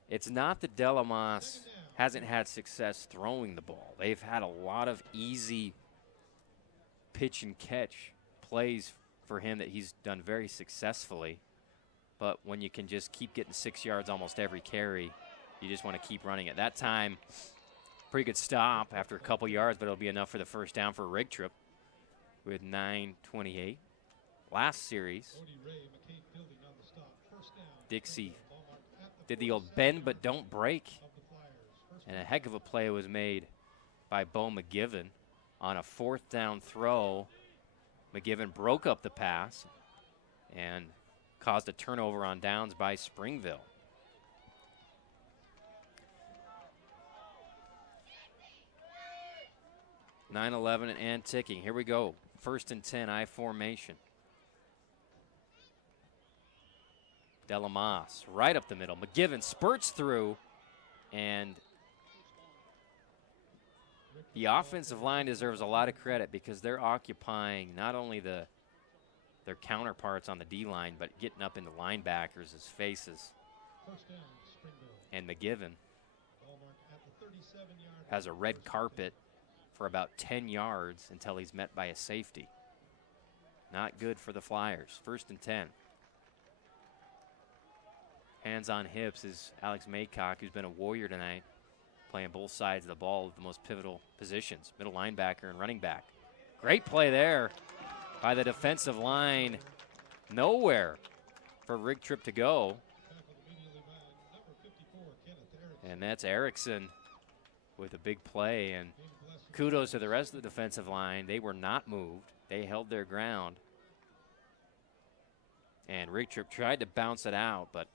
It's not that Delamos hasn't had success throwing the ball. They've had a lot of easy pitch and catch plays for him that he's done very successfully. But when you can just keep getting 6 yards almost every carry, you just want to keep running it. That time, pretty good stop after a couple yards, but it'll be enough for the first down for Rigtrip with 9:28. Last series, Dixie did the old bend but don't break, and a heck of a play was made by Bo McGivern on a 4th down throw. McGivern broke up the pass and caused a turnover on downs by Springville. (9:11) and ticking. Here we go. 1st and 10, I formation. Delamas right up the middle. McGivern spurts through, and the offensive line deserves a lot of credit because they're occupying not only their counterparts on the D-line, but getting up into linebackers' faces. And McGivern has a red carpet for about 10 yards until he's met by a safety. Not good for the Flyers. 1st and 10. Hands on hips is Alex Maycock, who's been a warrior tonight, playing both sides of the ball with the most pivotal positions, middle linebacker and running back. Great play there by the defensive line. Nowhere for Rigtrip to go. And that's Erickson with a big play, and kudos to the rest of the defensive line. They were not moved. They held their ground. And Rigtrip tried to bounce it out, but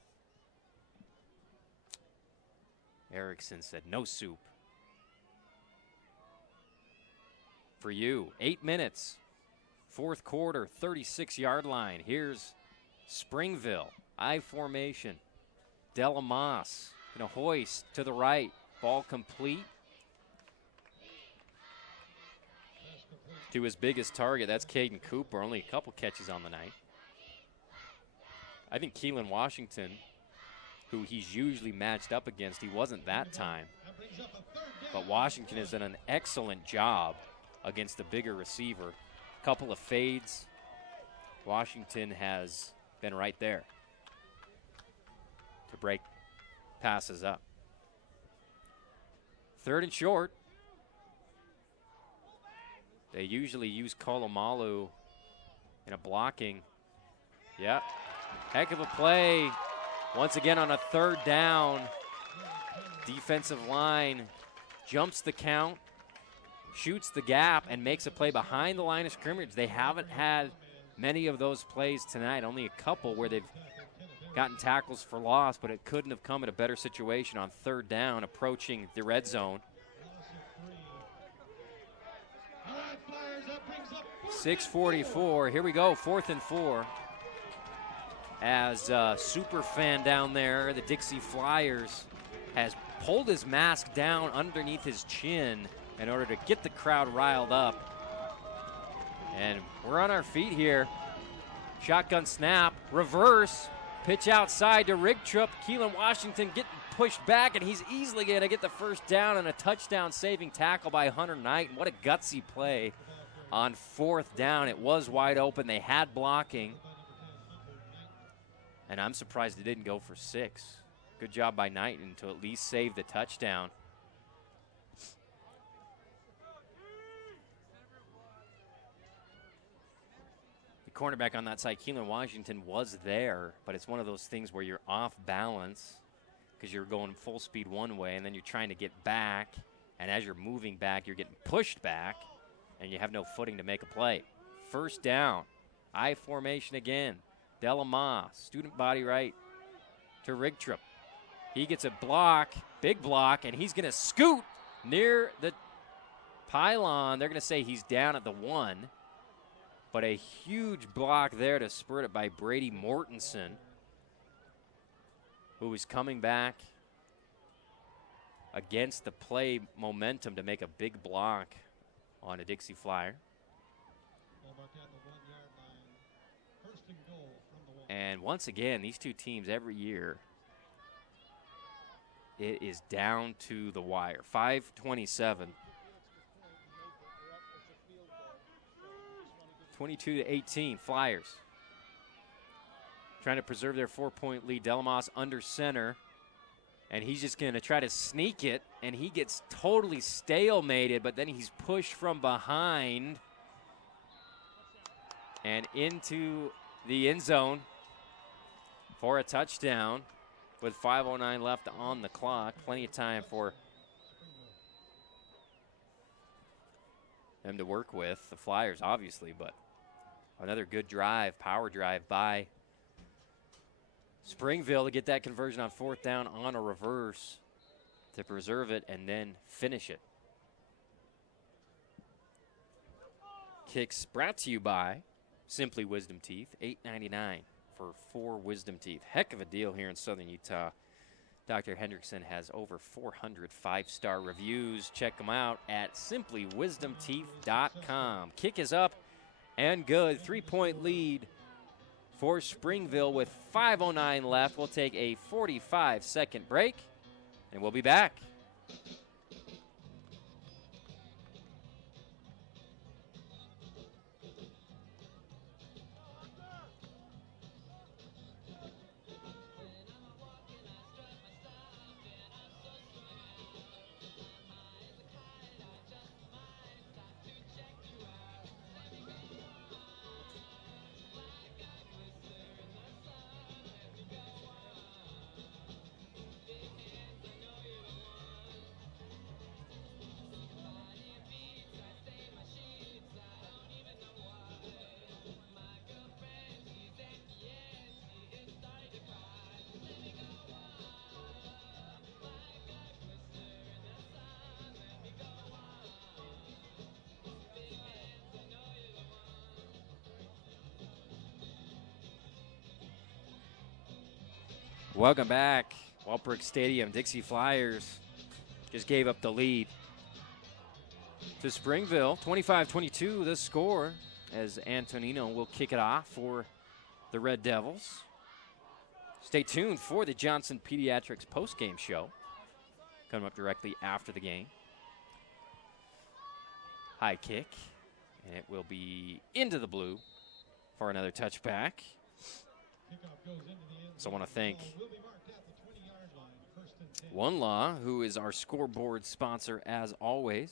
Erickson said, no soup. For you, 8 minutes, 4th quarter, 36-yard line. Here's Springville, I formation. Delamas in a hoist to the right. Ball complete to his biggest target. That's Caden Cooper. Only a couple catches on the night. I think Keelan Washington, who he's usually matched up against, he wasn't that time. But Washington has done an excellent job against the bigger receiver. Couple of fades. Washington has been right there to break passes up. 3rd and short. They usually use Kolomalu in a blocking. Yeah, heck of a play. Once again on a 3rd down. Defensive line jumps the count, shoots the gap, and makes a play behind the line of scrimmage. They haven't had many of those plays tonight, only a couple where they've gotten tackles for loss, but it couldn't have come at a better situation on 3rd down, approaching the red zone. 6:44, here we go, 4th and 4. As super fan down there, the Dixie Flyers, has pulled his mask down underneath his chin in order to get the crowd riled up. And we're on our feet here. Shotgun snap, reverse, pitch outside to Rigtrip. Keelan Washington getting pushed back, and he's easily going to get the first down and a touchdown-saving tackle by Hunter Knight. And what a gutsy play on 4th down. It was wide open. They had blocking. And I'm surprised it didn't go for 6. Good job by Knighton to at least save the touchdown. The cornerback on that side, Keelan Washington, was there, but it's one of those things where you're off balance because you're going full speed one way, and then you're trying to get back, and as you're moving back, you're getting pushed back, and you have no footing to make a play. 1st down, I formation again. Delamas, student body right to Rigtrip. He gets a block, big block, and he's going to scoot near the pylon. They're going to say he's down at the 1, but a huge block there to spurt it by Brady Mortensen, who is coming back against the play momentum to make a big block on a Dixie Flyer. And once again, these two teams every year, it is down to the wire. 5:27. 22-18, Flyers. Trying to preserve their 4-point lead. Delamas under center. And he's just going to try to sneak it, and he gets totally stalemated, but then he's pushed from behind and into the end zone for a touchdown with 5:09 left on the clock. Plenty of time for them to work with, the Flyers, obviously, but another good drive, power drive by Springville to get that conversion on 4th down on a reverse to preserve it and then finish it. Kicks brought to you by Simply Wisdom Teeth, $8.99 for 4 wisdom teeth. Heck of a deal here in Southern Utah. Dr. Hendrickson has over 400 5-star reviews. Check them out at simplywisdomteeth.com. Kick is up and good. 3-point lead for Springville with 5:09 left. We'll take a 45-second break, and we'll be back. Welcome back. Walbrook Stadium. Dixie Flyers just gave up the lead to Springville. 25-22 the score as Antonino will kick it off for the Red Devils. Stay tuned for the Johnson Pediatrics postgame show. Coming up directly after the game. High kick. And it will be into the blue for another touchback. So I want to thank One Law, who is our scoreboard sponsor as always.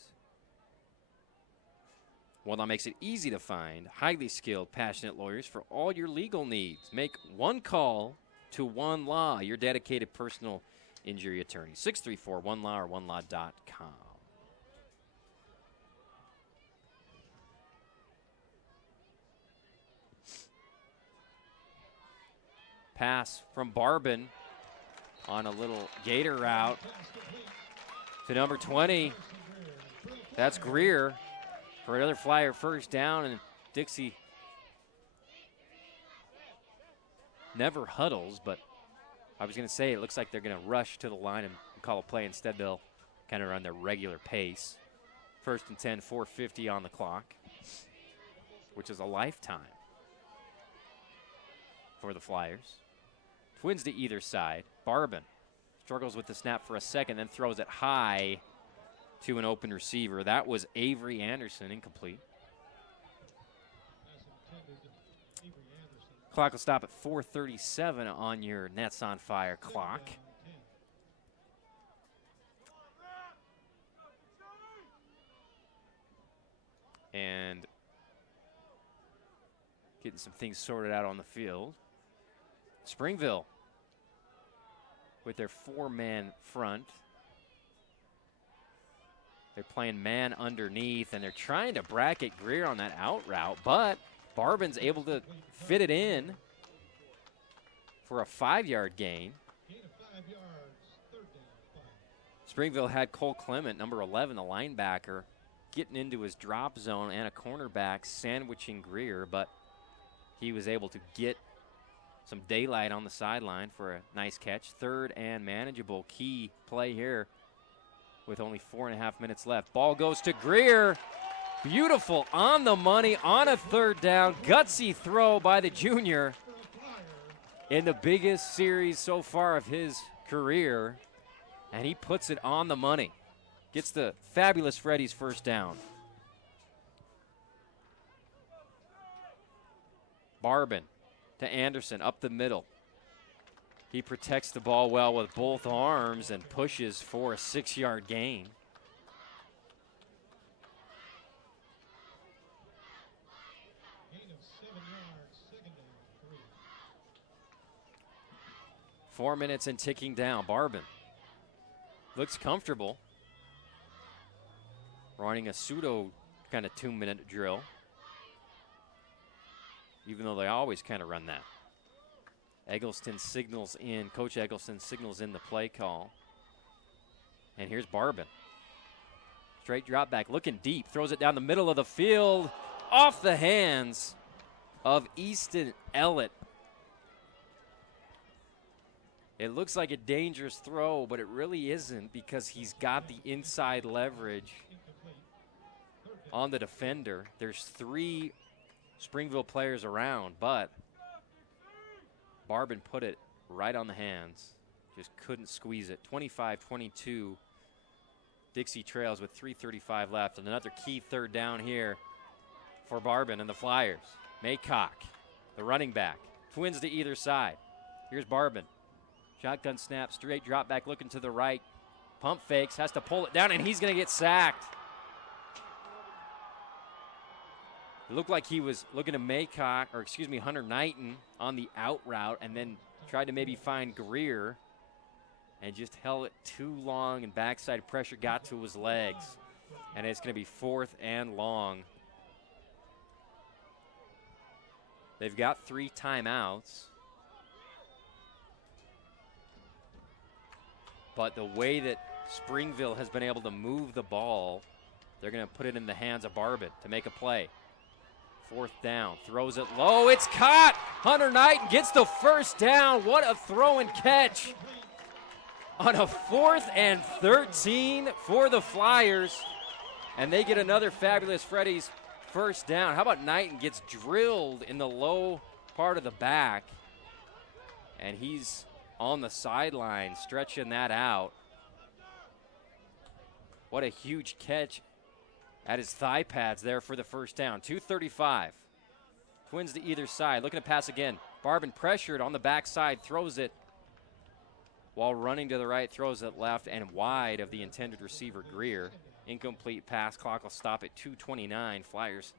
One Law makes it easy to find highly skilled, passionate lawyers for all your legal needs. Make one call to One Law, your dedicated personal injury attorney. 634-1LAW or onelaw.com. Pass from Barbin on a little gator route to number 20. That's Greer for another Flyer first down, and Dixie never huddles, but I was going to say it looks like they're going to rush to the line and call a play. Instead, they'll kind of run their regular pace. 1st and 10, 4:50 on the clock, which is a lifetime for the Flyers. Twins to either side. Barbin struggles with the snap for a second, then throws it high to an open receiver. That was Avery Anderson, incomplete. Clock will stop at 4:37 on your Nets on Fire clock. And getting some things sorted out on the field. Springville with their 4-man front. They're playing man underneath, and they're trying to bracket Greer on that out route, but Barbin's able to fit it in for a 5-yard gain. Springville had Cole Clement, number 11, the linebacker, getting into his drop zone and a cornerback sandwiching Greer, but he was able to get some daylight on the sideline for a nice catch. 3rd and manageable. Key play here with only 4.5 minutes left. Ball goes to Greer. Beautiful on the money on a 3rd down. Gutsy throw by the junior in the biggest series so far of his career. And he puts it on the money. Gets the fabulous Freddy's first down. Barbin to Anderson up the middle. He protects the ball well with both arms and pushes for a 6-yard gain. Gain of 7 yards, second down, 3. 4 minutes and ticking down. Barbin looks comfortable. Running a pseudo kind of 2-minute drill, even though they always kind of run that. Eggleston signals in, Coach Eggleston signals in the play call. And here's Barbin. Straight drop back, looking deep, throws it down the middle of the field, off the hands of Easton Ellett. It looks like a dangerous throw, but it really isn't because he's got the inside leverage on the defender. There's 3 Springville players around, but Barbin put it right on the hands. Just couldn't squeeze it. 25-22. Dixie trails with 3:35 left. And another key 3rd down here for Barbin and the Flyers. Maycock, the running back. Twins to either side. Here's Barbin. Shotgun snap, straight drop back, looking to the right. Pump fakes, has to pull it down, and he's going to get sacked. It looked like he was looking to Hunter Knighton on the out route and then tried to maybe find Greer and just held it too long, and backside pressure got to his legs. And it's going to be 4th and long. They've got 3 timeouts. But the way that Springville has been able to move the ball, they're going to put it in the hands of Barbin to make a play. 4th down, throws it low, it's caught! Hunter Knighton gets the 1st down. What a throw and catch on a 4th and 13 for the Flyers. And they get another fabulous Freddy's 1st down. How about Knighton gets drilled in the low part of the back, and he's on the sideline stretching that out. What a huge catch at his thigh pads there for the 1st down. 2:35. Twins to either side. Looking to pass again. Barbin pressured on the backside, throws it while running to the right, throws it left and wide of the intended receiver, Greer. Incomplete pass. Clock will stop at 2:29. Flyers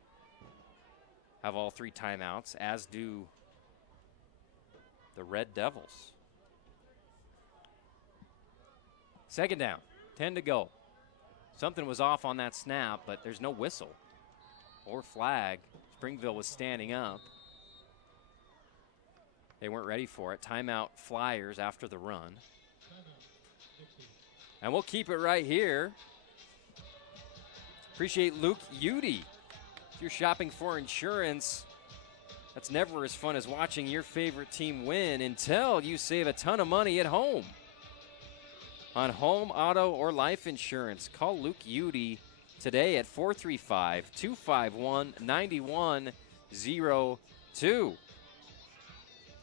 have all 3 timeouts, as do the Red Devils. 2nd down. 10 to go. Something was off on that snap, but there's no whistle or flag. Springville was standing up. They weren't ready for it. Timeout Flyers after the run. And we'll keep it right here. Appreciate Luke Udy. If you're shopping for insurance, that's never as fun as watching your favorite team win until you save a ton of money at home. On home, auto, or life insurance, call Luke Udy today at 435-251-9102.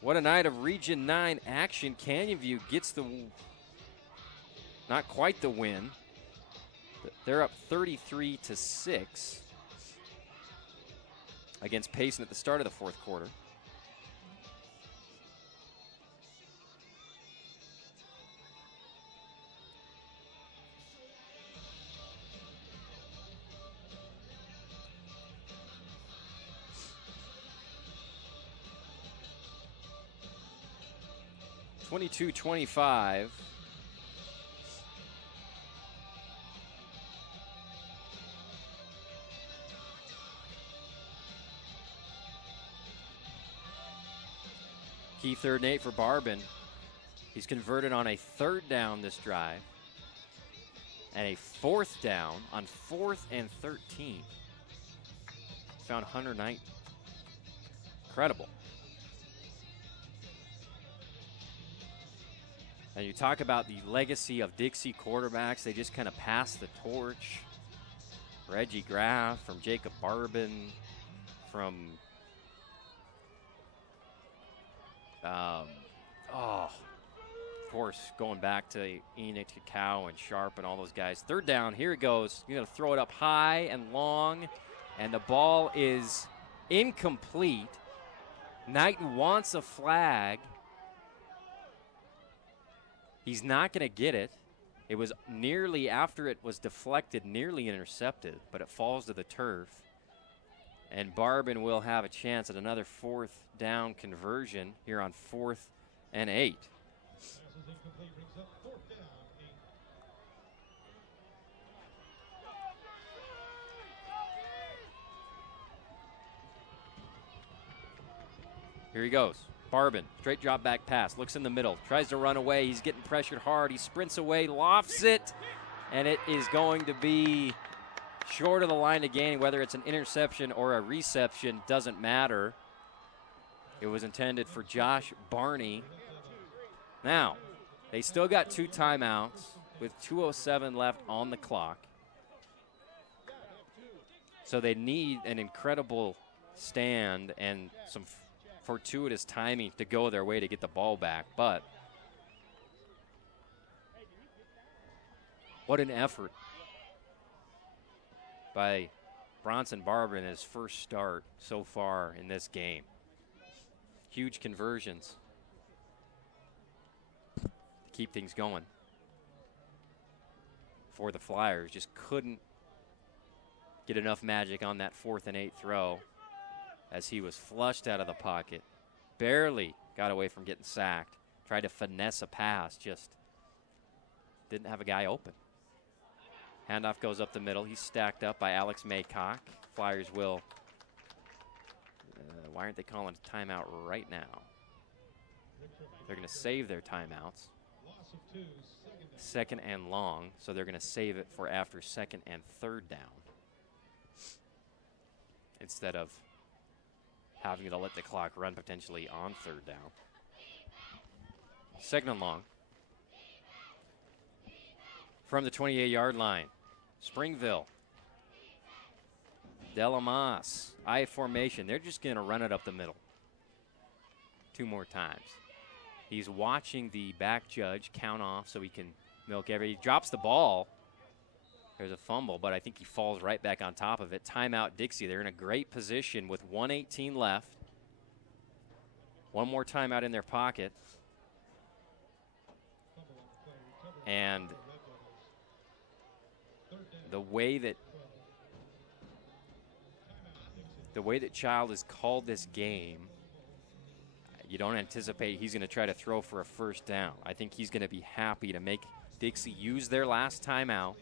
What a night of Region 9 action. Canyon View gets not quite the win. But they're up 33-6 against Payson at the start of the 4th quarter. (22-25). Key 3rd and 8 for Barbin. He's converted on a 3rd down this drive and a 4th down on 4th and 13. Found Hunter Knight. Incredible. And you talk about the legacy of Dixie quarterbacks. They just kind of pass the torch. Reggie Graff, from Jacob Barbin, from of course, going back to Enoch Cacao and Sharp and all those guys. 3rd down, here it goes. You're going to throw it up high and long, and the ball is incomplete. Knighton wants a flag. He's not going to get it. It was nearly, after it was deflected, nearly intercepted, but it falls to the turf. And Barbin will have a chance at another 4th down conversion here on 4th and 8. Pass is incomplete, brings up 4th down, 8. Here he goes. Barbin, straight drop back pass, looks in the middle, tries to run away. He's getting pressured hard. He sprints away, lofts it, and it is going to be short of the line of gain. Whether it's an interception or a reception, doesn't matter. It was intended for Josh Barney. Now, they still got 2 timeouts with 2:07 left on the clock. So they need an incredible stand and some fortuitous timing to go their way to get the ball back. But what an effort by Bronson Barbin in his first start so far in this game. Huge conversions to keep things going for the Flyers. Just couldn't get enough magic on that 4th and 8 throw as he was flushed out of the pocket. Barely got away from getting sacked. Tried to finesse a pass, just didn't have a guy open. Handoff goes up the middle. He's stacked up by Alex Maycock. Flyers will. Why aren't they calling a timeout right now? They're going to save their timeouts. Loss of 2, 2nd and long, so they're going to save it for after 2nd and 3rd down instead of having to let the clock run potentially on 3rd down. 2nd and long. From the 28-yard line, Springville. Delamas, I formation. They're just going to run it up the middle 2 more times. He's watching the back judge count off so he can milk every. He drops the ball. There's a fumble, but I think he falls right back on top of it. Timeout, Dixie. They're in a great position with 1:18 left. 1 more timeout in their pocket. And the way that Child has called this game, you don't anticipate he's going to try to throw for a 1st down. I think he's going to be happy to make Dixie use their last timeout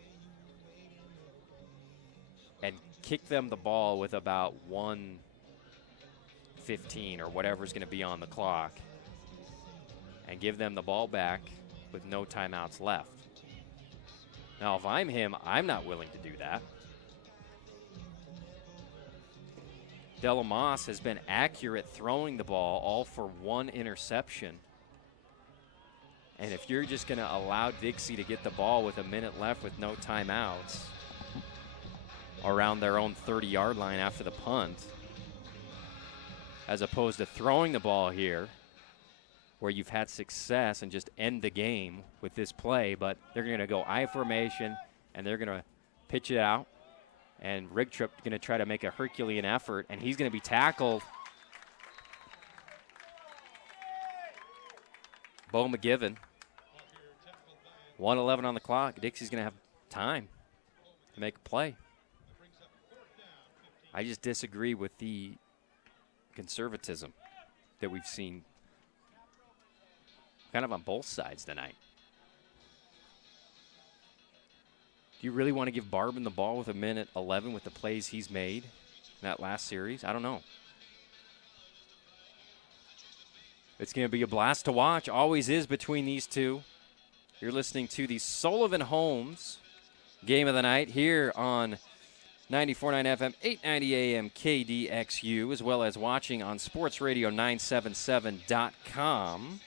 and kick them the ball with about 1:15 or whatever's going to be on the clock and give them the ball back with no timeouts left. Now, if I'm him, I'm not willing to do that. Delamas has been accurate throwing the ball, all for 1 interception. And if you're just going to allow Dixie to get the ball with a minute left with no timeouts around their own 30-yard line after the punt, as opposed to throwing the ball here where you've had success and just end the game with this play, but they're going to go I formation and they're going to pitch it out. And Rigtrip going to try to make a Herculean effort, and he's going to be tackled. Bo McGivern. 1:11 on the clock. Dixie's going to have time to make a play. I just disagree with the conservatism that we've seen kind of on both sides tonight. Do you really want to give Barbin the ball with 1:11 with the plays he's made in that last series? I don't know. It's going to be a blast to watch. Always is between these two. You're listening to the Sullivan Homes game of the night here on 94.9 FM, 890 AM KDXU, as well as watching on sportsradio977.com.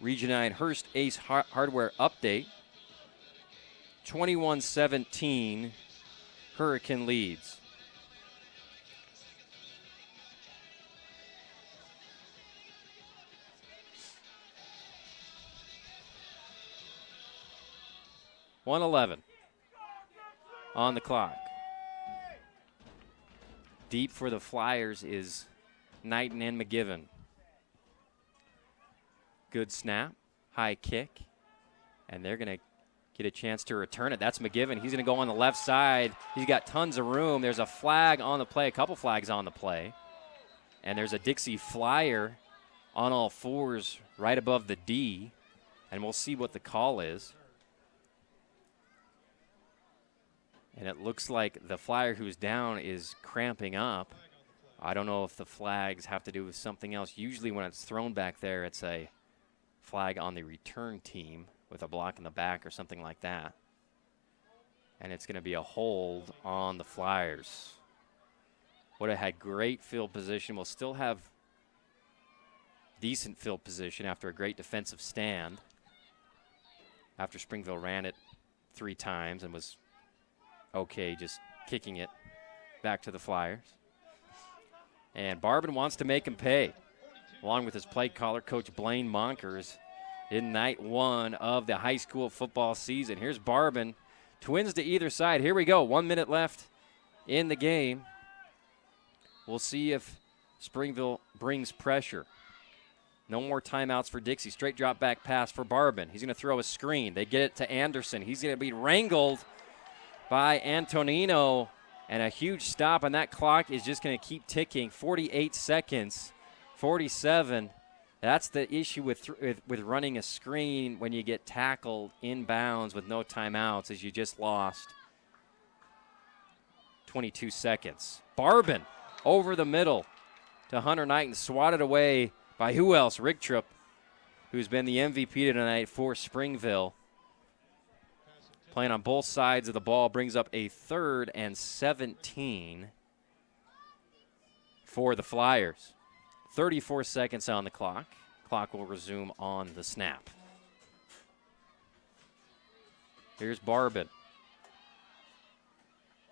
Region 9 Hearst Ace Hardware update. 21-17, Hurricane leads. .111 on the clock. Deep for the Flyers is Knighton and McGivern. Good snap. high kick, and they're going to get a chance to return it. That's McGivern. He's going to go on the left side. He's got tons of room. There's a flag on the play, a couple flags on the play, and there's a Dixie Flyer on all fours right above the D, and we'll see what the call is. And it looks like the Flyer who's down is cramping up. I don't know if the flags have to do with something else. Usually when it's thrown back there, it's a flag on the return team with a block in the back or something like that. And it's going to be a hold on the Flyers. Would have had great field position. Will still have decent field position after a great defensive stand. After Springville ran it 3 times and was okay just kicking it back to the Flyers. And Barbin wants to make him pay, along with his play caller, Coach Blaine Monkers, in night 1 of the high school football season. Here's Barbin, twins to either side. Here we go, 1 minute left in the game. We'll see if Springville brings pressure. No more timeouts for Dixie. Straight drop back pass for Barbin. He's going to throw a screen. They get it to Anderson. He's going to be wrangled by Antonino, and a huge stop, and that clock is just going to keep ticking. 48 seconds, 47. That's the issue with running a screen when you get tackled inbounds with no timeouts, as you just lost 22 seconds. Barbin over the middle to Hunter Knighton, swatted away by who else? Rigtrup, who's been the MVP tonight for Springville. Playing on both sides of the ball, brings up a 3rd and 17 for the Flyers. 34 seconds on the clock. Clock will resume on the snap. Here's Barbin.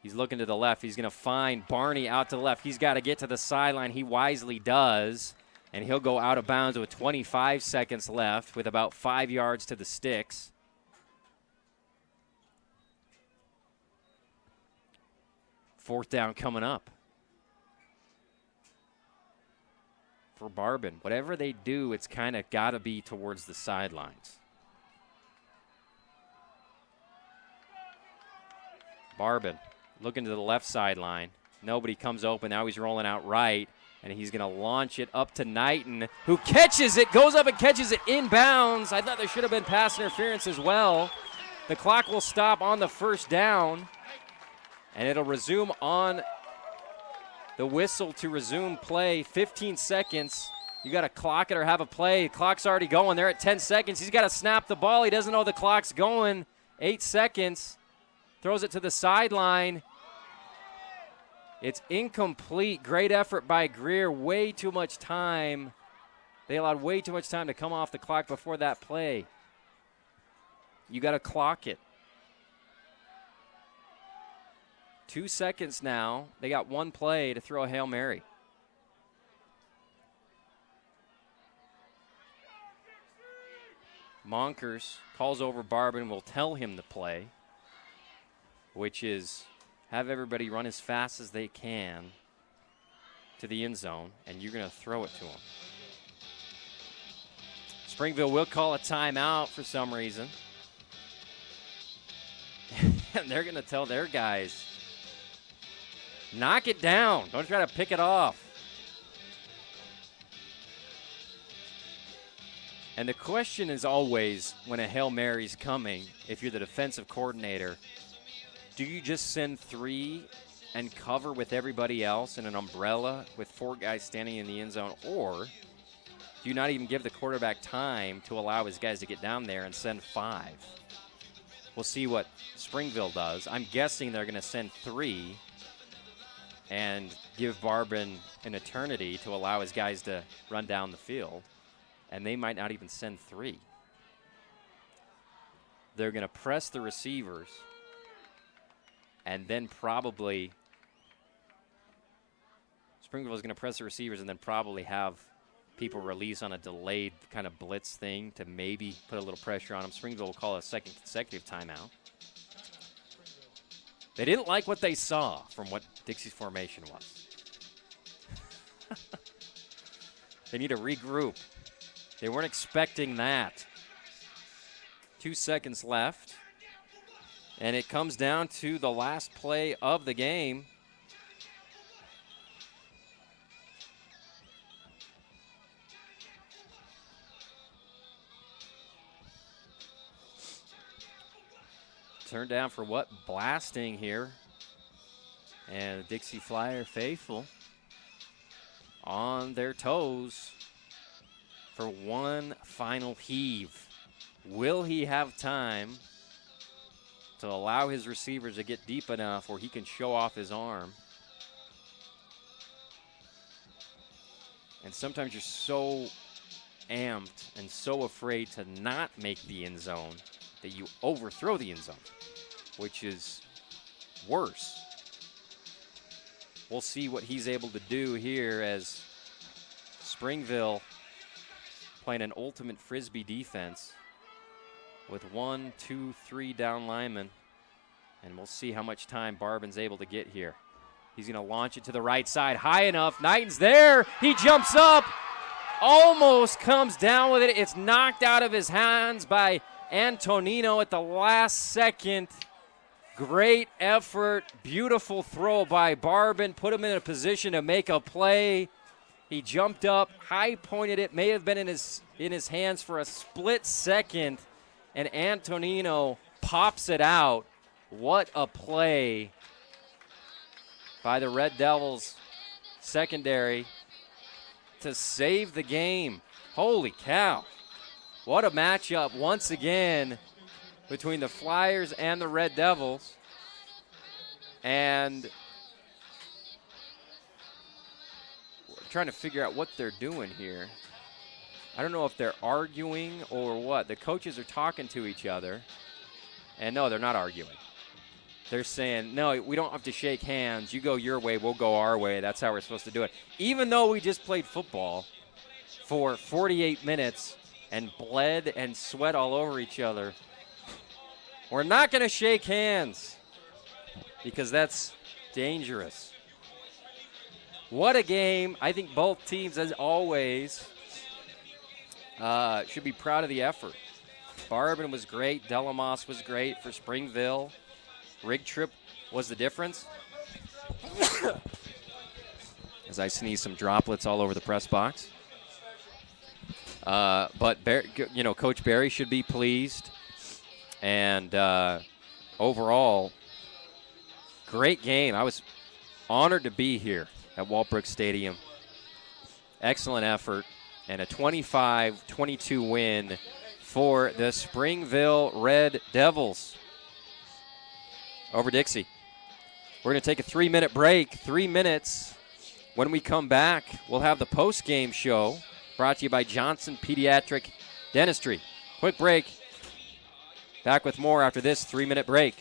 He's looking to the left. He's going to find Barney out to the left. He's got to get to the sideline. He wisely does. And he'll go out of bounds with 25 seconds left with about 5 yards to the sticks. Fourth down coming up for Barbin. Whatever they do, it's kind of got to be towards the sidelines. Barbin looking to the left sideline. Nobody comes open. Now he's rolling out right, and he's going to launch it up to Knighton, who catches it, goes up and catches it inbounds. I thought there should have been pass interference as well. The clock will stop on the first down. And it'll resume on the whistle to resume play. 15 seconds. You got to clock it or have a play. The clock's already going. They're at 10 seconds. He's got to snap the ball. He doesn't know the clock's going. 8 seconds. Throws it to the sideline. It's incomplete. Great effort by Greer. Way too much time. They allowed way too much time to come off the clock before that play. You got to clock it. 2 seconds now. They got one play to throw a Hail Mary. Monkers calls over Barbin, will tell him to play, which is have everybody run as fast as they can to the end zone, and you're going to throw it to them. Springville will call a timeout for some reason. And they're going to tell their guys, knock it down. Don't try to pick it off. And the question is always, when a Hail Mary's coming, if you're the defensive coordinator, do you just send 3 and cover with everybody else in an umbrella with 4 guys standing in the end zone, or do you not even give the quarterback time to allow his guys to get down there and send 5? We'll see what Springville does. I'm guessing they're going to send 3 and give Barbin an eternity to allow his guys to run down the field. And they might not even send 3. They're going to press the receivers and then probably Springville is going to press the receivers and then probably have people release on a delayed kind of blitz thing to maybe put a little pressure on them. Springville will call a second consecutive timeout. They didn't like what they saw from what Dixie's formation was. They need to regroup. They weren't expecting that. 2 seconds left. And it comes down to the last play of the game. Turned down for what? Blasting here. And the Dixie Flyer faithful on their toes for one final heave. Will he have time to allow his receivers to get deep enough where he can show off his arm? And sometimes you're so amped and so afraid to not make the end zone that you overthrow the end zone, which is worse. We'll see what he's able to do here as Springville playing an ultimate Frisbee defense with 1, 2, 3 down linemen. And we'll see how much time Barban's able to get here. He's going to launch it to the right side, high enough. Knighton's there. He jumps up, almost comes down with it. It's knocked out of his hands by Antonino at the last second. Great effort, beautiful throw by Barban. Put him in a position to make a play. He jumped up, high pointed it, may have been in his hands for a split second, and Antonino pops it out. What a play by the Red Devils secondary to save the game. Holy cow. What a matchup once again between the Flyers and the Red Devils. And we're trying to figure out what they're doing here. I don't know if they're arguing or what. The coaches are talking to each other. And no, they're not arguing. They're saying, no, we don't have to shake hands. You go your way, we'll go our way. That's how we're supposed to do it. Even though we just played football for 48 minutes and bled and sweat all over each other, we're not going to shake hands because that's dangerous. What a game. I think both teams, as always, should be proud of the effort. Barban was great. Delamos was great for Springville. Rig Trip was the difference. As I sneeze some droplets all over the press box. But Coach Barry should be pleased. And overall, great game. I was honored to be here at Walbrook Stadium. Excellent effort. And a 25-22 win for the Springville Red Devils over Dixie. We're going to take a 3-minute break. 3 minutes. When we come back, we'll have the post-game show brought to you by Johnson Pediatric Dentistry. Quick break. Back with more after this 3-minute break.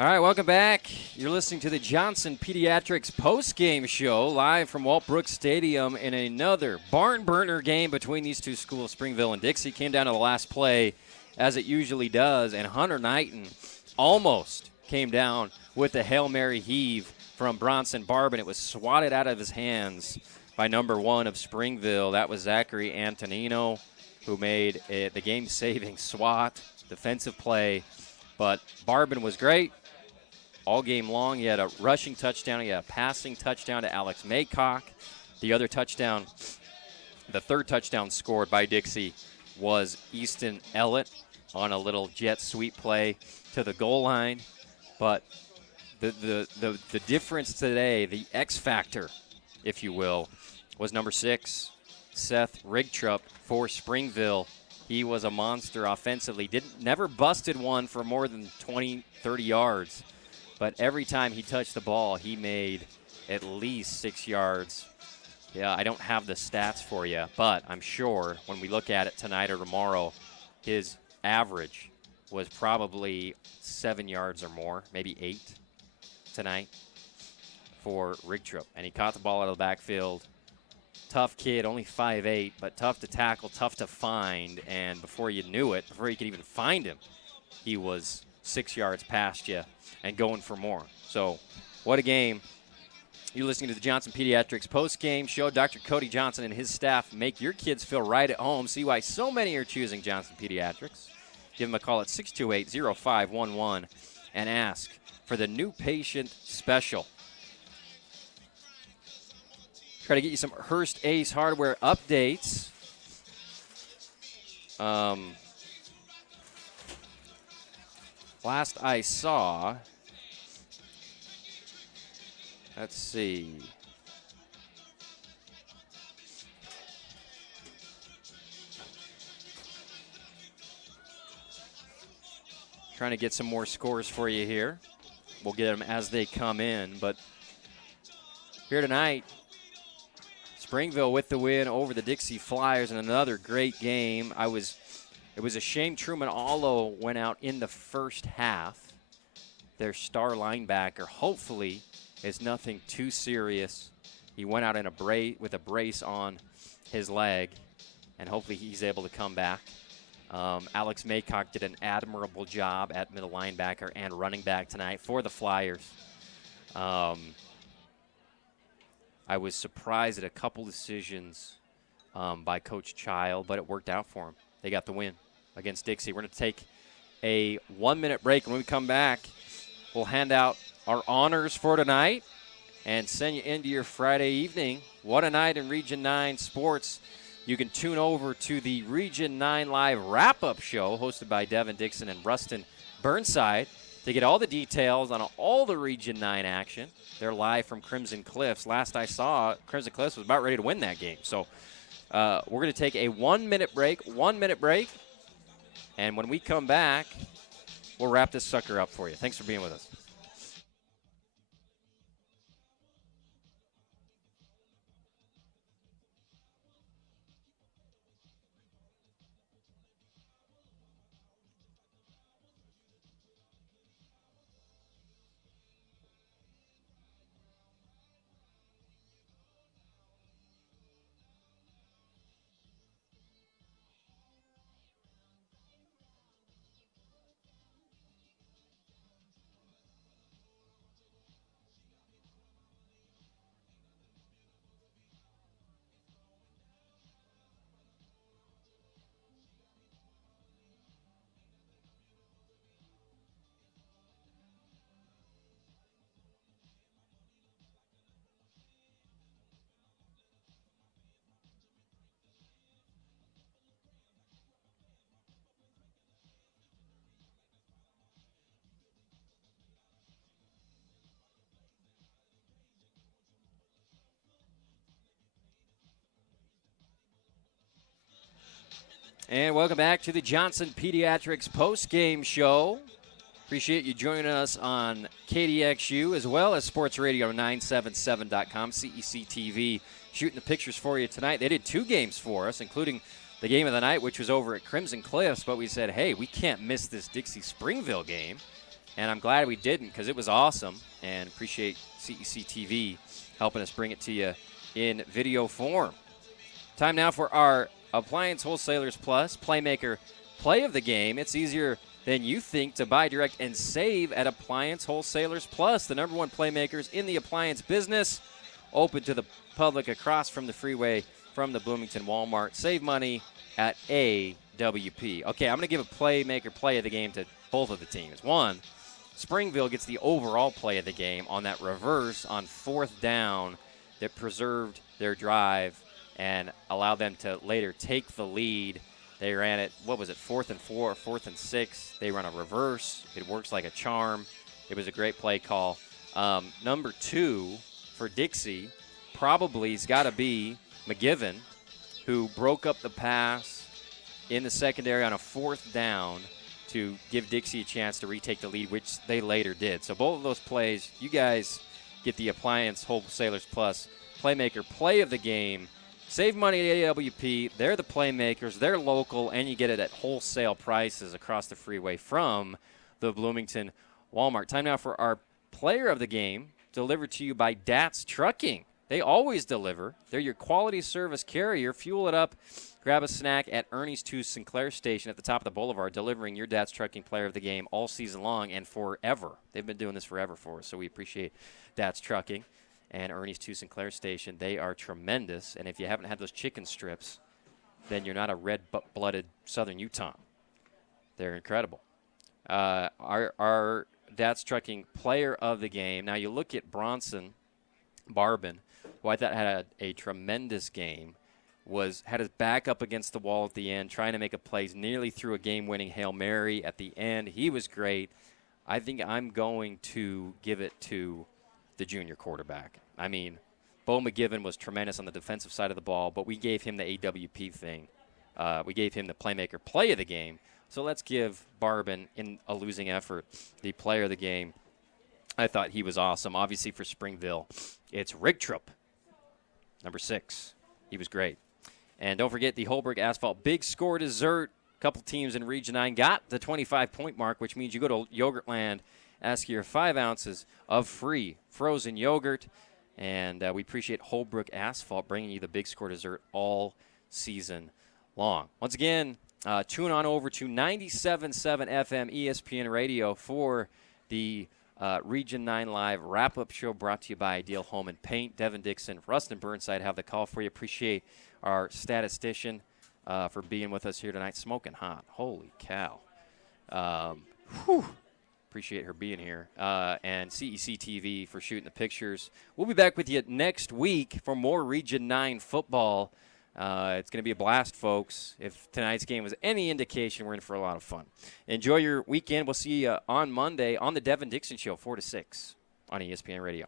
All right, welcome back. You're listening to the Johnson Pediatrics post-game show live from Waltbrook Stadium in another barn burner game between these two schools, Springville and Dixie. Came down to the last play, as it usually does, and Hunter Knighton almost came down with a Hail Mary heave from Bronson Barb, and it was swatted out of his hands by number 1 of Springville. That was Zachary Antonino, who made the game-saving swat, defensive play. But Barbin was great all game long. He had a rushing touchdown. He had a passing touchdown to Alex Maycock. The other touchdown, the third touchdown scored by Dixie, was Easton Ellett on a little jet sweep play to the goal line. But the difference today, the X factor, if you will, was number 6, Seth Rigtrup for Springville. He was a monster offensively. Never busted one for more than 20, 30 yards. But every time he touched the ball, he made at least 6 yards. Yeah, I don't have the stats for you, but I'm sure when we look at it tonight or tomorrow, his average was probably 7 yards or more, maybe 8 tonight for Rigtrup. And he caught the ball out of the backfield. Tough kid, only 5'8", but tough to tackle, tough to find. And before you knew it, before you could even find him, he was 6 yards past you and going for more. So what a game. You're listening to the Johnson Pediatrics post-game show. Dr. Cody Johnson and his staff make your kids feel right at home. See why so many are choosing Johnson Pediatrics. Give them a call at 628-0511 and ask for the new patient special. Try to get you some Hearst Ace hardware updates. Last I saw, let's see. Trying to get some more scores for you here. We'll get them as they come in, but here tonight, Springville with the win over the Dixie Flyers in another great game. It was a shame Truman Allo went out in the first half. Their star linebacker, hopefully, is nothing too serious. He went out in with a brace on his leg, and hopefully he's able to come back. Alex Maycock did an admirable job at middle linebacker and running back tonight for the Flyers. I was surprised at a couple decisions by Coach Child, but it worked out for him. They got the win against Dixie. We're going to take a 1-minute break. When we come back, we'll hand out our honors for tonight and send you into your Friday evening. What a night in Region 9 sports. You can tune over to the Region 9 Live wrap-up show hosted by Devin Dixon and Rustin Burnside to get all the details on all the Region 9 action. They're live from Crimson Cliffs. Last I saw, Crimson Cliffs was about ready to win that game. So we're going to take a 1-minute break, and when we come back, we'll wrap this sucker up for you. Thanks for being with us. And welcome back to the Johnson Pediatrics post-game show. Appreciate you joining us on KDXU as well as Sports Radio 977.com, CEC TV, shooting the pictures for you tonight. They did 2 games for us, including the game of the night, which was over at Crimson Cliffs, but we said, hey, we can't miss this Dixie Springville game. and I'm glad we didn't because it was awesome, and appreciate CEC TV helping us bring it to you in video form. Time now for our Appliance Wholesalers Plus Playmaker Play of the Game. It's easier than you think to buy direct and save at Appliance Wholesalers Plus, the #1 playmakers in the appliance business, open to the public across from the freeway from the Bloomington Walmart. Save money at AWP. Okay, I'm going to give a Playmaker Play of the Game to both of the teams. One, Springville gets the overall play of the game on that reverse on 4th down that preserved their drive and allowed them to later take the lead. They ran it, 4th and 4, 4th and 6. They run a reverse. It works like a charm. It was a great play call. Number 2 for Dixie probably has got to be McGivern, who broke up the pass in the secondary on a 4th down to give Dixie a chance to retake the lead, which they later did. So both of those plays, you guys get the Appliance Wholesalers Plus Playmaker Play of the Game. Save money at AWP. They're the playmakers. They're local, and you get it at wholesale prices across the freeway from the Bloomington Walmart. Time now for our Player of the Game, delivered to you by DATS Trucking. They always deliver. They're your quality service carrier. Fuel it up. Grab a snack at Ernie's 2 Sinclair Station at the top of the boulevard, delivering your DATS Trucking Player of the Game all season long and forever. They've been doing this forever for us, so we appreciate DATS Trucking and Ernie's 2 Sinclair Station. They are tremendous, and if you haven't had those chicken strips, then you're not a red-blooded Southern Utah. They're incredible. Our DATS Trucking Player of the Game. Now you look at Bronson Barbin, who I thought had a tremendous game, had his back up against the wall at the end, trying to make a play, nearly threw a game-winning Hail Mary at the end. He was great. I think I'm going to give it to the junior quarterback. I mean, Bo McGivern was tremendous on the defensive side of the ball, but we gave him the AWP thing. We gave him the Playmaker Play of the Game. So let's give Barbin, in a losing effort, the Player of the Game. I thought he was awesome. Obviously for Springville, it's Rigtrup, number 6. He was great. And don't forget the Holbrook Asphalt Big Score Dessert. A couple teams in Region 9 got the 25-point mark, which means you go to Yogurtland, ask your 5 ounces of free frozen yogurt. And we appreciate Holbrook Asphalt bringing you the Big Score Dessert all season long. Once again, tune on over to 97.7 FM ESPN Radio for the Region 9 Live wrap-up show brought to you by Ideal Home and Paint. Devin Dixon, Rustin Burnside have the call for you. Appreciate our statistician for being with us here tonight. Smoking hot. Holy cow. Appreciate her being here. And CEC TV for shooting the pictures. We'll be back with you next week for more Region 9 football. It's going to be a blast, folks. If tonight's game was any indication, we're in for a lot of fun. Enjoy your weekend. We'll see you on Monday on the Devin Dixon Show, 4 to 6 on ESPN Radio.